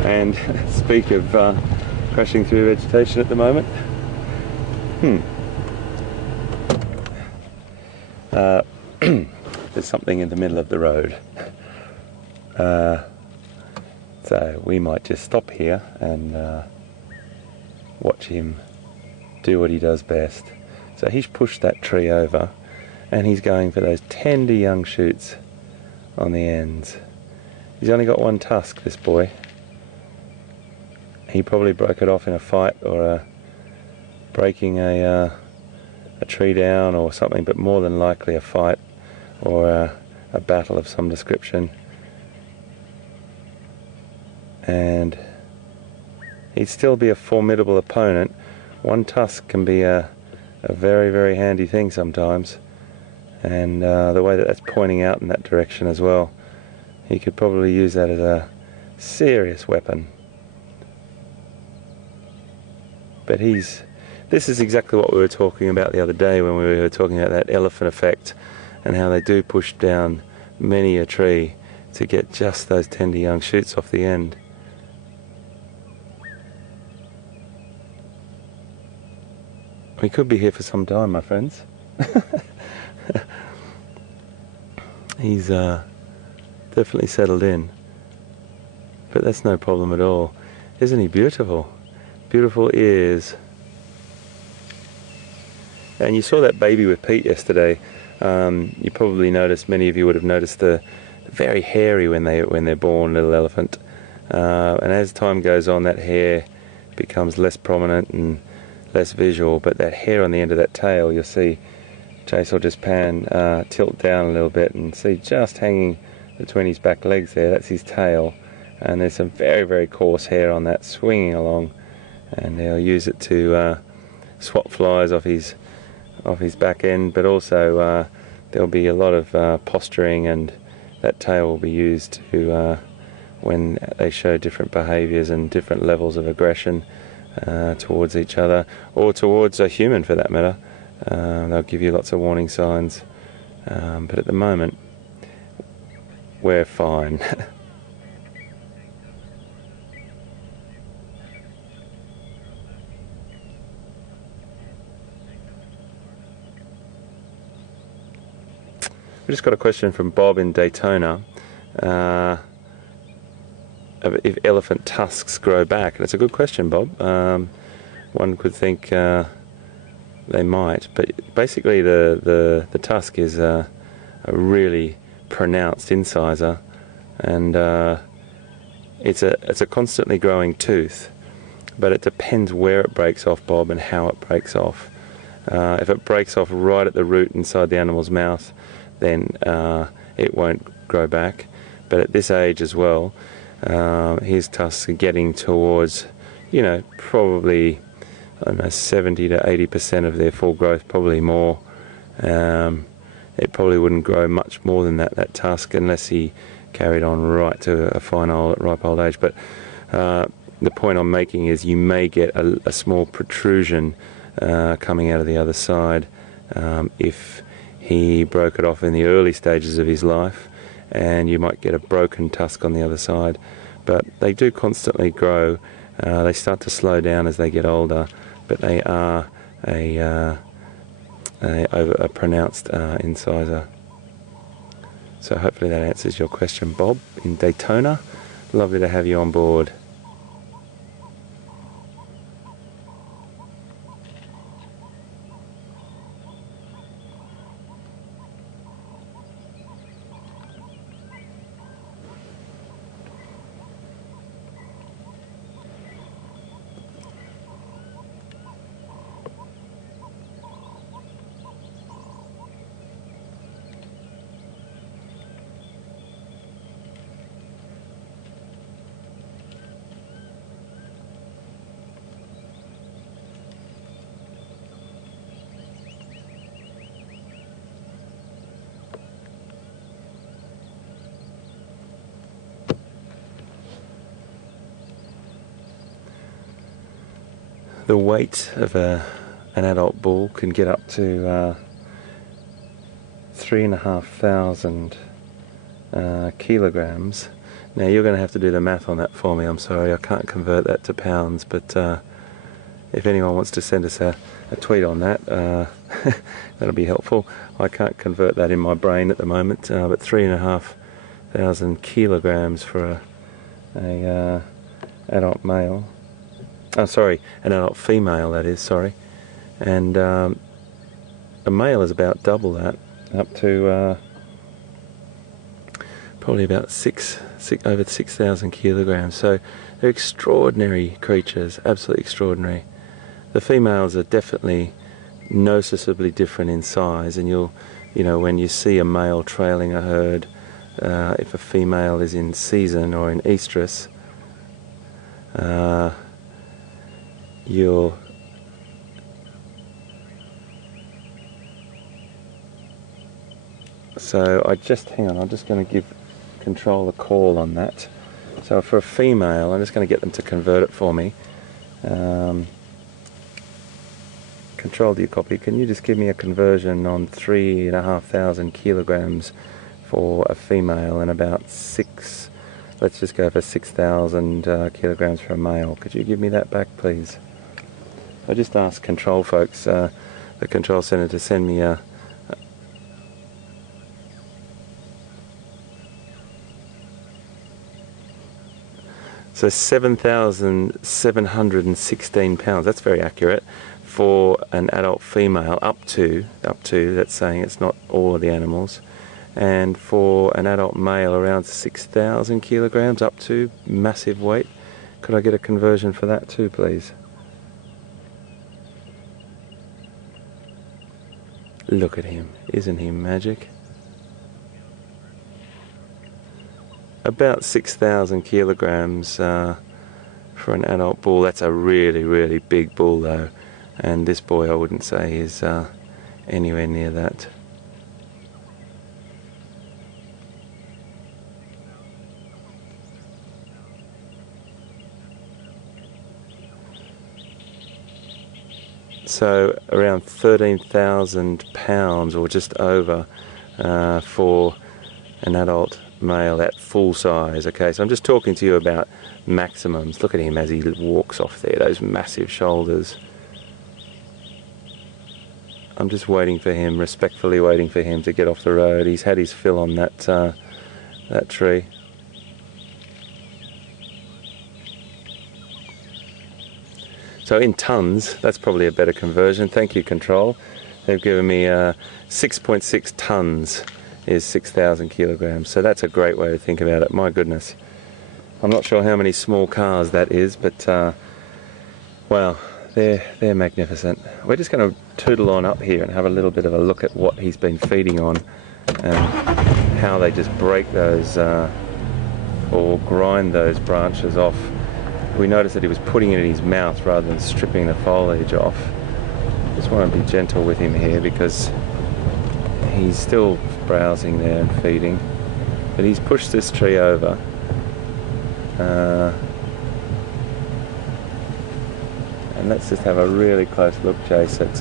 And speak of crashing through vegetation at the moment. There's something in the middle of the road. So we might just stop here and watch him do what he does best. So he's pushed that tree over, and he's going for those tender young shoots on the ends. He's only got one tusk, this boy. He probably broke it off in a fight, or breaking a tree down or something, but more than likely a fight or a battle of some description. And he'd still be a formidable opponent. One tusk can be a very, very handy thing sometimes, and the way that that's pointing out in that direction as well, he could probably use that as a serious weapon. But this is exactly what we were talking about the other day when we were talking about that elephant effect, and how they do push down many a tree to get just those tender young shoots off the end. We could be here for some time, my friends. He's definitely settled in. but that's no problem at all. Isn't he beautiful? Beautiful ears. And you saw that baby with Pete yesterday. You probably noticed, many of you would have noticed the very hairy when they're born, little elephant. And as time goes on, that hair becomes less prominent and less visual, but that hair on the end of that tail, you'll see, Chase will just tilt down a little bit and see just hanging between his back legs there, that's his tail, and there's some very, very coarse hair on that swinging along, and they'll use it to swat flies off his back end, but also there'll be a lot of posturing, and that tail will be used to when they show different behaviours and different levels of aggression towards each other, or towards a human for that matter. They'll give you lots of warning signs, but at the moment we're fine. We just got a question from Bob in Daytona. If elephant tusks grow back, and it's a good question, Bob. One could think they might, but basically the tusk is a really pronounced incisor, and it's a constantly growing tooth, but it depends where it breaks off, Bob, and how it breaks off. If it breaks off right at the root inside the animal's mouth, then it won't grow back. But at this age as well, his tusks are getting towards, probably, I don't know, 70 to 80% of their full growth, probably more. It probably wouldn't grow much more than that tusk, unless he carried on right to a fine ripe old age. But the point I'm making is you may get a small protrusion coming out of the other side if he broke it off in the early stages of his life, and you might get a broken tusk on the other side. But they do constantly grow. They start to slow down as they get older, but they are a pronounced incisor. So hopefully that answers your question, Bob in Daytona. Lovely to have you on board. The weight of an adult bull can get up to 3,500 kilograms. Now you're going to have to do the math on that for me. I'm sorry, I can't convert that to pounds, but if anyone wants to send us a tweet on that, that'll be helpful. I can't convert that in my brain at the moment, but 3,500 kilograms for a adult male. Oh, sorry, an adult female, that is, sorry. And a male is about double that, up to probably about over 6,000 kilograms. So they're extraordinary creatures, absolutely extraordinary. The females are definitely noticeably different in size, and when you see a male trailing a herd, if a female is in season or in estrus, so hang on, I'm just going to give control a call on that. So for a female, I'm just going to get them to convert it for me. Control, do you copy? Can you just give me a conversion on 3,500 kilograms for a female and about let's just go for 6,000 kilograms for a male. Could you give me that back, please? I just asked control folks, the control center, to send me a So 7,716 pounds. That's very accurate for an adult female, up to, that's saying it's not all of the animals. And for an adult male, around 6,000 kilograms, up to, massive weight. Could I get a conversion for that too, please? Look at him. Isn't he magic? About 6,000 kilograms for an adult bull. That's a really, really big bull though. And this boy, I wouldn't say is anywhere near that. So around 13,000 pounds or just over for an adult male at full size. Okay, so I'm just talking to you about maximums. Look at him as he walks off there, those massive shoulders. I'm just waiting for him, respectfully waiting for him to get off the road. He's had his fill on that that tree. So in tons, that's probably a better conversion. Thank you, Control. They've given me 6.6 tons is 6,000 kilograms. So that's a great way to think about it. My goodness. I'm not sure how many small cars that is, but wow, they're magnificent. We're just going to tootle on up here and have a little bit of a look at what he's been feeding on and how they just break those or grind those branches off. We noticed that he was putting it in his mouth rather than stripping the foliage off. Just want to be gentle with him here because he's still browsing there and feeding, but he's pushed this tree over. And let's just have a really close look, Jace, at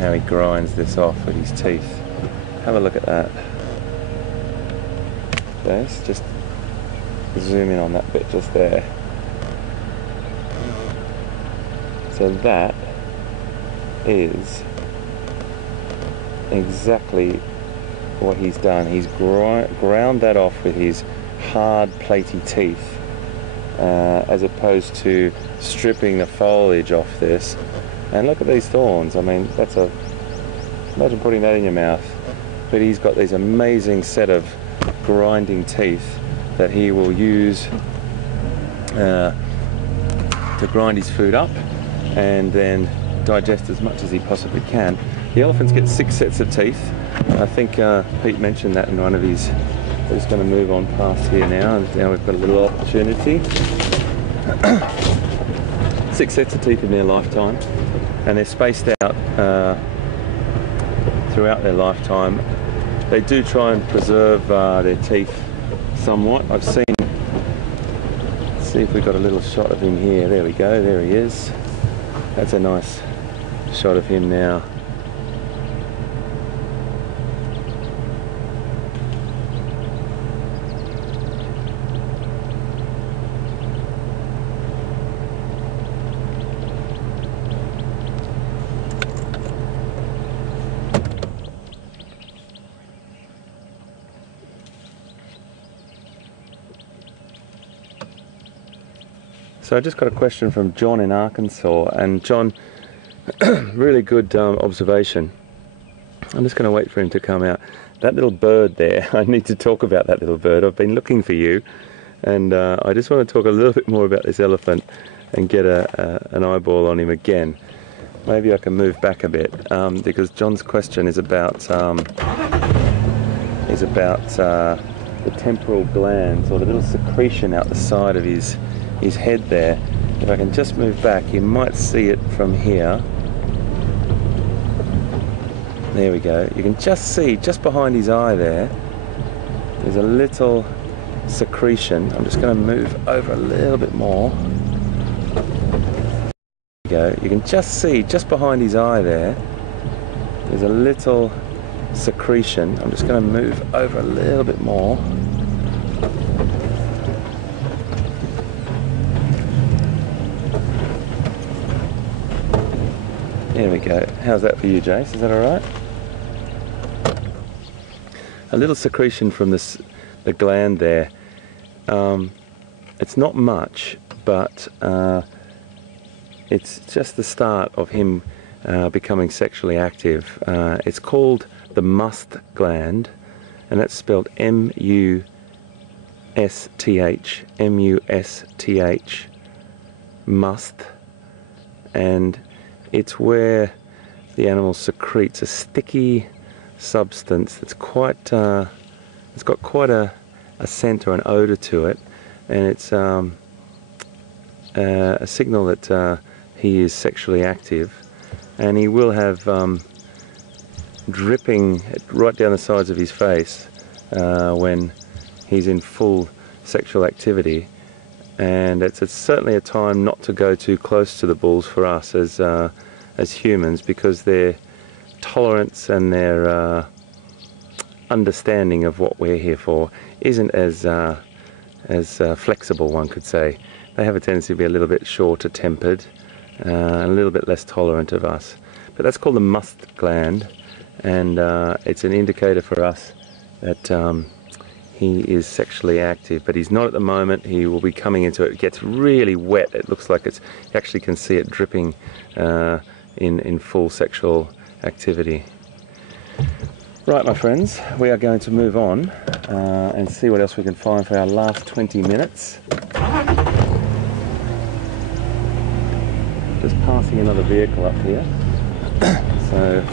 how he grinds this off with his teeth. Have a look at that. Jace, just zoom in on that bit just there. So that is exactly what he's done. He's ground that off with his hard platy teeth as opposed to stripping the foliage off this. And look at these thorns. I mean, that's a, imagine putting that in your mouth. But he's got these amazing set of grinding teeth that he will use to grind his food up and then digest as much as he possibly can. The elephants get 6 sets of teeth. I think Pete mentioned that in one of his. We're just going to move on past here now, and now we've got a little opportunity. 6 sets of teeth in their lifetime, and they're spaced out throughout their lifetime. They do try and preserve their teeth somewhat. I've seen, let's see if we've got a little shot of him here. There we go, there he is. That's a nice shot of him now. So I just got a question from John in Arkansas, and John, really good observation. I'm just going to wait for him to come out. That little bird there, I need to talk about that little bird. I've been looking for you, and I just want to talk a little bit more about this elephant and get an eyeball on him again. Maybe I can move back a bit because John's question is about the temporal glands, or the little secretion out the side of his head there. If I can just move back, you might see it from here. There we go. You can just see, just behind his eye there, there's a little secretion. I'm just going to move over a little bit more. There we go. You can just see, just behind his eye there, there's a little secretion. I'm just going to move over a little bit more. There we go. How's that for you, Jace? Is that alright? A little secretion from the gland there. And it's not much, but it's just the start of him becoming sexually active. It's called the must gland, and that's spelled M-U-S-T-H, M-U-S-T-H, must, and it's where the animal secretes a sticky substance that's quite, it's got quite a scent or an odor to it, and it's a signal that he is sexually active, and he will have dripping right down the sides of his face when he's in full sexual activity. And it's certainly a time not to go too close to the bulls for us as humans, because their tolerance and their understanding of what we're here for isn't as flexible, one could say. They have a tendency to be a little bit shorter tempered and a little bit less tolerant of us. But that's called the must gland, and it's an indicator for us that he is sexually active, but he's not at the moment. He will be coming into it. It gets really wet. It looks like you actually can see it dripping in full sexual activity. Right, my friends, we are going to move on and see what else we can find for our last 20 minutes. Just passing another vehicle up here. So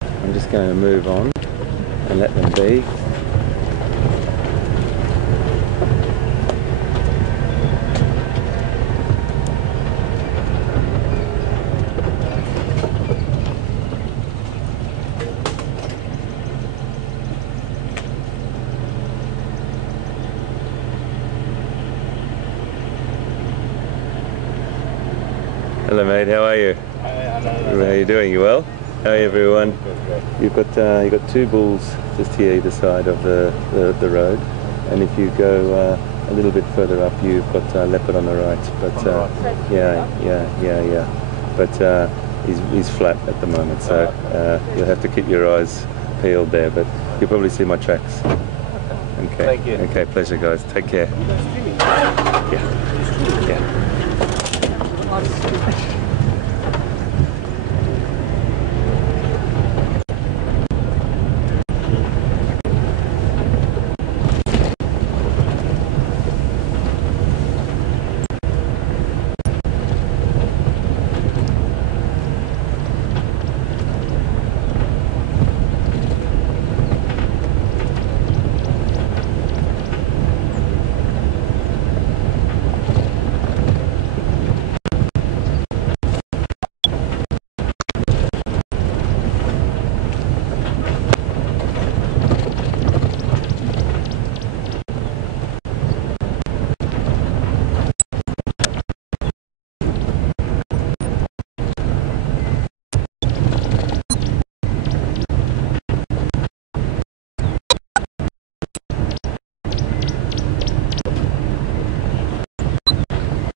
I'm just going to move on and let them be. Hello mate, how are you? How are you doing? You well? Hi everyone. You've got two bulls just here either side of the road, and if you go a little bit further up, you've got leopard on the right. But yeah. But he's flat at the moment, so you'll have to keep your eyes peeled there. But you'll probably see my tracks. Okay. Thank you. Okay, pleasure guys. Take care. Yeah.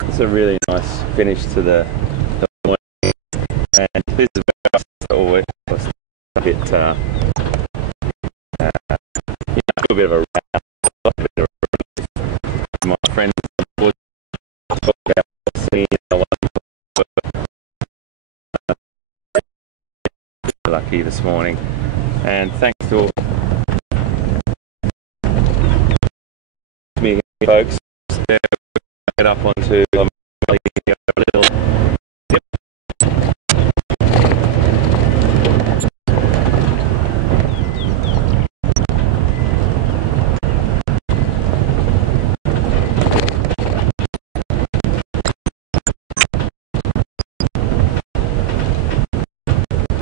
It's a really nice finish to the morning, and this is where I always a bit, a bit of a my friends would talk about seeing lucky this morning, and thanks to all me folks. Get up onto a little dip.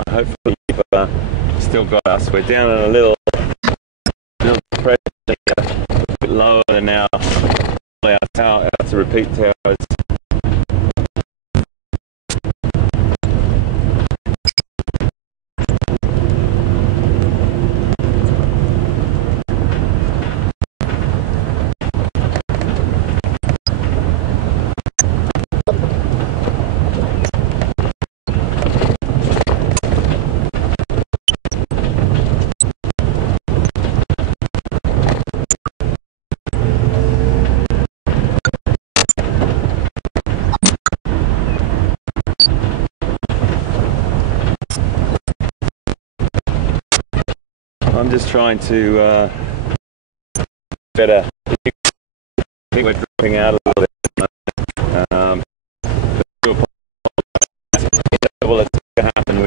Hopefully you've still got us. We're down on a little pressure, a bit lower than now. Our to repeat towers. I'm just trying to better. I think we're dropping out a little bit. Well, it's going to happen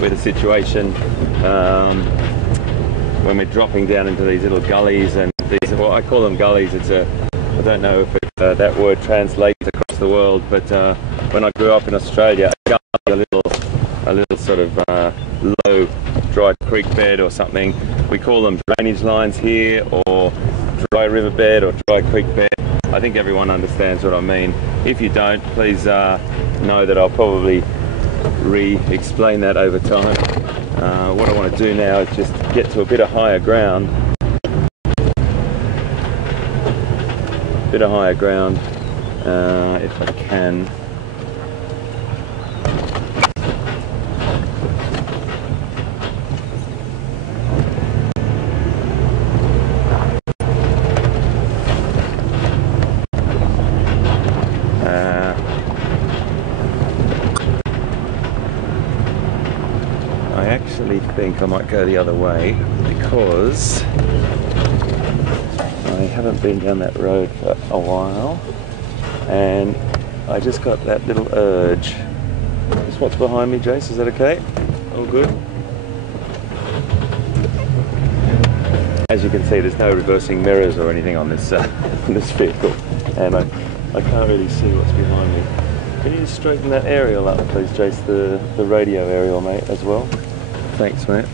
with a situation when we're dropping down into these little gullies, and these, well, I call them gullies. It's I don't know if that word translates across the world, but when I grew up in Australia, a gully, a little sort of low dry creek bed or something, we call them drainage lines here, or dry riverbed or dry creek bed. I think everyone understands what I mean. If you don't, please know that I'll probably re-explain that over time. What I want to do now is just get to a bit of higher ground. If I can. I actually think I might go the other way because I haven't been down that road for a while, and I just got that little urge. Just what's behind me, Jace? Is that okay? All good? As you can see, there's no reversing mirrors or anything on this this vehicle, and I can't really see what's behind me. Can you just straighten that aerial up, please, Jace? The radio aerial, mate, as well. Thanks, mate.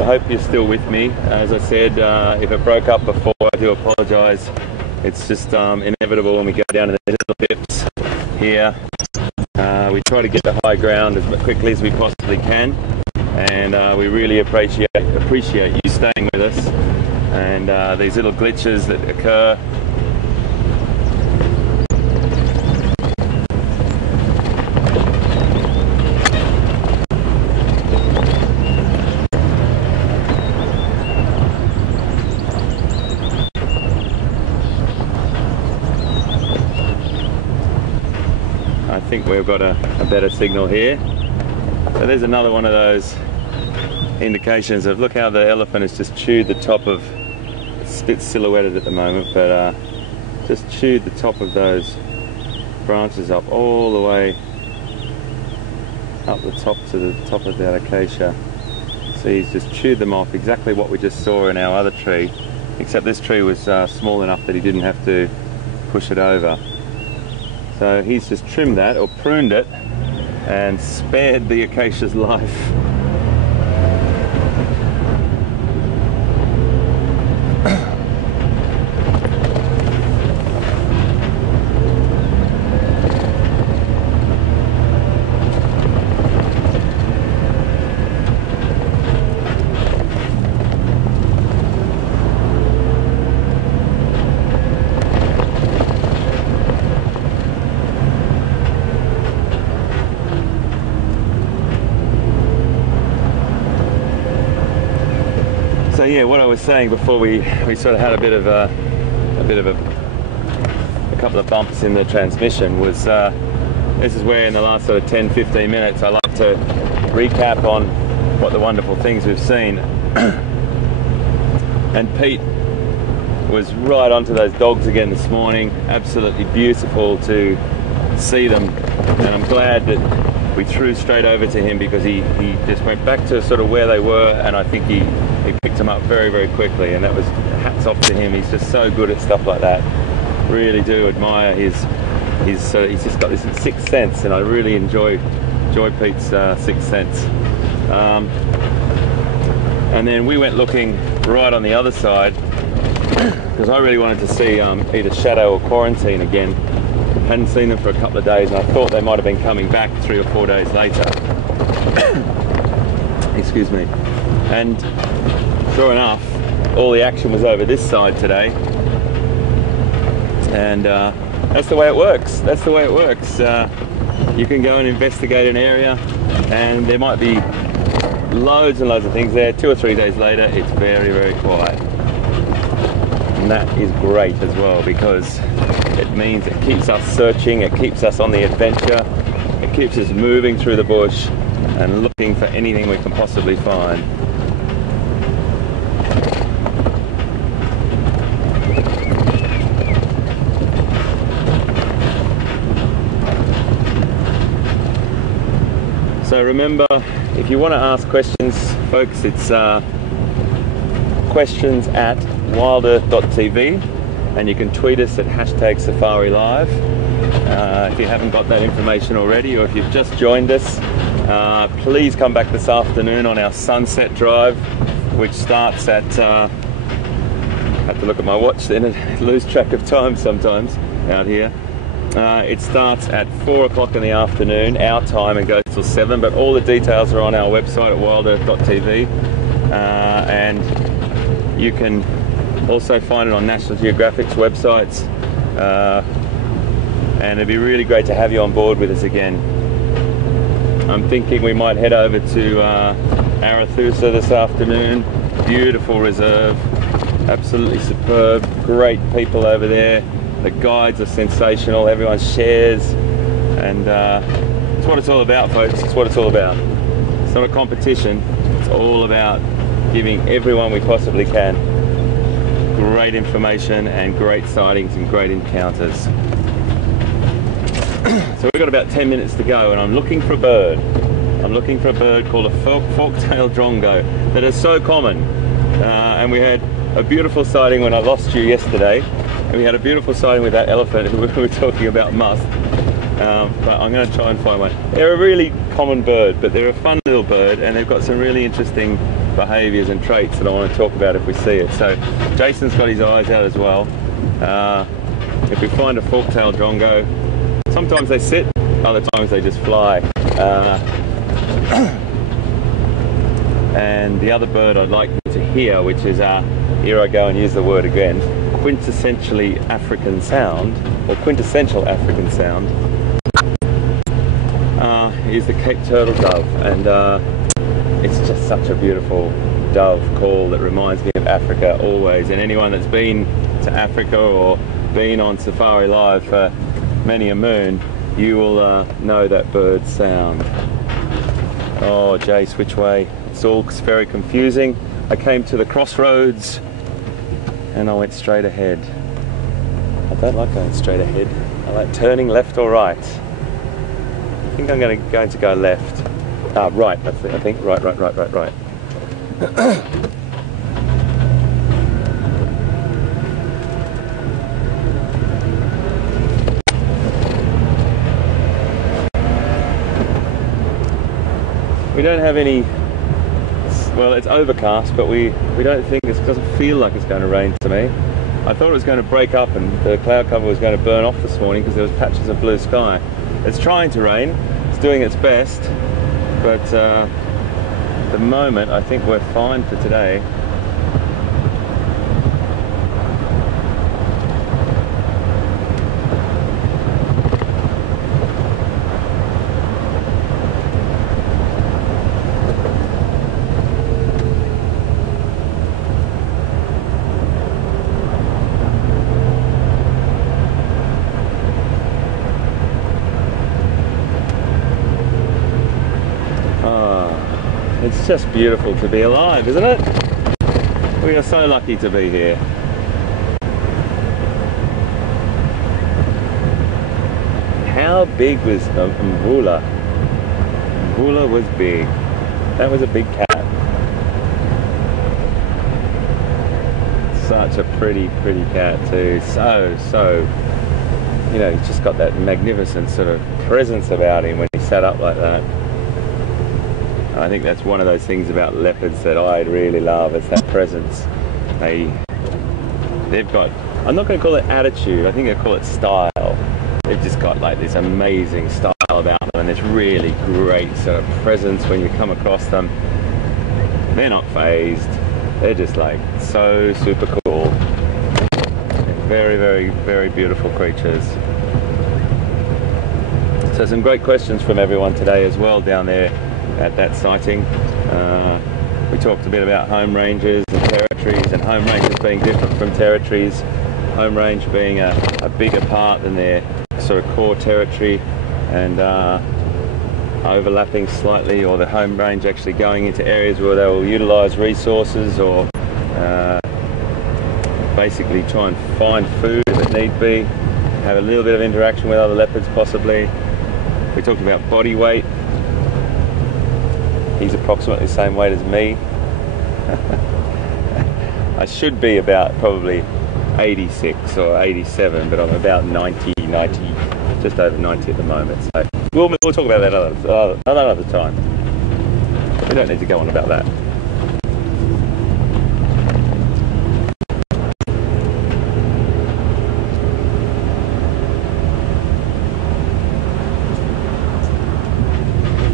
I hope you're still with me. As I said, if it broke up before, I do apologise. It's just inevitable when we go down to the little dips here. We try to get to high ground as quickly as we possibly can, and we really appreciate you staying with us, and these little glitches that occur. I think we've got a better signal here. So there's another one of those indications of, look how the elephant has just chewed the top of, it's a bit silhouetted at the moment, but just chewed the top of those branches up all the way up the top to the top of that acacia. So he's just chewed them off, exactly what we just saw in our other tree, except this tree was small enough that he didn't have to push it over. So he's just trimmed that, or pruned it, and spared the acacia's life. So yeah, what I was saying before we sort of had a couple of bumps in the transmission was this is where in the last sort of 10-15 minutes I like to recap on what the wonderful things we've seen. And Pete was right onto those dogs again this morning. Absolutely beautiful to see them, and I'm glad that we threw straight over to him, because he just went back to sort of where they were, and I think he picked them up very, very quickly, and that was hats off to him. He's just so good at stuff like that. Really do admire his he's just got this sixth sense, and I really enjoy Pete's sixth sense. And then we went looking right on the other side, because I really wanted to see either Shadow or Quarantine again. Hadn't seen them for a couple of days, and I thought they might have been coming back 3 or 4 days later. Excuse me. And sure enough, all the action was over this side today, and that's the way it works. That's the way it works. You can go and investigate an area, and there might be loads and loads of things there. 2 or 3 days later, it's very, very quiet. And that is great as well, because it means it keeps us searching, it keeps us on the adventure, it keeps us moving through the bush and looking for anything we can possibly find. So remember, if you want to ask questions, folks, it's questions@wildearth.tv, and you can tweet us at #SafariLive. If you haven't got that information already, or if you've just joined us, please come back this afternoon on our sunset drive, which starts at, I have to look at my watch then and lose track of time sometimes out here. It starts at 4 o'clock in the afternoon, our time, and goes till 7, but all the details are on our website at wildearth.tv, and you can also find it on National Geographic's websites, and it'd be really great to have you on board with us again. I'm thinking we might head over to Arathusa this afternoon. Beautiful reserve, absolutely superb, great people over there. The guides are sensational, everyone shares, and it's what it's all about, folks. It's what it's all about. It's not a competition, it's all about giving everyone we possibly can great information and great sightings and great encounters. So we've got about 10 minutes to go, and I'm looking for a bird. I'm looking for a bird called a fork-tailed drongo that is so common, and we had a beautiful sighting when I lost you yesterday. And we had a beautiful sighting with that elephant who we were talking about musk. But I'm going to try and find one. They're a really common bird, but they're a fun little bird, and they've got some really interesting behaviours and traits that I want to talk about if we see it. So Jason's got his eyes out as well. If we find a fork-tailed drongo, sometimes they sit, other times they just fly. And the other bird I'd like you to hear, which is here I go and use the word again, quintessentially African sound, or quintessential African sound, is the Cape Turtle dove, and it's just such a beautiful dove call that reminds me of Africa always. And anyone that's been to Africa or been on Safari Live for many a moon, you will know that bird's sound. Oh, Jace, which way? It's all very confusing. I came to the crossroads and I went straight ahead. I don't like going straight ahead. I like turning left or right. I think I'm going to go left. Right, that's it, I think. Right. We don't have any, well, it's overcast, but we don't think, it doesn't feel like it's going to rain to me. I thought it was going to break up and the cloud cover was going to burn off this morning because there was patches of blue sky. It's trying to rain, it's doing its best, but at the moment I think we're fine for today. It's just beautiful to be alive, isn't it? We are so lucky to be here. How big was Mvula? Mvula was big. That was a big cat. Such a pretty cat too. So, you know, he's just got that magnificent sort of presence about him when he sat up like that. I think that's one of those things about leopards that I really love, is that presence. They've got, I'm not going to call it attitude, I think they call it style. They've just got like this amazing style about them, and this really great sort of presence when you come across them. They're not phased, they're just like so super cool. They're very beautiful creatures. So some great questions from everyone today as well down there at that sighting. We talked a bit about home ranges and territories, and home ranges being different from territories. Home range being a bigger part than their sort of core territory, and overlapping slightly, or the home range actually going into areas where they will utilise resources, or basically try and find food if it need be, have a little bit of interaction with other leopards possibly. We talked about body weight. He's approximately the same weight as me. I should be about probably 86 or 87, but I'm about 90, just over 90 at the moment. So we'll talk about that another time. We don't need to go on about that.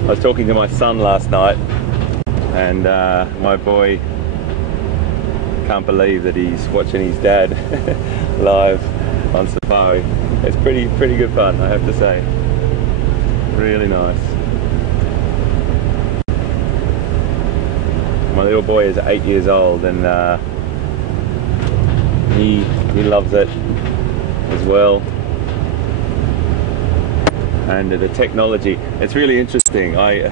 I was talking to my son last night, and my boy can't believe that he's watching his dad live on safari. It's pretty good fun, I have to say. Really nice. My little boy is 8 years old, and he loves it as well. And the technology, it's really interesting. I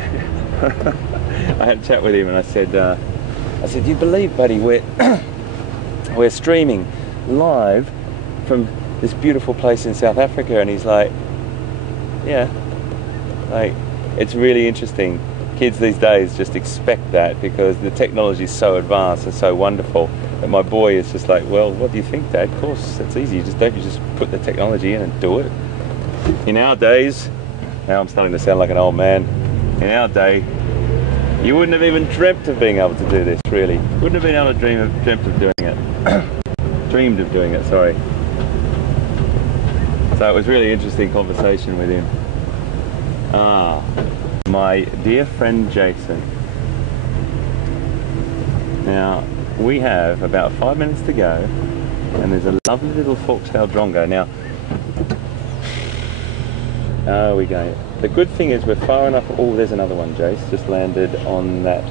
I had a chat with him, and I said, you believe, buddy, we're streaming live from this beautiful place in South Africa? And he's like, yeah. Like, it's really interesting. Kids these days just expect that because the technology is so advanced and so wonderful. That my boy is just like, well, what do you think, Dad? Of course, it's easy. You just put the technology in and do it. In our days, now I'm starting to sound like an old man. In our day, you wouldn't have even dreamt of being able to do this, really. Wouldn't have been able to dreamt of doing it. Dreamed of doing it, sorry. So it was really interesting conversation with him. My dear friend Jason. Now, we have about 5 minutes to go, and there's a lovely little fork-tailed drongo. Now, we go. The good thing is we're far enough. Oh, there's another one, Jace. Just landed on that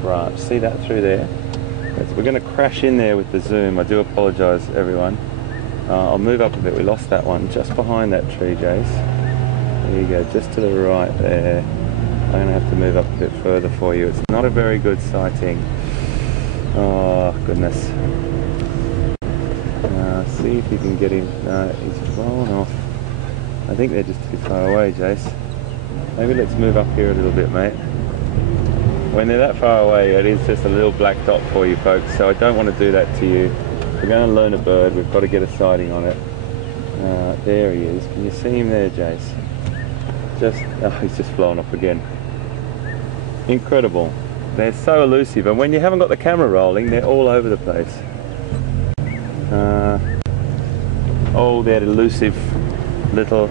branch. See that through there? We're going to crash in there with the zoom. I do apologise, everyone. I'll move up a bit. We lost that one just behind that tree, Jace. There you go, just to the right there. I'm going to have to move up a bit further for you. It's not a very good sighting. Oh, goodness. See if you can get him. No, he's fallen off. I think they're just too far away, Jace. Maybe let's move up here a little bit, mate. When they're that far away, it is just a little black dot for you folks, so I don't want to do that to you. We're going to learn a bird, we've got to get a sighting on it. There he is. Can you see him there, Jace? He's just flown off again. Incredible. They're so elusive, and when you haven't got the camera rolling, they're all over the place. Oh, that elusive little...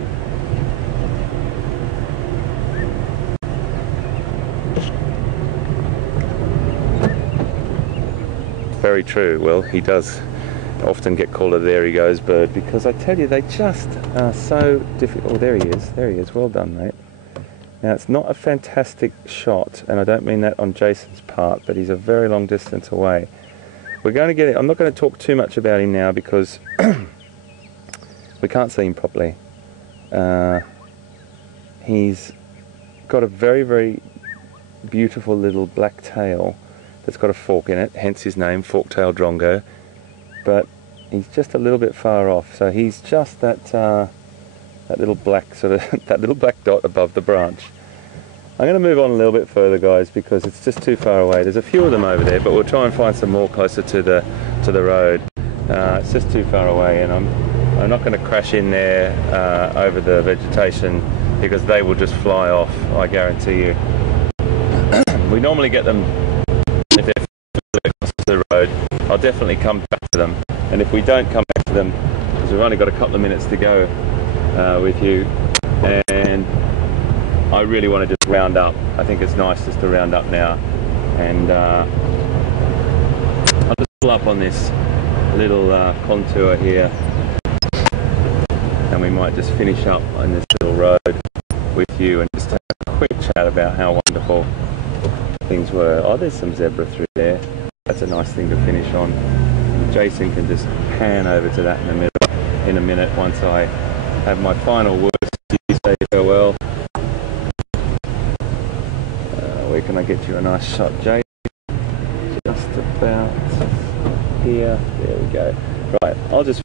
Very true. Well, he does often get called a there he goes bird, because I tell you, they just are so difficult. Oh, there he is. There he is. Well done, mate. Now, it's not a fantastic shot, and I don't mean that on Jason's part, but he's a very long distance away. We're going to get it. I'm not going to talk too much about him now because we can't see him properly. He's got a very, very beautiful little black tail that's got a fork in it, hence his name, fork-tailed drongo. But he's just a little bit far off, so he's just that that little black that little black dot above the branch. I'm going to move on a little bit further, guys, because it's just too far away. There's a few of them over there, but we'll try and find some more closer to the road. It's just too far away, and I'm not going to crash in there over the vegetation because they will just fly off, I guarantee you. We normally get them if they're close to the road. I'll definitely come back to them, and if we don't come back to them, because we've only got a couple of minutes to go with you, and I really want to just round up. I think it's nice just to round up now, and I'll just pull up on this little contour here, and we might just finish up on this little road. with you and just have a quick chat about how wonderful things were. Oh, there's some zebra through there. That's a nice thing to finish on. Jason can just pan over to that in a minute once I have my final words to say farewell. Where can I get you a nice shot, Jason? Just about here. There we go. Right, I'll just...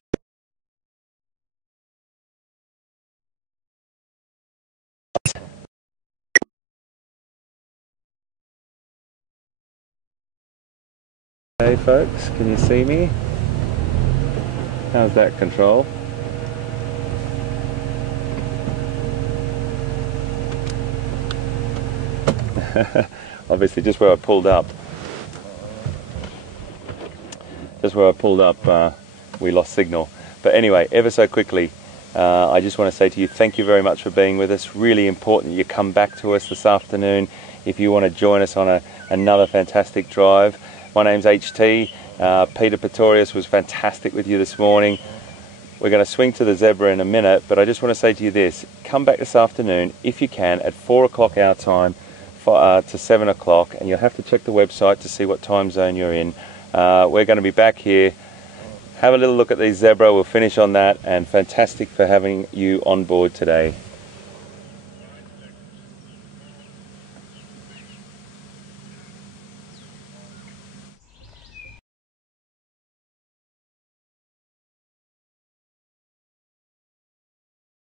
Hey folks, can you see me? How's that control? Obviously just where I pulled up. We lost signal. But anyway, ever so quickly, I just want to say to you, thank you very much for being with us. Really important you come back to us this afternoon if you want to join us on another fantastic drive. My name's HT. Peter Pretorius was fantastic with you this morning. We're going to swing to the zebra in a minute, but I just want to say to you this. Come back this afternoon, if you can, at 4 o'clock our time to 7 o'clock, and you'll have to check the website to see what time zone you're in. We're going to be back here. Have a little look at these zebra. We'll finish on that, and fantastic for having you on board today.